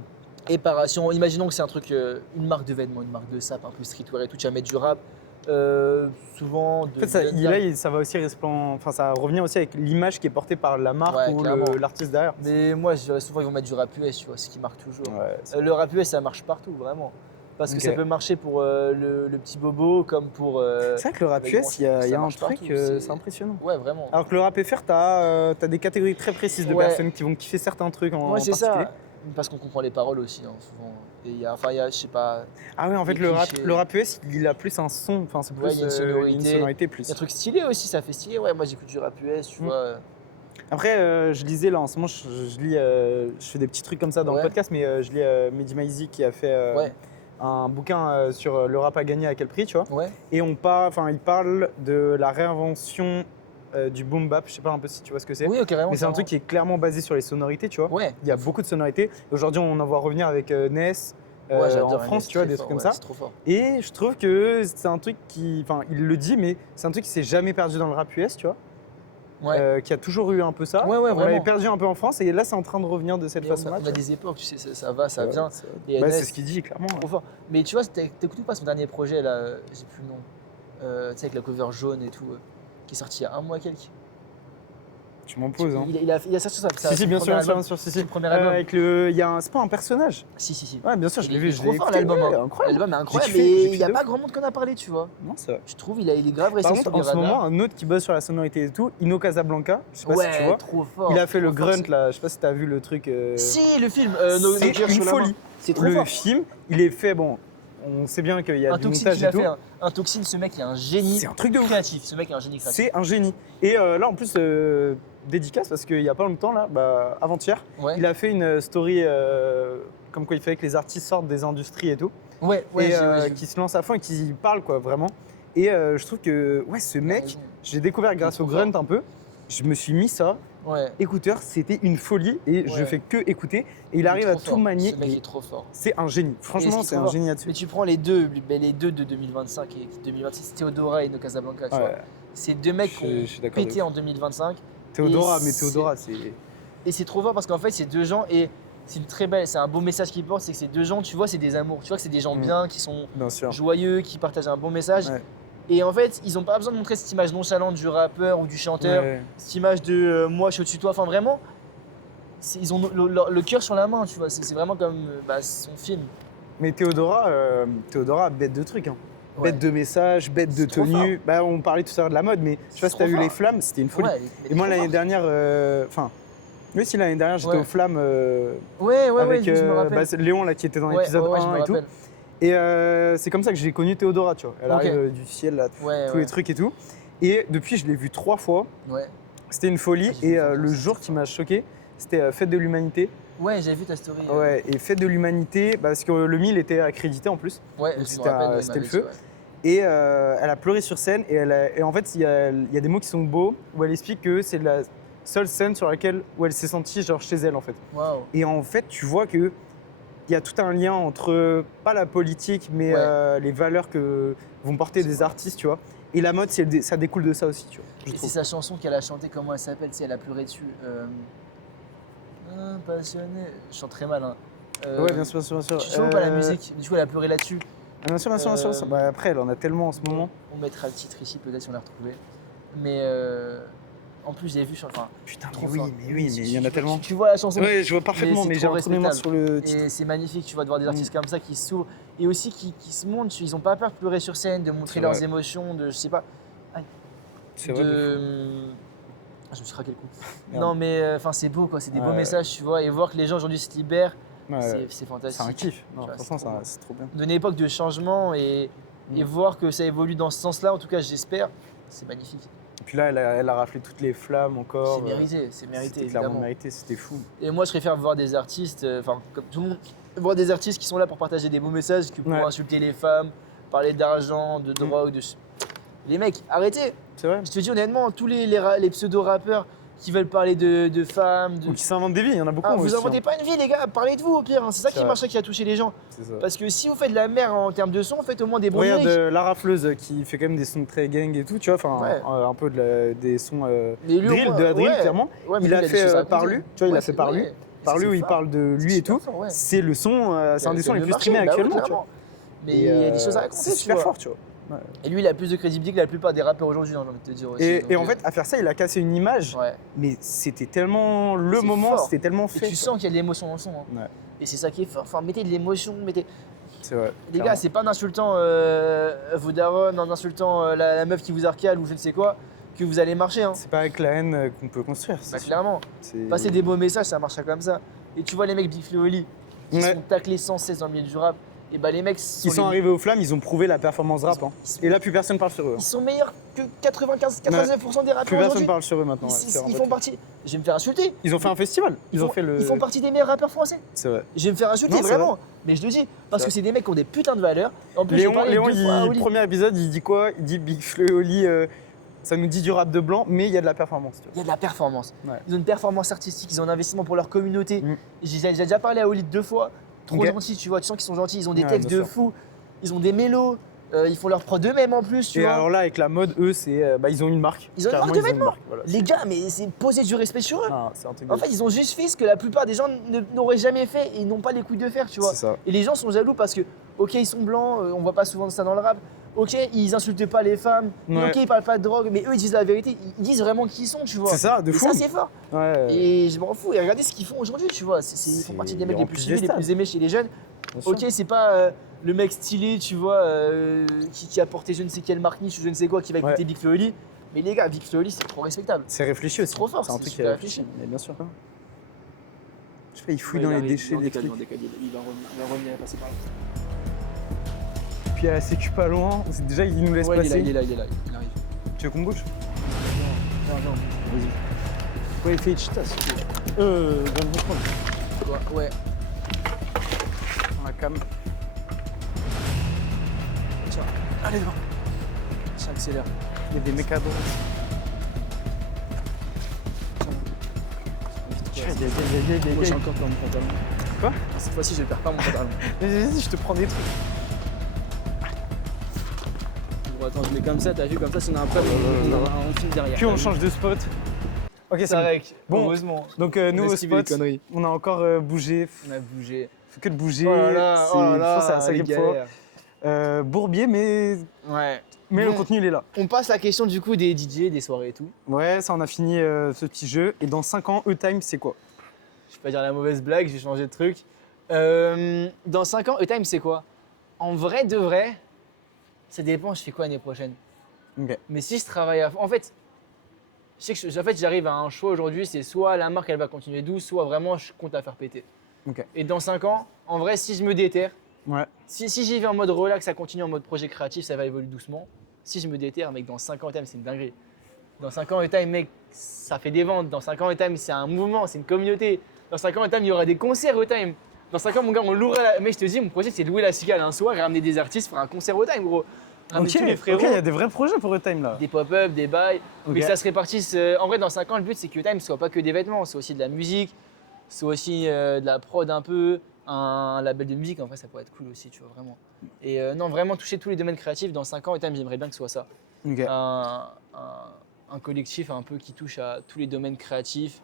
Et imaginons que c'est un truc, une marque de vêtements, une marque de sap, un peu streetwear et tout, tu vas mettre du rap. Souvent. En fait, ça va aussi ça va revenir aussi avec l'image qui est portée par la marque ou l'artiste derrière. Mais moi, je dirais souvent ils vont mettre du rap US, tu vois, ce qui marque toujours. Le rap US, ça marche partout, vraiment. Parce que ça peut marcher pour le petit bobo comme pour. C'est vrai que le rap US, il y a un truc, c'est impressionnant. Ouais, vraiment. Alors que le rap FR, t'as des catégories très précises de personnes qui vont kiffer certains trucs en particulier. Ça. Parce qu'on comprend les paroles aussi, hein, souvent. Et il y a, je sais pas. Ah ouais, en fait, le rap US, il a plus un son, enfin, c'est plus une sonorité plus. Il y a un truc stylé aussi, ça fait stylé. Ouais, moi j'écoute du rap US, tu vois. Après, je lisais là, en ce moment, je fais des petits trucs comme ça dans le podcast, mais je lis Mehdi Maizi qui a fait un bouquin sur le rap à gagner à quel prix, tu vois. Et il parle de la réinvention du boom bap, je sais pas un peu si tu vois ce que c'est. Oui, carrément. Mais c'est un truc qui est clairement basé sur les sonorités, tu vois. Il y a beaucoup de sonorités. Aujourd'hui, on en voit revenir avec Ness en France, tu vois, des trucs comme ça. C'est trop fort. Et je trouve que c'est un truc qui, enfin, il le dit, mais c'est un truc qui s'est jamais perdu dans le rap US, tu vois. Qui a toujours eu un peu ça. On l'avait perdu un peu en France et là, c'est en train de revenir de cette façon-là. On a des époques, tu sais, ça va, ça vient. C'est ce qu'il dit, clairement. Trop fort. Mais tu vois, t'écoutes pas son dernier projet là, j'ai plus le nom. Tu sais, avec la cover jaune et tout, qui est sorti il y a un mois quelques. Tu m'en poses, hein. Il a sorti ça. Si, bien sûr. Le premier album. Avec c'est pas un personnage. Si. Ouais, bien sûr, je l'ai vu. Je l'ai écouté. L'album est incroyable, mais il n'y a pas grand monde qui en a parlé, tu vois. Non, ça. Je trouve il est grave resté sur les radars. En ce moment, un autre qui bosse sur la sonorité et tout, Ino Casablanca, je sais pas si tu vois. Trop fort. Il a fait le grunt là, je sais pas si t'as vu le truc. Si, le film. C'est une folie. C'est trop fort. Le film, il est fait, on sait bien qu'il y a du montage et tout. Un Toxine, ce mec est un génie. C'est un truc de ouf. Créatif. Ce mec est un génie créatif. C'est un génie. Et là, en plus, dédicace parce qu'il y a pas longtemps là, avant-hier, il a fait une story comme quoi il fait que les artistes sortent des industries et tout. Qui se lance à fond et qui parle quoi, vraiment. Et je trouve que ce mec, j'ai découvert grâce au grunt un peu. Je me suis mis ça écouteur, c'était une folie et je fais que écouter. Et il arrive à tout manier. Ce mec est trop fort. C'est un génie. Franchement, c'est un génie là-dessus. Mais tu prends les deux de 2025 et 2026, Théodora et No Casablanca, tu vois. C'est deux mecs qui ont pété en 2025. Théodora, c'est... Et c'est trop fort parce qu'en fait, c'est deux gens et c'est un beau message qu'ils portent, c'est que ces deux gens, tu vois, c'est des amours. Tu vois que c'est des gens bien, qui sont joyeux, qui partagent un bon message. Et en fait, ils n'ont pas besoin de montrer cette image nonchalante du rappeur ou du chanteur, cette image de moi je suis au-dessus de toi. Enfin, vraiment, ils ont le cœur sur la main, tu vois. C'est vraiment comme son film. Mais Théodora, bête de trucs. Hein. Bête de messages, bête de tenue. On parlait tout à l'heure de la mode, mais je sais pas si t'as vu les flammes, c'était une folie. Et moi, l'année dernière, l'année dernière, j'étais aux flammes avec je me rappelle. Léon là, qui était dans l'épisode 1 et tout. Et c'est comme ça que j'ai connu Théodora, tu vois. Elle arrive du ciel, là, tous les trucs et tout. Et depuis, je l'ai vue 3 fois. C'était une folie. Et le jour qui m'a choqué, c'était Fête de l'Humanité. Ouais, j'ai vu ta story. Et Fête de l'Humanité, parce que le 1000 était accrédité en plus. C'était le feu. Et elle a pleuré sur scène. Et en fait, il y a des mots qui sont beaux, où elle explique que c'est la seule scène sur laquelle où elle s'est sentie genre chez elle, en fait. Et en fait, tu vois que il y a tout un lien entre, pas la politique, mais les valeurs que vont porter des artistes, tu vois. Et la mode, ça découle de ça aussi, tu vois. Et c'est sa chanson qu'elle a chantée, comment elle s'appelle, elle a pleuré dessus. Passionné. Je chante très mal, hein. Ouais, bien sûr. Tu sais pas la musique, du coup elle a pleuré là-dessus. Bien sûr. Après, elle en a tellement en ce moment. On mettra le titre ici, peut-être si on l'a retrouvé. Mais en plus, j'ai vu. Enfin, putain, mais il y en a tellement. Tu vois la chanson. Oui, je vois parfaitement, mais j'ai un trou de mémoire sur le titre. Et c'est magnifique, tu vois, de voir des artistes comme ça qui s'ouvrent et aussi qui se montrent. Ils n'ont pas peur de pleurer sur scène, de montrer leurs émotions, de je sais pas. C'est vrai. Je me suis craqué le coup. Non, mais c'est beau, quoi. C'est des beaux messages, tu vois. Et voir que les gens aujourd'hui se libèrent, c'est fantastique. C'est un kiff. Non, franchement, c'est trop bien. De une époque de changement et voir que ça évolue dans ce sens-là, en tout cas, j'espère, c'est magnifique. Et puis là, elle a raflé toutes les flammes encore. C'est mérité, c'était clairement mérité, c'était fou. Et moi, je préfère voir des artistes, comme tout le monde, voir des artistes qui sont là pour partager des beaux messages que pour insulter les femmes, parler d'argent, de drogue, Les mecs, arrêtez. C'est vrai. Je te dis honnêtement, tous les pseudo-rappeurs qui veulent parler de femmes. Ou qui s'inventent des vies, il y en a beaucoup. Vous inventez pas une vie, les gars, parlez de vous au pire. C'est ça qui marche, qui a touché les gens. Parce que si vous faites de la merde en termes de son, faites au moins des bons lyrics. Regarde la rafleuse qui fait quand même des sons très gang et tout, tu vois, un peu des sons drill, de la drill, clairement. Il a fait Parlu, tu vois, il a fait Parlu. Parlu où il parle de lui et tout. C'est le son, c'est un des sons les plus streamés actuellement, tu vois. Mais il y a des choses à raconter, c'est super fort, tu vois. Et lui, il a plus de crédibilité que la plupart des rappeurs aujourd'hui, j'ai envie de te dire aussi. Et en fait, à faire ça, il a cassé une image, mais c'était tellement le moment, c'était tellement fait. Et tu sens qu'il y a de l'émotion dans le son. Hein. Et c'est ça qui est fort. Enfin, mettez de l'émotion, C'est vrai. Les gars, c'est pas en insultant vos darons, en insultant la meuf qui vous arcale ou je ne sais quoi, que vous allez marcher. Hein. C'est pas avec la haine qu'on peut construire. Clairement. Passer des beaux messages, ça marche comme ça. Et tu vois les mecs Big Flo et Oli qui sont taclés sans cesse dans le milieu du rap. Et les mecs sont arrivés aux flammes, ils ont prouvé la performance rap. Et là, plus personne parle sur eux. Ils sont meilleurs que 99% des rappeurs. Plus personne parle sur eux maintenant. Ils font partie. Je vais me faire insulter. Ils ont fait un festival. Ils font partie des meilleurs rappeurs français. C'est vrai. Je vais me faire insulter, vraiment. Mais je te dis, parce que c'est des mecs qui ont des putains de valeurs. En plus, Léon, le premier épisode, il dit quoi? Il dit Big Flo et Oli, ça nous dit du rap de blanc, mais il y a de la performance. Il y a de la performance. Ils ont une performance artistique, ils ont un investissement pour leur communauté. J'ai déjà parlé à Oli 2 fois. Trop gentils, tu vois, tu sens qu'ils sont gentils, ils ont des textes de fou, ils ont des mélos, ils font leur prod d'eux-mêmes en plus, tu vois. Et alors là, avec la mode, eux, ils ont une marque. Ils ont une marque de vêtements. Les gars, mais c'est poser du respect sur eux. En fait, ils ont juste fait ce que la plupart des gens n'auraient jamais fait et ils n'ont pas les couilles de fer, tu vois. Et les gens sont jaloux parce que, ok, ils sont blancs, on voit pas souvent ça dans le rap. Ok, ils insultent pas les femmes, ok, ils parlent pas de drogue, mais eux ils disent la vérité, ils disent vraiment qui ils sont, tu vois. C'est ça, de fou. Et ça, c'est fort. Et je m'en fous, et regardez ce qu'ils font aujourd'hui, tu vois. Ils font partie des mecs les plus suivis, les plus aimés chez les jeunes. Ok, c'est pas le mec stylé, tu vois, qui a porté je ne sais quelle marque niche ou je ne sais quoi, qui va écouter Big Flo et Oli. Mais les gars, Big Flo et Oli, c'est trop respectable. C'est réfléchi aussi. C'est trop fort, c'est un truc qui est réfléchi. Mais bien sûr. Je sais pas, il fouille dans les déchets des trucs. Il va revenir, passer par là. Puis il y a la sécu pas loin, déjà il nous laisse passer. Il est là, il arrive. Tu veux qu'on bouge? Non. Vas-y. Ouais, il fait cheetah si tu veux. Viens de prendre. Ouais. Dans la cam. Tiens, allez devant. Tiens, accélère. Il y a des mecs à droite. Moi j'ai encore peur mon pantalon. Quoi? Cette fois-ci je ne perds pas mon pantalon. Vas-y, je te prends des trucs. Bon attends, je mets comme ça, t'as vu, comme ça si on a un problème, on filme derrière. Puis on change de spot. Ok, ça rec, bon. Heureusement. Donc nouveau spot, on a encore bougé. On a bougé. Fait que de bouger, oh là là, c'est la cinquième fois. Bourbier, mais bon, le contenu il est là. On passe la question du coup des DJ, des soirées et tout. Ouais, ça on a fini ce petit jeu. Et dans 5 ans, E-Time c'est quoi? Je vais pas dire la mauvaise blague, je vais changer de truc. Dans 5 ans, E-Time c'est quoi? En vrai de vrai, ça dépend, je fais quoi l'année prochaine. Okay. Mais si je travaille à fond, en fait, je sais que j'arrive à un choix aujourd'hui, c'est soit la marque elle va continuer douce, soit vraiment je compte la faire péter. Okay. Et dans 5 ans, en vrai, si je me déterre, si j'y vais en mode relax, ça continue en mode projet créatif, ça va évoluer doucement. Si je me déterre, mec, dans 5 ans, E-Time, c'est une dinguerie. Dans 5 ans, E-Time, mec, ça fait des ventes. Dans 5 ans, E-Time, c'est un mouvement, c'est une communauté. Dans 5 ans, E-Time, il y aura des concerts E-Time. Dans 5 ans, mon gars, on louera la... Mec, je te dis, mon projet, c'est de louer la cigale un soir et ramener des artistes, faire un concert E-Time, gros. Ok, il y a des vrais projets pour E-Time là. Des pop-up, des bails, mais que ça se répartisse. En vrai, dans 5 ans, le but, c'est que E-Time ne soit pas que des vêtements, c'est aussi de la musique, c'est aussi de la prod un peu, un label de musique, en vrai, ça pourrait être cool aussi, tu vois, vraiment. Et non, vraiment toucher tous les domaines créatifs, dans 5 ans, E-Time, j'aimerais bien que ce soit ça. Okay. Un collectif un peu qui touche à tous les domaines créatifs.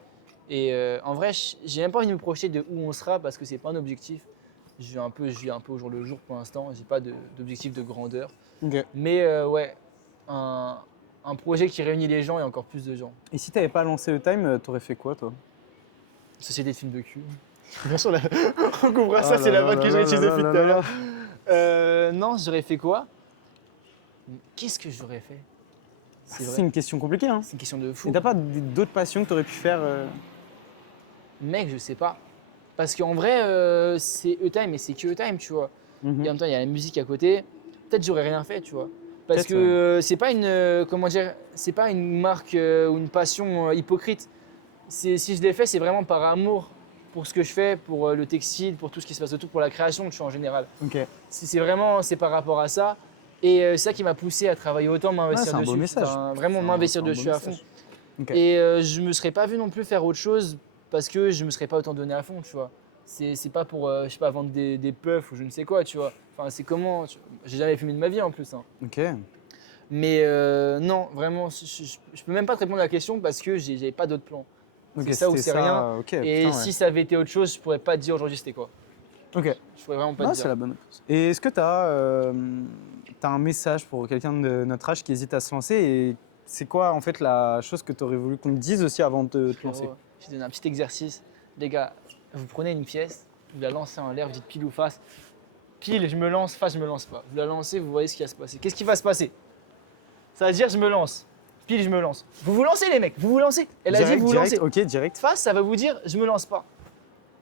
Et en vrai, j'ai même pas envie de me projeter de où on sera parce que c'est pas un objectif. Je vis un peu au jour le jour pour l'instant, j'ai pas d'objectif de grandeur. Okay. Mais ouais, un projet qui réunit les gens et encore plus de gens. Et si t'avais pas lancé E-Time, t'aurais fait quoi toi? Société de films de cul. Bien sûr, on couvrira ça, c'est la vanne que j'ai utilisée depuis tout à l'heure. Non, j'aurais fait quoi? Qu'est-ce que j'aurais fait? C'est une question compliquée. Hein. C'est une question de fou. Et t'as pas d'autres passions que t'aurais pu faire Mec, je sais pas. Parce qu'en vrai, c'est E-Time et c'est que E-Time, tu vois. Et en même temps, il y a la musique à côté. Peut-être j'aurais rien fait, tu vois. Parce que c'est pas une, comment dire, c'est pas une marque ou une passion hypocrite. Si je l'ai fait, c'est vraiment par amour pour ce que je fais, pour le textile, pour tout ce qui se passe autour, pour la création, tu vois, en général. Okay. C'est par rapport à ça. Et c'est ça qui m'a poussé à travailler autant, m'investir dessus. C'est un beau message. Vraiment m'investir dessus à fond. Okay. Et je me serais pas vu non plus faire autre chose parce que je me serais pas autant donné à fond, tu vois. C'est pas pour, je sais pas, vendre des puffs ou je ne sais quoi, tu vois. Enfin, c'est comment, j'ai jamais fumé de ma vie en plus. Hein. Ok. Mais non, vraiment, je peux même pas te répondre à la question parce que j'avais pas d'autre plan. Okay, c'est ça ou c'est rien. Okay, et putain, si ça avait été autre chose, je pourrais pas te dire aujourd'hui c'était quoi. Ok. Je pourrais vraiment pas te dire. C'est la bonne réponse. Et est-ce que tu as un message pour quelqu'un de notre âge qui hésite à se lancer et c'est quoi en fait la chose que tu aurais voulu qu'on te dise aussi avant de te lancer? Je te donne un petit exercice. Les gars, vous prenez une pièce, vous la lancez en l'air, vous dites pile ou face. Pile, je me lance, face, je me lance pas. Vous la lancez, vous voyez ce qui va se passer. Qu'est-ce qui va se passer? Ça veut dire je me lance. Pile, je me lance. Vous vous lancez les mecs, vous vous lancez. Elle a dit vous vous lancez. Ok, direct. Face, ça va vous dire je me lance pas.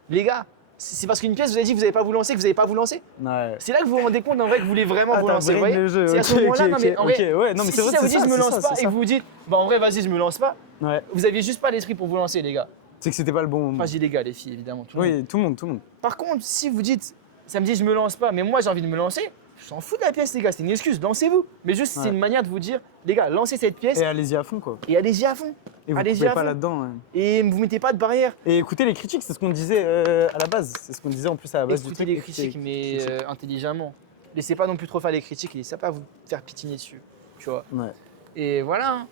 Les gars, c'est parce qu'une pièce vous avez dit que vous n'allez pas vous lancer, que vous n'avez pas vous lancer. Ouais. C'est là que vous vous rendez compte en vrai que vous voulez vraiment vous lancer. Vous voyez, c'est à ce moment-là, non mais en vrai, ouais, non, mais si ça vous dit je me lance pas et que vous vous dites bah en vrai vas-y je me lance pas, vous aviez juste pas l'esprit pour vous lancer les gars. C'est que c'était pas le bon moment. Enfin, j'ai les gars, les filles, évidemment. Tout le monde. Par contre, si vous dites, ça me dit je me lance pas, mais moi j'ai envie de me lancer, je s'en fous de la pièce, les gars, c'est une excuse, lancez-vous. Mais juste, c'est une manière de vous dire, les gars, lancez cette pièce. Et allez-y à fond, quoi. Et allez-y à fond. Et vous ne pas là-dedans. Ouais. Et vous mettez pas de barrière. Et écoutez les critiques, c'est ce qu'on disait à la base. C'est ce qu'on disait en plus à la base du truc. Écoutez les critiques, mais intelligemment. Laissez pas non plus trop faire les critiques, laissez pas vous faire pitiner dessus, tu vois. Ouais. Et voilà.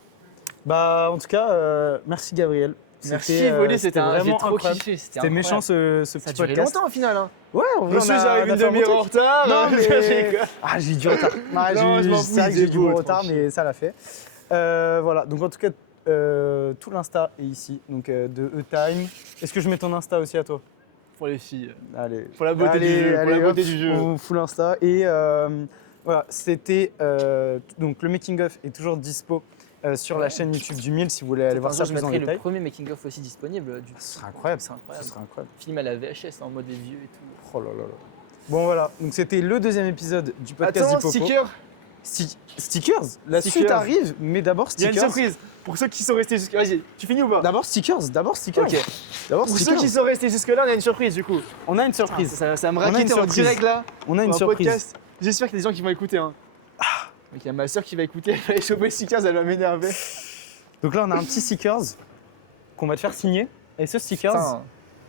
Bah, en tout cas, merci Gabriel. Merci Volé, c'était vraiment trop kiffé. C'était méchant ce petit podcast. Ça a duré longtemps au final. Hein. Ouais, en vrai, j'arrive une demi-heure en retard. Non, mais... Ah, j'ai eu du retard. C'est vrai que j'ai eu du retard, mais ça l'a fait. Voilà, donc en tout cas, tout l'Insta est ici, donc de E-Time. Est-ce que je mets ton Insta aussi à toi? Pour les filles. Allez. Pour la beauté du jeu. Pour la beauté du jeu. On fout l'Insta. Et voilà, c'était... donc le making-of est toujours dispo. Sur la chaîne YouTube du Mille, si vous voulez aller voir ça plus en détail. Le premier making-of aussi disponible. Ce serait incroyable. Ce serait incroyable. Film à la VHS en mode vieux et tout. Oh là là là. Bon voilà, donc c'était le deuxième épisode du podcast d'Hippopo. Stickers. La suite arrive, mais d'abord stickers. Il y a une surprise pour ceux qui sont restés jusque là. Vas-y, tu finis ou pas? D'abord stickers. Ok. D'abord pour ceux qui sont restés jusque là, on a une surprise du coup. On a une surprise. Ça me raquette en direct là. On a une surprise. J'espère qu'il y a des gens qui vont écouter. Hein. Il y a ma soeur qui va écouter, elle va aller choper stickers, elle va m'énerver. Donc là, on a un petit stickers qu'on va te faire signer. Et ce stickers,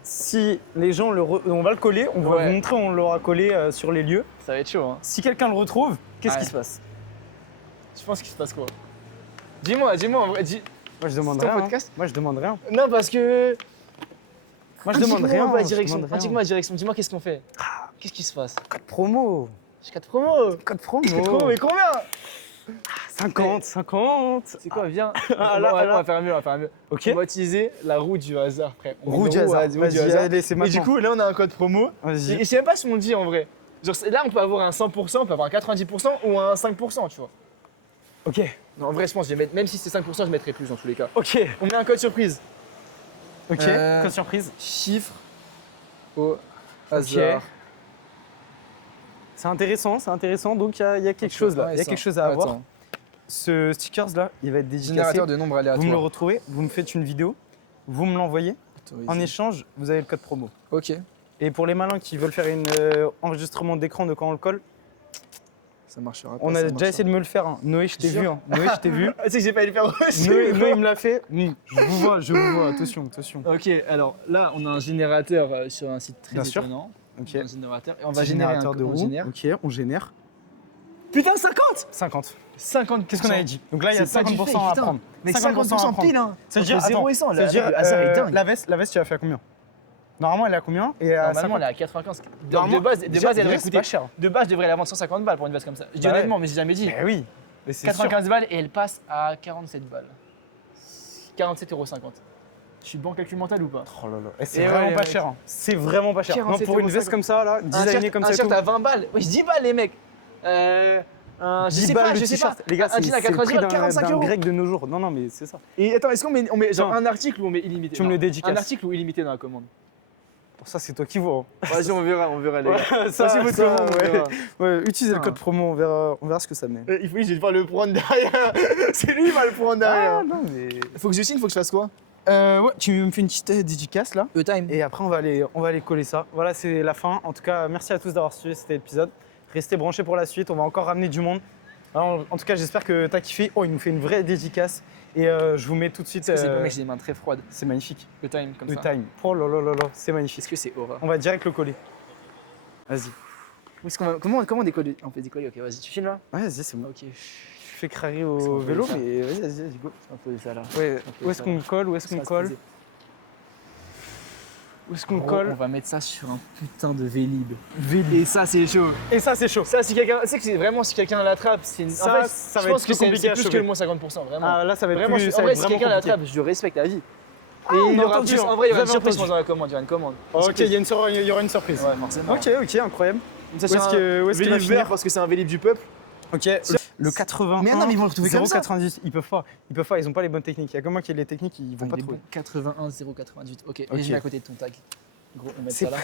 si les gens on va le coller, on va vous montrer, on l'aura collé sur les lieux. Ça va être chaud, hein. Si quelqu'un le retrouve, qu'est-ce qui se passe? Je pense qu'il se passe quoi? Dis-moi, en vrai, Moi je demande rien. Moi je demande rien. Non, parce que. Moi je demande rien. Indique-moi la direction, dis-moi qu'est-ce qu'on fait. Qu'est-ce qui se passe? Code promo. Code promo. Mais combien? 50. C'est quoi, viens. On va faire mieux. Ok. On va utiliser la roue du hasard, frère. Roue du hasard. Allez, c'est maintenant. Et du coup, là, on a un code promo. Vas-y. Et je sais même pas si on le dit en vrai. Genre, là, on peut avoir un 100%, on peut avoir un 90% ou un 5%, tu vois. Ok. Non, en vrai, je pense, même si c'est 5%, je mettrai plus dans tous les cas. Ok. On met un code surprise. Ok, code surprise. Chiffre au hasard. Okay. C'est intéressant. Donc, il y a quelque chose là. Il y a quelque chose à avoir. Ce stickers là, il va être dédicacé. Générateur de nombres aléatoires. Vous me le retrouvez, vous me faites une vidéo, vous me l'envoyez. En échange, vous avez le code promo. Ok. Et pour les malins qui veulent faire un enregistrement d'écran de quand on le colle, ça marchera pas. On a déjà essayé de me le faire. Hein. Noé, je t'ai vu. Noé, je t'ai vu. Tu sais que j'ai pas allé le faire aussi. Noé, il me l'a fait. Je vous vois. Attention. Ok, alors là, on a un générateur sur un site très étonnant. Ok. Un générateur. Et on va générer un de roue. Ok, on génère. Putain, 50. 50. Qu'est-ce qu'on avait dit? Donc là, il y a 50% à prendre. Mais 50% pile, hein. Ça veut dire 0 et 100. Ça veut dire, la veste, tu l'as fait à combien? Normalement, elle est à combien? Normalement, elle est à 95. De base, elle devrait coûter cher. De base, je devrais la vendre 150 balles pour une veste comme ça. Je dis honnêtement, mais j'ai jamais dit. Mais oui. 95 balles et elle passe à 47 balles. 47,50 €. Je suis bon en calcul mental ou pas? Oh là là. C'est vraiment pas cher. C'est vraiment pas cher. Non, pour une veste comme ça, là, designée comme ça. Un shirt à 20 balles. Oui, 10 balles, les mecs. Je sais pas. Les gars, c'est le prix d'un grec de nos jours. Non, mais c'est ça. Et attends, est-ce qu'on met genre un article ou on met illimité? Tu me le dédicaces. Un article ou illimité dans la commande? Ça, c'est toi qui vois. Vas-y, on verra les gars. Utilisez le code promo, on verra ce que ça met. Oui, je vais devoir le prendre derrière. C'est lui qui va le prendre derrière. Ah non, mais. Faut que je signe, faut que je fasse quoi? Tu me fais une petite dédicace là. E-time. Et après, on va aller coller ça. Voilà, c'est la fin. En tout cas, merci à tous d'avoir suivi cet épisode. Restez branchés pour la suite, on va encore ramener du monde. Alors, en tout cas, j'espère que t'as kiffé. Oh, il nous fait une vraie dédicace. Et je vous mets tout de suite. C'est bon, mais j'ai des mains très froides. C'est magnifique. E-time, comme ça. E-time. Oh là là là là, c'est magnifique. Est-ce que c'est aura? On va direct le coller. Vas-y. Comment on décolle? On fait décoller, ok, vas-y, tu filmes là? Ouais, vas-y, c'est bon. Ok. Je fais craquer au vélo, mais vas-y, go. On peut ça là. Ouais. Où est-ce qu'on colle? Où est-ce qu'on colle? On va mettre ça sur un putain de Vélib. Et ça, c'est chaud. Ça, si quelqu'un. Tu sais que c'est vraiment si quelqu'un l'attrape, c'est une. Ça va être plus compliqué. C'est plus que le moins 50%, vraiment. Ah là, ça va être vraiment. Plus, en vrai, si quelqu'un l'attrape, je le respecte à vie. Et il y aura plus. En vrai, il y aura une surprise pendant la commande. Il y aura une commande. Ok, il y aura une surprise. Ouais, forcément. Ok, incroyable. Où est-ce qu'il va vert parce que c'est un Vélib du peuple. Ok, le 80. Mais non, mais ils vont le retrouver comme ça. 0,98, ils peuvent pas, ils ont pas les bonnes techniques. Il y a que moi qui ai les techniques, ils vont pas trouver. 81 098. Ok, et je mets à côté de ton tag. Gros, on met ça là.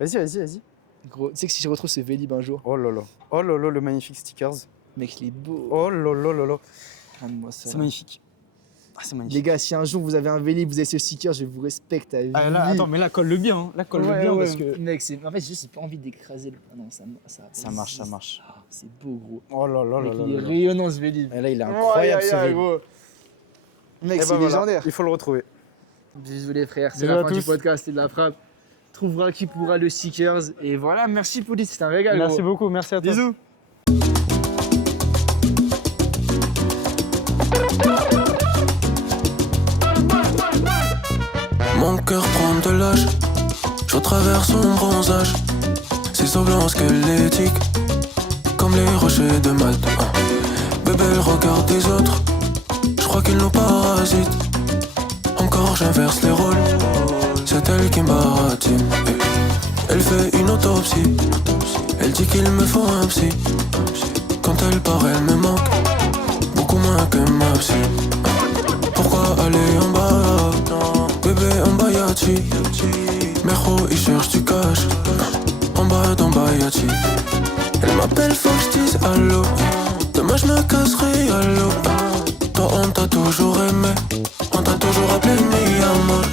Vas-y. Gros, tu sais que si je retrouve ce Vélib un jour. Oh là là, le magnifique stickers. Mec, il est beau. Oh là là. Regarde-moi ça. C'est magnifique. C'est magnifique. Les gars, si un jour vous avez un Vélib, vous avez ce sticker, je vous respecte à vie. Attends, mais là, colle-le bien. Hein. Là, colle-le bien parce que. Mec, en fait, j'ai juste pas envie d'écraser le. Ah non, ça marche. Ah, c'est beau, gros. Oh là là. Mec, il est rayonnant ce Vélib. Et là, il est incroyable ce Vélib. Mec, c'est légendaire. Il faut le retrouver. Bisous les frères, c'est la fin du podcast, c'est de la frappe. Trouvera qui pourra le stickers. Et voilà, merci Police, c'était un régal. Merci beaucoup, merci à toi. Bisous. Mon cœur prend de l'âge, je traverse son bronzage. Ses os blancs squelettiques, comme les rochers de Malte. Bébé, le regard des autres, je crois qu'ils nous parasitent. Encore j'inverse les rôles, c'est elle qui m'aratine. Elle fait une autopsie, elle dit qu'il me faut un psy. Quand elle part, elle me manque, beaucoup moins que ma psy. Pourquoi aller en bas? Bébé en bas y'a-t-il Merho il cherche du cash. En bas d'en bas y'a-t-il. Elle m'appelle faut que je dise allô. Demain je me casserai à l'eau. Toi on t'a toujours aimé, on t'a toujours appelé mi amour.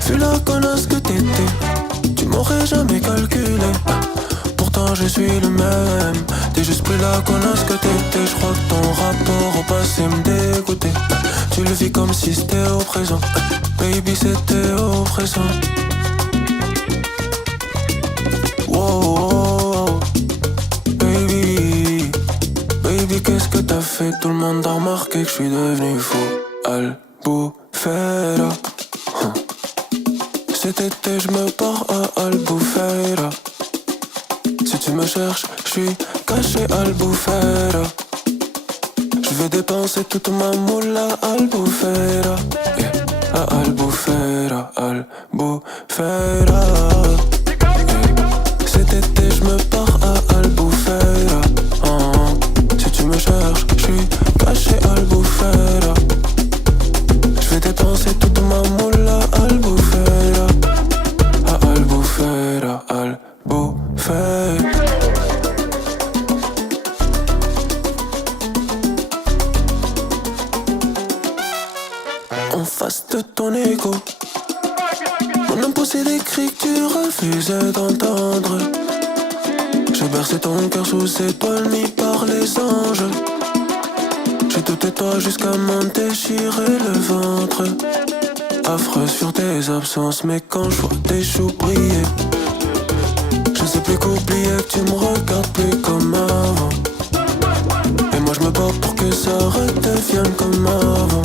Fus la connasse que t'étais, tu m'aurais jamais calculé. Pourtant je suis le même, t'es juste plus la connasse que t'étais. Je crois que ton rapport au passé me dégoûtait. Tu le vis comme si c'était au présent, baby c'était au présent. qu'est-ce que t'as fait? Tout le monde a remarqué que je suis devenu fou. Albufeira. Cet été je me pars à Albufeira. Si tu me cherches, je suis caché Albufeira. Je vais dépenser toute ma moula à Albufeira. Yeah. À Albufeira, Albufeira. Yeah. Cet été je me pars à Albufeira. Si tu me cherches, je suis caché Albufeira. Je vais dépenser toute ma moula à Albufeira. À Albufeira, Albufeira. En face de ton ego, mon âme possédait des cris que tu refusais d'entendre. J'ai bercé ton cœur sous étoiles mis par les anges. J'ai douté de toi jusqu'à m'en déchirer le ventre. Affreuse sur tes absences, mais quand je vois tes choux briller, je ne sais plus qu'oublier que tu me regardes plus comme avant. Et moi je me bats pour que ça redevienne comme avant.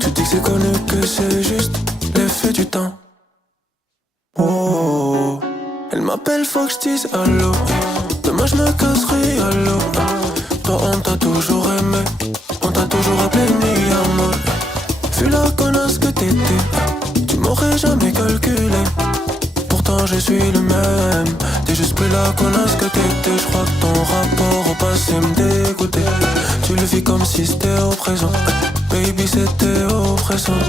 Tu dis que c'est connu, que c'est juste l'effet du temps. Oh, elle m'appelle, faut que je dise allô. Demain je me casserai à l'eau. Toi on t'a toujours aimé, on t'a toujours appelé mi amour. Vu la connasse que t'étais, tu m'aurais jamais calculé. Pourtant je suis le même, t'es juste plus la connasse que t'étais. Je crois que ton rapport au passé me dégoûtait. Tu le vis comme si c'était au présent. Baby c'était au présent.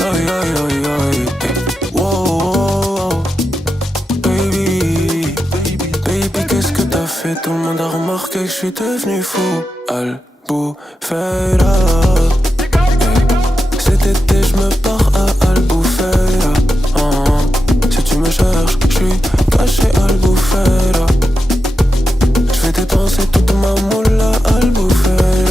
Aïe aïe aïe aïe. Wow, wow, wow. Baby, baby qu'est-ce que t'as fait? Tout le monde a remarqué que je suis devenu fou. Albufeira. Cet été je me pars à Albufeira. Si tu me cherches, je suis caché Albufeira. Je vais dépenser toute ma moula à Albufeira.